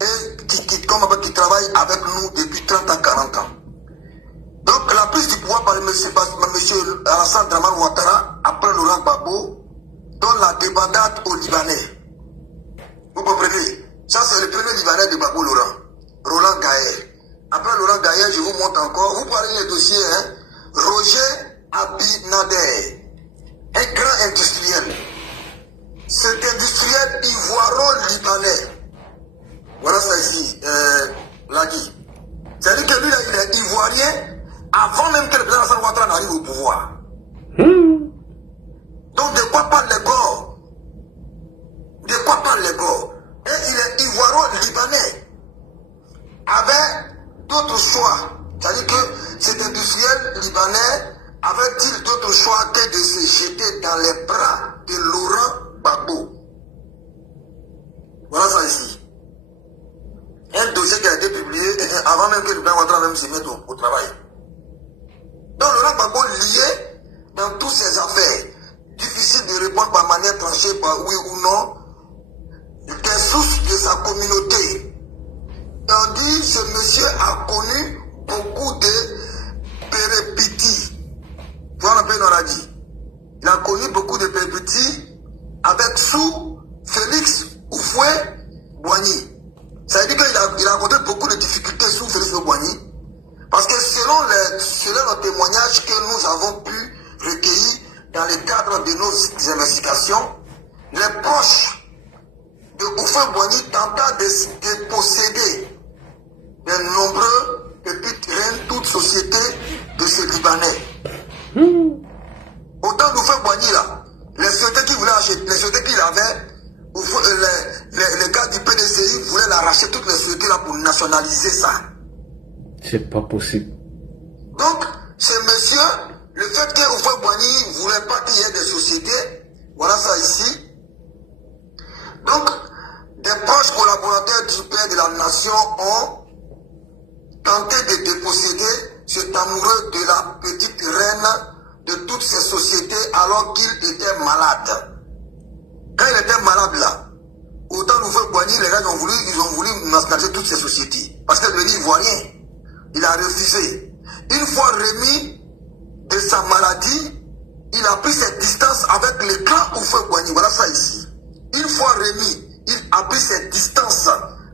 et qui travaillent avec nous depuis 30 ans, 40 ans. Donc la prise du pouvoir par M. Alassane Dramane Ouattara après Laurent Gbagbo donne la débandade aux Libanais. Vous comprenez? Ça c'est le premier Libanais de Gbagbo Laurent, Roland Gaël. Après Laurent Gaël, je vous montre encore, vous parlez les dossiers, hein? Roger Abinader, un grand industriel. Cet industriel ivoiro-libanais. Voilà ça ici, Lagui. C'est-à-dire que lui, là, il est ivoirien avant même que le président Alassane Ouattara n'arrive au pouvoir. Donc, de quoi parle les corps? De quoi parle les corps? Et il est ivoiro-libanais. Avec d'autres choix. C'est-à-dire que cet industriel libanais avait-il d'autres choix que de se jeter dans les bras de Laurent Gbagbo? Voilà ça ici. Un dossier qui a été publié avant même que le président Ouattara même se mette au travail. Donc Laurent Gbagbo lié dans toutes ces affaires. Difficile de répondre par manière tranchée, par oui ou non, des sources de sa communauté. On dit ce monsieur a connu beaucoup de péripéties. Voilà un peu on a dit. Il a connu beaucoup de péripéties avec sous Félix Houphouët-Boigny. Ça veut dire qu'il a rencontré beaucoup de difficultés sous Félix Houphouët-Boigny. Parce que selon nos témoignages que nous avons pu recueillir dans le cadre de nos investigations, les proches de Houphouët-Boigny tentaient de posséder de nombreux petites reines, toutes sociétés de ce Libanais. Autant d'Houphouët-Boigny là, les sociétés qu'il voulait acheter, les sociétés qu'il avait, les gars du PDCI voulaient l'arracher toutes les sociétés là pour nationaliser ça. C'est pas possible. Donc, ce monsieur, le fait que Houphouët-Boigny ne voulait pas qu'il y ait des sociétés, voilà ça ici. Donc, des proches collaborateurs du père de la nation ont tenté de déposséder cet amoureux de la petite reine de toutes ces sociétés alors qu'il était malade. Quand il était malade là, autant Houphouët-Boigny, les gens ils ont voulu nationaliser toutes ces sociétés. Parce que lui, ivoirien, il a refusé. Une fois remis de sa maladie, il a pris ses distances avec le clan Houphouët-Boigny. Voilà ça ici. Une fois remis, il a pris ses distances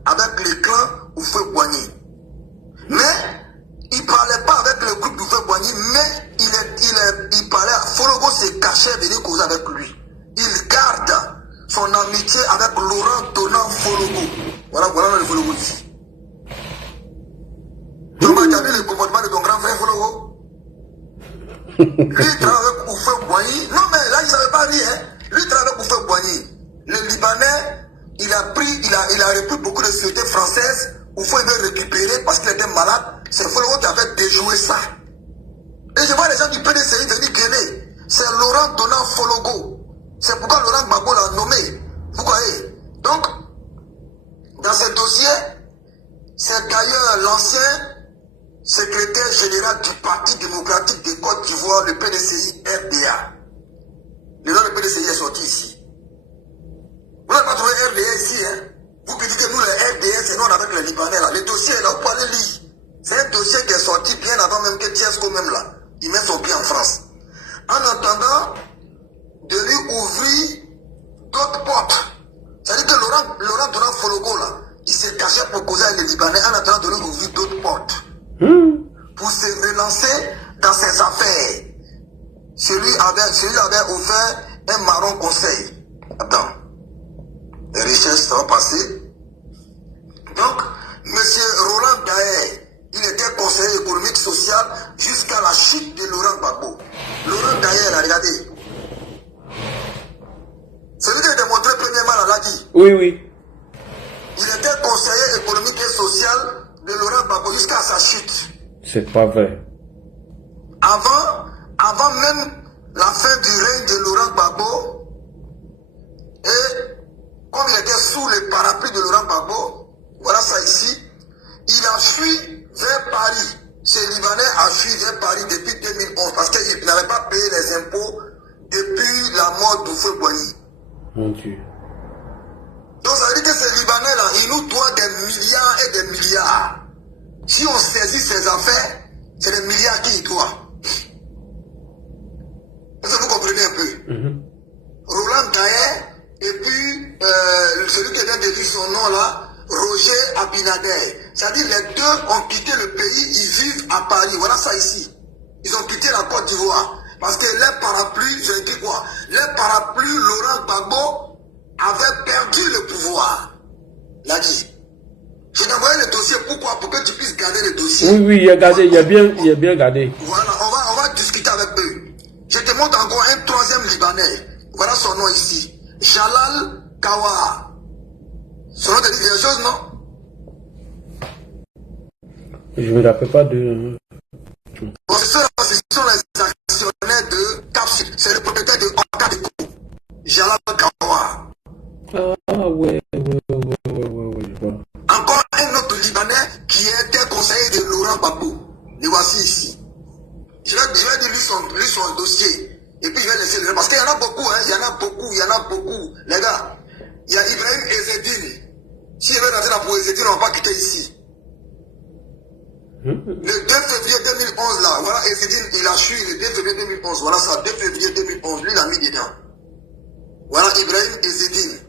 avec le clan Houphouët-Boigny. Mais il ne parlait pas avec le groupe Houphouët-Boigny, mais il parlait, Fologo se cachait venir causer avec lui. Il garde son amitié avec Laurent Donnant Fologo. Voilà le Fologo ici. Tu as vu le commandement de ton grand frère Fologo? Lui, il travaille avec Houphouët-Boigny. Non, mais là, il ne savait pas rien. Lui, il travaille avec Houphouët-Boigny. Le Libanais, il a repris beaucoup de sociétés françaises. Houphouët veut récupérer parce qu'il était malade. C'est Fologo qui avait déjoué ça. Et je vois les gens du PDCI venir gueuler. C'est Laurent Donnant Fologo. C'est pourquoi Laurent Gbagbo l'a nommé. Vous voyez? Donc, dans ce dossier, c'est d'ailleurs l'ancien secrétaire général du Parti démocratique de Côte d'Ivoire, le PDCI RDA. Le nom du PDCI est sorti ici. Vous n'avez pas trouvé RDA ici, hein? Vous critiquez nous les RDA, c'est nous avec les Libanais là. Le dossier est là, vous pouvez aller lire. C'est un dossier qui est sorti bien avant même que Tiesco même là. Il met son pied en France. En attendant de lui ouvrir d'autres portes. C'est-à-dire que Laurent Donald Fologo là, il s'est caché pour causer avec les Libanais en attendant de lui ouvrir d'autres portes. Pour se relancer dans ses affaires. Celui avait offert un marron conseil. Attends. Les recherches sont passées. Donc, M. Roland Gaël, il était conseiller économique social jusqu'à la chute de Laurent Gbagbo. Laurent Gaël, regardez. Celui qui a démontré premièrement la Ladi. Oui, oui. Il était conseiller économique et social de Laurent Gbagbo jusqu'à sa chute. C'est pas vrai. Avant même la fin du règne de Laurent Gbagbo, et comme il était sous le parapluie de Laurent Gbagbo, voilà ça ici, il a fui vers Paris. Ce Libanais a fui vers Paris depuis 2011 parce qu'il n'avait pas payé les impôts depuis la mort d'Oufoué Boigny. Mon Dieu. Donc ça veut dire que ce Libanais-là, il nous doit des milliards et des milliards. Si on saisit ses affaires, c'est des milliards qu'il doit. Est-ce que vous comprenez un peu? Roland Gaël et puis celui qui vient de dire son nom là, Roger Abinader. C'est-à-dire les deux ont quitté le pays, ils vivent à Paris. Voilà ça ici. Ils ont quitté la Côte d'Ivoire. Parce que les parapluies, j'ai dit quoi? Les parapluies, Laurent Gbagbo avait perdu le pouvoir. L'a dit. Je t'ai envoyé le dossier, pourquoi? Pour que tu puisses garder le dossier. Oui, oui, il a gardé, il a bien gardé. Voilà, on va discuter avec eux. Je te montre encore un troisième Libanais. Voilà son nom ici. Jalal Kawa. Son nom te dit quelque chose, non? Je ne me rappelle pas de... Bon, ce sont les actionnaires de Capsule. C'est le propriétaire de Orcadeco. Jalal Kawa. Ah ouais, je vois. Encore un autre Libanais qui était conseiller de Laurent Gbagbo. Le voici ici. Je vais lui son dossier. Et puis je vais laisser le reste. Parce qu'il y en a beaucoup, hein. Il y en a beaucoup. Les gars, il y a Ibrahim Ezzedine. S'il veut rentrer dans Ezzedine, on ne va pas quitter ici. Le 2 février 2011, là, voilà, Ezzedine, il a fui le 2 février 2011. Voilà ça, 2 février 2011. Lui, il a mis dedans. Voilà Ibrahim Ezzedine.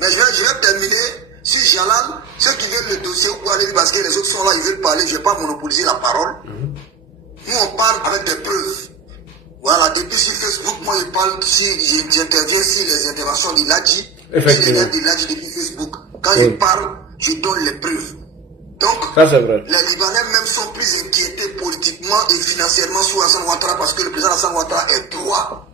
Mais je vais terminer. Si Jalal, ceux qui veulent le dossier, vous pouvez aller parce que les autres sont là, ils veulent parler, je ne vais pas monopoliser la parole. Nous, on parle avec des preuves. Voilà, depuis sur Facebook, moi, je parle, si j'interviens sur les interventions de Ladji, de Ladji depuis Facebook. Quand je parle, je donne les preuves. Donc, ça, c'est vrai. Les Libanais même sont plus inquiétés politiquement et financièrement sous Hassan Ouattara parce que le président Hassan Ouattara est droit.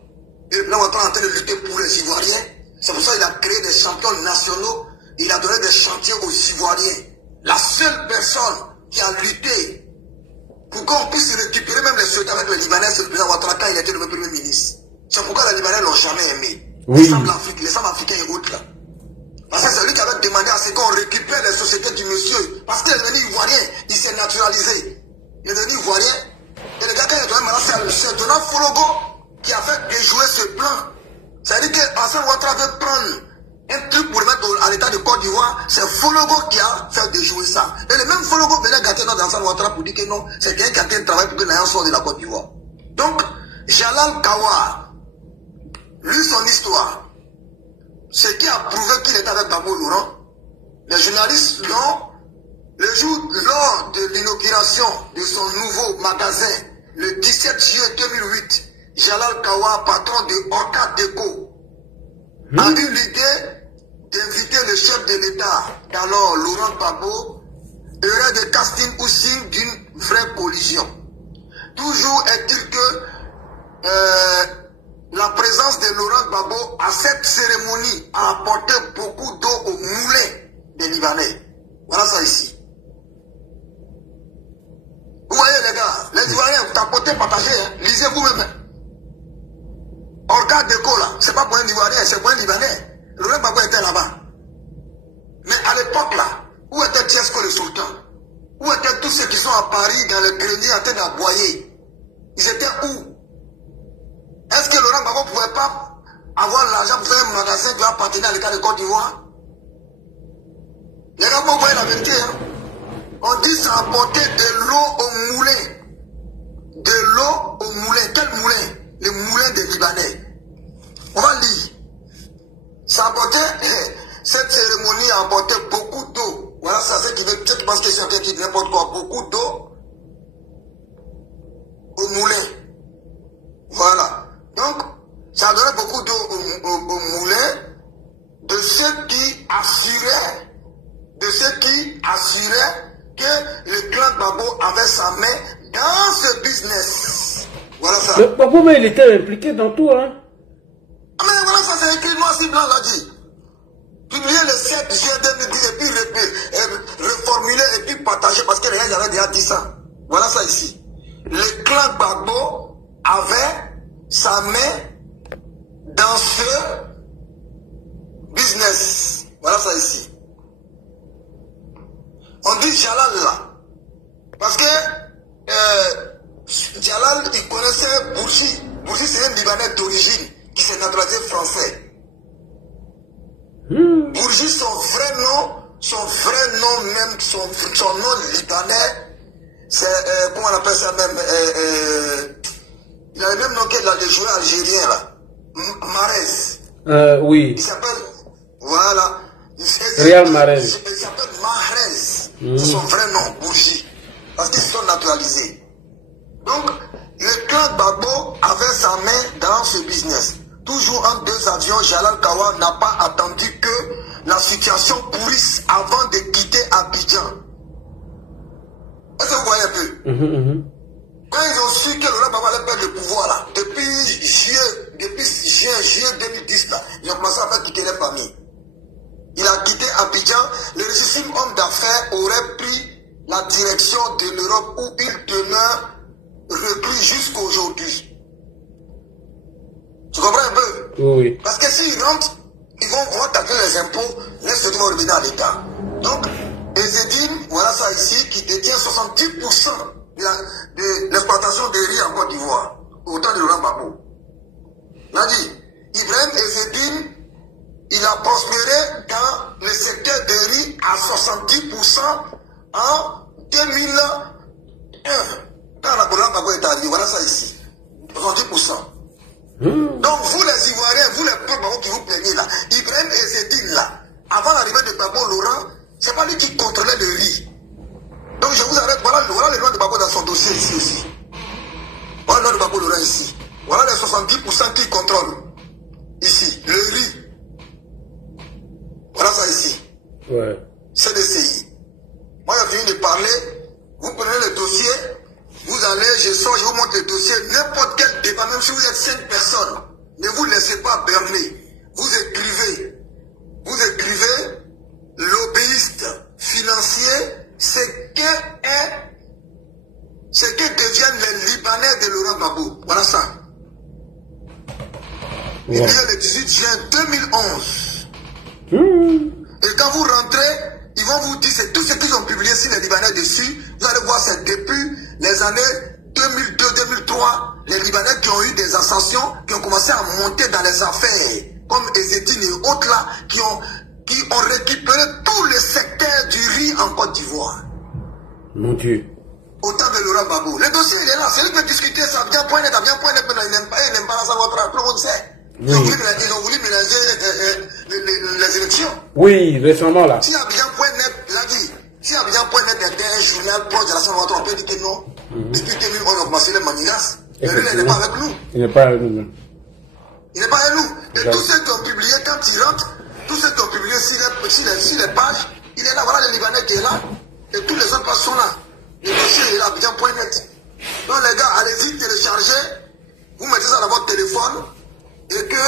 Et le président Ouattara est en train de lutter pour les Ivoiriens. C'est pour ça qu'il a créé des champions nationaux. Il a donné des chantiers aux Ivoiriens. La seule personne qui a lutté pour qu'on puisse récupérer même les soldats avec les Libanais, c'est le président Ouattara quand il était le premier ministre. C'est pourquoi les Libanais ne l'ont jamais aimé. Oui. Les femmes africains et autres là. Parce que c'est lui qui avait demandé à ce qu'on récupère les sociétés du monsieur. Parce qu'il est devenu ivoirien, il s'est naturalisé. Il est devenu ivoirien. Et le gars, quand il est devenu maintenant, c'est Donald Fologo qui a fait déjouer ce plan. C'est-à-dire que Hassan Ouattara veut prendre un truc pour le mettre à l'état de Côte d'Ivoire. C'est Fologo qui a fait déjouer ça. Et le même Fologo venait gâter notre Hassan Ouattara pour dire que non, c'est quelqu'un qui a fait un travail pour que Nayan sorte de la Côte d'Ivoire. Donc, Jalal Kawa, lui son histoire. Ce qui a prouvé qu'il était avec Gbagbo Laurent, les journalistes l'ont, le jour lors de l'inauguration de son nouveau magasin, le 17 juillet 2008, Jalal Kawa, patron de Orcadeco, a eu l'idée d'inviter le chef de l'État, alors Laurent Gbagbo, heureux de casting ou signe d'une vraie collision. Toujours est-il que la présence de Laurent Gbagbo à cette cérémonie a apporté beaucoup d'eau au moulin des Libanais. Voilà ça ici. Vous voyez les gars, les Ivoiriens, vous tapotez, partagez, hein. Lisez vous-même. Orcadeco là, c'est pas pour un Ivoirien, Libanais. Laurent Gbagbo était là-bas. Mais à l'époque là, où était Tchesco le sultan? Où étaient tous ceux qui sont à Paris dans le grenier en train d'aboyer? Ils étaient où? Est-ce que Laurent Gbagbo ne pouvait pas avoir l'argent pour faire un magasin qui appartenait à l'État de Côte d'Ivoire? Les gars, vous voyez la vérité. Hein? On dit ça apporter de l'eau au moulin. De l'eau au moulin. Quel moulin? Le moulin des Libanais. On va lire. Ça apportait, cette cérémonie a apporté beaucoup d'eau. Voilà, ça c'est qui pense que c'est quelqu'un qui dit n'importe quoi. Beaucoup d'eau au moulin. Voilà. Donc, ça a donné beaucoup d'eau au moulin de ceux qui assuraient que le clan Gbagbo avait sa main dans ce business. Voilà ça. Le Gbagbo, mais il était impliqué dans tout, hein. Ah mais voilà ça, c'est écrit noir sur blanc, l'a dit. Publié le 7 juin 2010 et puis reformulé et puis partagé parce que les gens avaient déjà dit ça. Voilà ça ici. Le clan Gbagbo avait sa main dans ce business. Voilà ça ici. On dit Jalal là. Parce que Jalal, il connaissait Bourgi. Bourgi, c'est un Libanais d'origine qui s'est naturalisé français. Bourgi, son vrai nom même, son nom libanais, c'est, comment on appelle ça même, il a le même nom que le joueur algérien là. Mahrez. Oui. Il s'appelle, voilà. Riyad Mahrez. Il s'appelle Mahrez. C'est son vrai nom, Bourgi. Parce qu'ils sont naturalisés. Donc, le clan Gbagbo avait sa main dans ce business. Toujours entre deux avions, Jalal Kawa n'a pas attendu que la situation pourrisse avant de quitter Abidjan. Est-ce que vous voyez un peu? Quand ils ont su que Laurent Gbagbo allait perdre le pouvoir là, depuis juin 2010 là, ils ont commencé à faire quitter les familles. Il a quitté Abidjan. Le régissime homme d'affaires aurait pris la direction de l'Europe où il demeure reclus jusqu'aujourd'hui. Tu comprends un peu? Oui. Parce que s'ils rentrent, ils vont taper les impôts, les studios vont revenir à l'État. Donc, Ezzedine, voilà ça ici, qui détient 70% de l'exploitation de riz en Côte d'Ivoire, au temps de Laurent Gbagbo. On a dit, Ibrahim Ezzedine, il a prospéré dans le secteur de riz à 70% en 2001. Quand Laurent Gbagbo est arrivé, voilà ça ici. 70%. Donc vous les Ivoiriens, vous les peuples qui vous plaignez là, Ibrahim Ezzedine là, avant l'arrivée de Gbagbo Laurent, c'est pas lui qui contrôlait le riz. Donc je vous arrête, voilà le nom de Gbagbo dans son dossier ici aussi. Voilà le nom de Gbagbo Laurent ici. Voilà les 70% qui contrôlent. Ici, le riz. Voilà ça ici. Ouais. CDCI. Moi j'ai fini de parler, vous prenez le dossier, vous allez, je sors, je vous montre le dossier, n'importe quel débat, même si vous êtes 5 personnes, ne vous laissez pas berner. Vous écrivez lobbyiste financier, c'est que deviennent les Libanais de Laurent Gbagbo. Voilà ça. Il y a le 18 juin 2011. Et quand vous rentrez, ils vont vous dire, c'est tout ce qu'ils ont publié sur les Libanais dessus. Vous allez voir, c'est depuis les années 2002-2003, les Libanais qui ont eu des ascensions, qui ont commencé à monter dans les affaires, comme Ezzedine et autres là, qui ont récupéré tous les secteurs du riz en Côte d'Ivoire. Mon Dieu. Autant de Laurent Gbagbo. Le dossier, il est là. C'est lui qui peut discuter ça. Bien point net, il n'aime pas ça, tout le monde sait. Oui. Ils ont voulu mélanger les élections. Oui, récemment là. Si Abidjan.net l'a dit, si Abidjan.net était un journal proche de la Saint-Valentin, on peut dire que non. Depuis 2000, on a commencé les manigas. Mais lui, il n'est pas avec nous. Il n'est pas avec nous. Il n'est pas avec nous. Et tous ceux qui ont publié, quand ils rentrent, tous ceux qui ont publié sur les pages, il est là, voilà le Libanais qui est là. Et tous les autres pages sont là. Le dossier est là, Abidjan.net. Donc les gars, allez-y, téléchargez. Vous mettez ça dans votre téléphone. Et que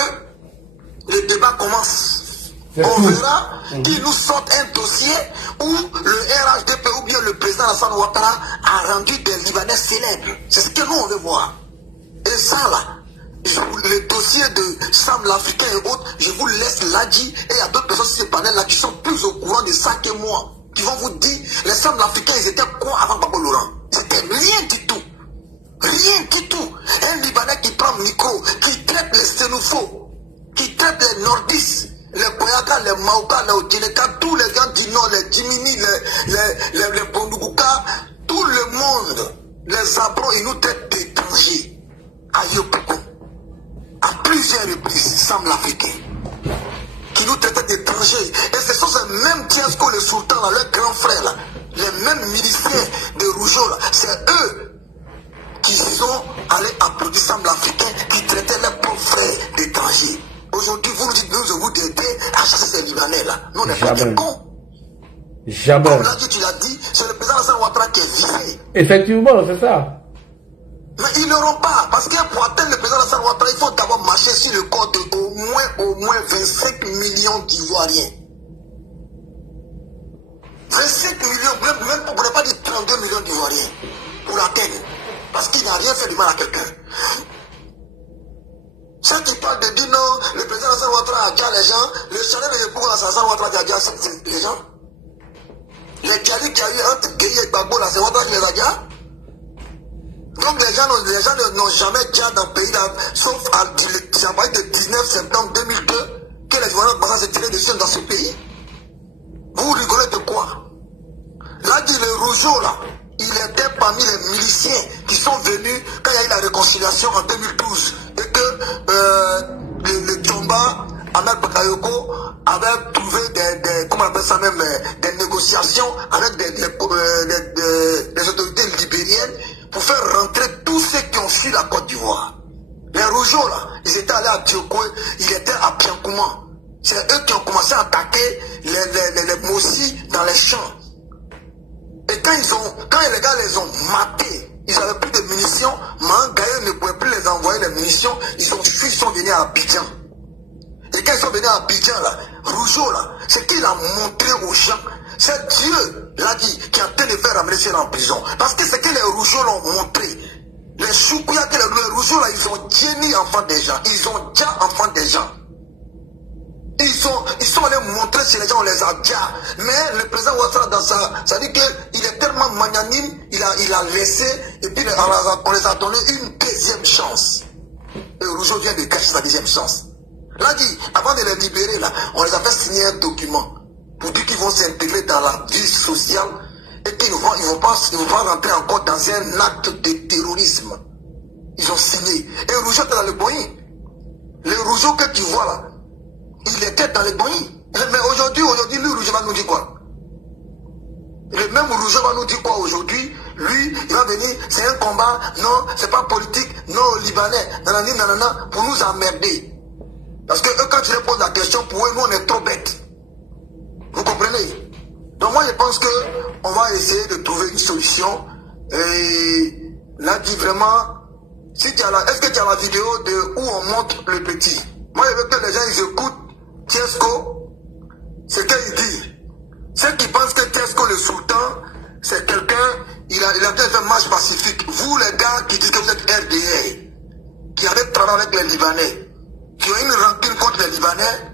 le débat commence. On verra qu'ils nous sortent un dossier où le RHDP ou bien le président Alassane Ouattara a rendu des Libanais célèbres. C'est ce que nous on veut voir. Et ça là, le dossier ce qui est de Sam l'Africain et autres, je vous laisse Ladi et il y a d'autres personnes sur ce panel-là qui sont plus au courant de ça que moi. Qui vont vous dire, les Sam l'Africain, ils étaient quoi avant Babo Laurent? C'était rien du tout. Rien du tout. Un Libanais qui prend le micro, qui traite les xénophobes, qui traite les nordistes, les Boyaka, les Maoka, les Odineka, tous les gens du Nord, les Djimini, les Bondouka, tout le monde, les Abros, ils nous traitent d'étrangers. À Yopoukou, à plusieurs reprises, Sam l'Africain, qui nous traitent d'étrangers. Et ce sont ces mêmes Tiesco, le sultan, là, leurs grands frères, là, les mêmes miliciens de Rougeau, là, c'est eux qui sont allés applaudir Sam l'Africain, qui traitait leurs propres frères d'étrangers. Aujourd'hui, vous nous dites, nous vous aider à chasser ces Libanais là. Nous, on n'est pas des cons. Jamais. Comme là, tu l'as dit, c'est le président Hassan Ouattara qui est visé. Effectivement, c'est ça. Mais ils n'auront pas, parce que pour atteindre le président Hassan Ouattara, il faut d'abord marcher sur le corps de au moins 25 millions d'Ivoiriens. 25 millions, même pour ne pas dire 32 millions d'Ivoiriens pour l'atteindre. Parce qu'il n'a rien fait de mal à quelqu'un. Ceux qui parlent de dire non, le président Hassan Ouattara a déjà les gens, le chalet de l'époque Hassan Ouattara a déjà les gens. Les dialogues qu'il y a eu entre Gueye et Gbagbo, là, c'est Ouattara qui les a déjà. Donc les gens n'ont jamais déjà dans le pays, là, sauf à le 19 septembre 2002, que les Ivoiriens commencent à se tirer dessus dans ce pays. Vous rigolez de quoi? Là, dit le Rougeau, là, il était parmi les miliciens qui sont venus quand il y a eu la réconciliation en 2012 et que le Tchomba, Ahmed Bakayoko, avait trouvé comment on appelle ça même, des négociations avec des autorités libériennes pour faire rentrer tous ceux qui ont fui la Côte d'Ivoire. Les Rougeaux, là, ils étaient allés à Diokoé, ils étaient à Piankouma. C'est eux qui ont commencé à attaquer les Mossi dans les champs. Et quand les gars les ont matés, ils n'avaient plus de munitions, Mangaïe ne pouvait plus les envoyer les munitions, ils sont venus à Abidjan. Et quand ils sont venus à Abidjan, là, Rougeau, là, c'est qu'il a montré aux gens, c'est Dieu, l'a dit, qui a en train de faire amener ceux en prison. Parce que c'est que les Rougeaux l'ont montré. Les Choukouya, les Rougeaux, là, ils ont génie enfant des gens, ils ont déjà enfant des gens. Ils sont allés montrer si les gens on les a déjà. Mais le président Ouattara dans ça dit qu'il est tellement magnanime, il a laissé, et puis on les a donné une deuxième chance. Et Rougeau vient de cacher sa deuxième chance. Là dit, avant de les libérer, là, on les a fait signer un document pour dire qu'ils vont s'intégrer dans la vie sociale et qu'ils ne vont pas rentrer encore dans un acte de terrorisme. Ils ont signé. Et Rougeau était dans le Boeing. Le Rougeau que tu vois là, il était dans les Boeing. Mais aujourd'hui, lui, Rougeau va nous dire quoi? Le même Rougeau va nous dire quoi aujourd'hui? Lui, il va venir, c'est un combat, non, c'est pas politique, non, Libanais, nanani, nanana, pour nous emmerder. Parce que eux, quand tu leur poses la question, pour eux, nous, on est trop bêtes. Vous comprenez? Donc moi, je pense qu'on va essayer de trouver une solution. Et là, dit vraiment, est-ce que tu as la vidéo de où on montre le petit? Moi, je veux que les gens, ils écoutent Tiesco, c'est qu'il dit. Ceux qui pensent que Tiesco, le sultan, c'est quelqu'un, il a fait un marche pacifique. Vous, les gars, qui disent que vous êtes RDA, qui avez travaillé avec les Libanais, qui ont une rancune contre les Libanais,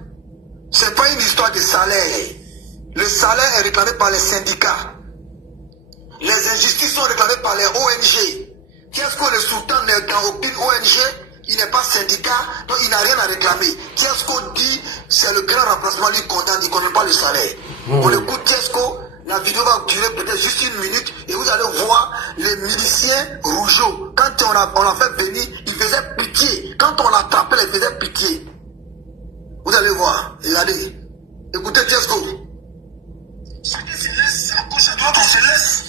c'est pas une histoire de salaire. Le salaire est réclamé par les syndicats. Les injustices sont réclamées par les ONG. Tiesco, le sultan, n'est dans aucune ONG. Il n'est pas syndicat, donc il n'a rien à réclamer. Tiesco dit, c'est le grand remplacement, lui condamne, il ne connaît pas le salaire. On écoute Tiesco, la vidéo va durer peut-être juste 1 minute, et vous allez voir les miliciens Rougeau. Quand on l'a fait venir, il faisait pitié. Quand on l'attrapait, il faisait pitié. Vous allez voir, regardez. Écoutez Tiesco. Chacun se laisse, à gauche à droite, on se laisse.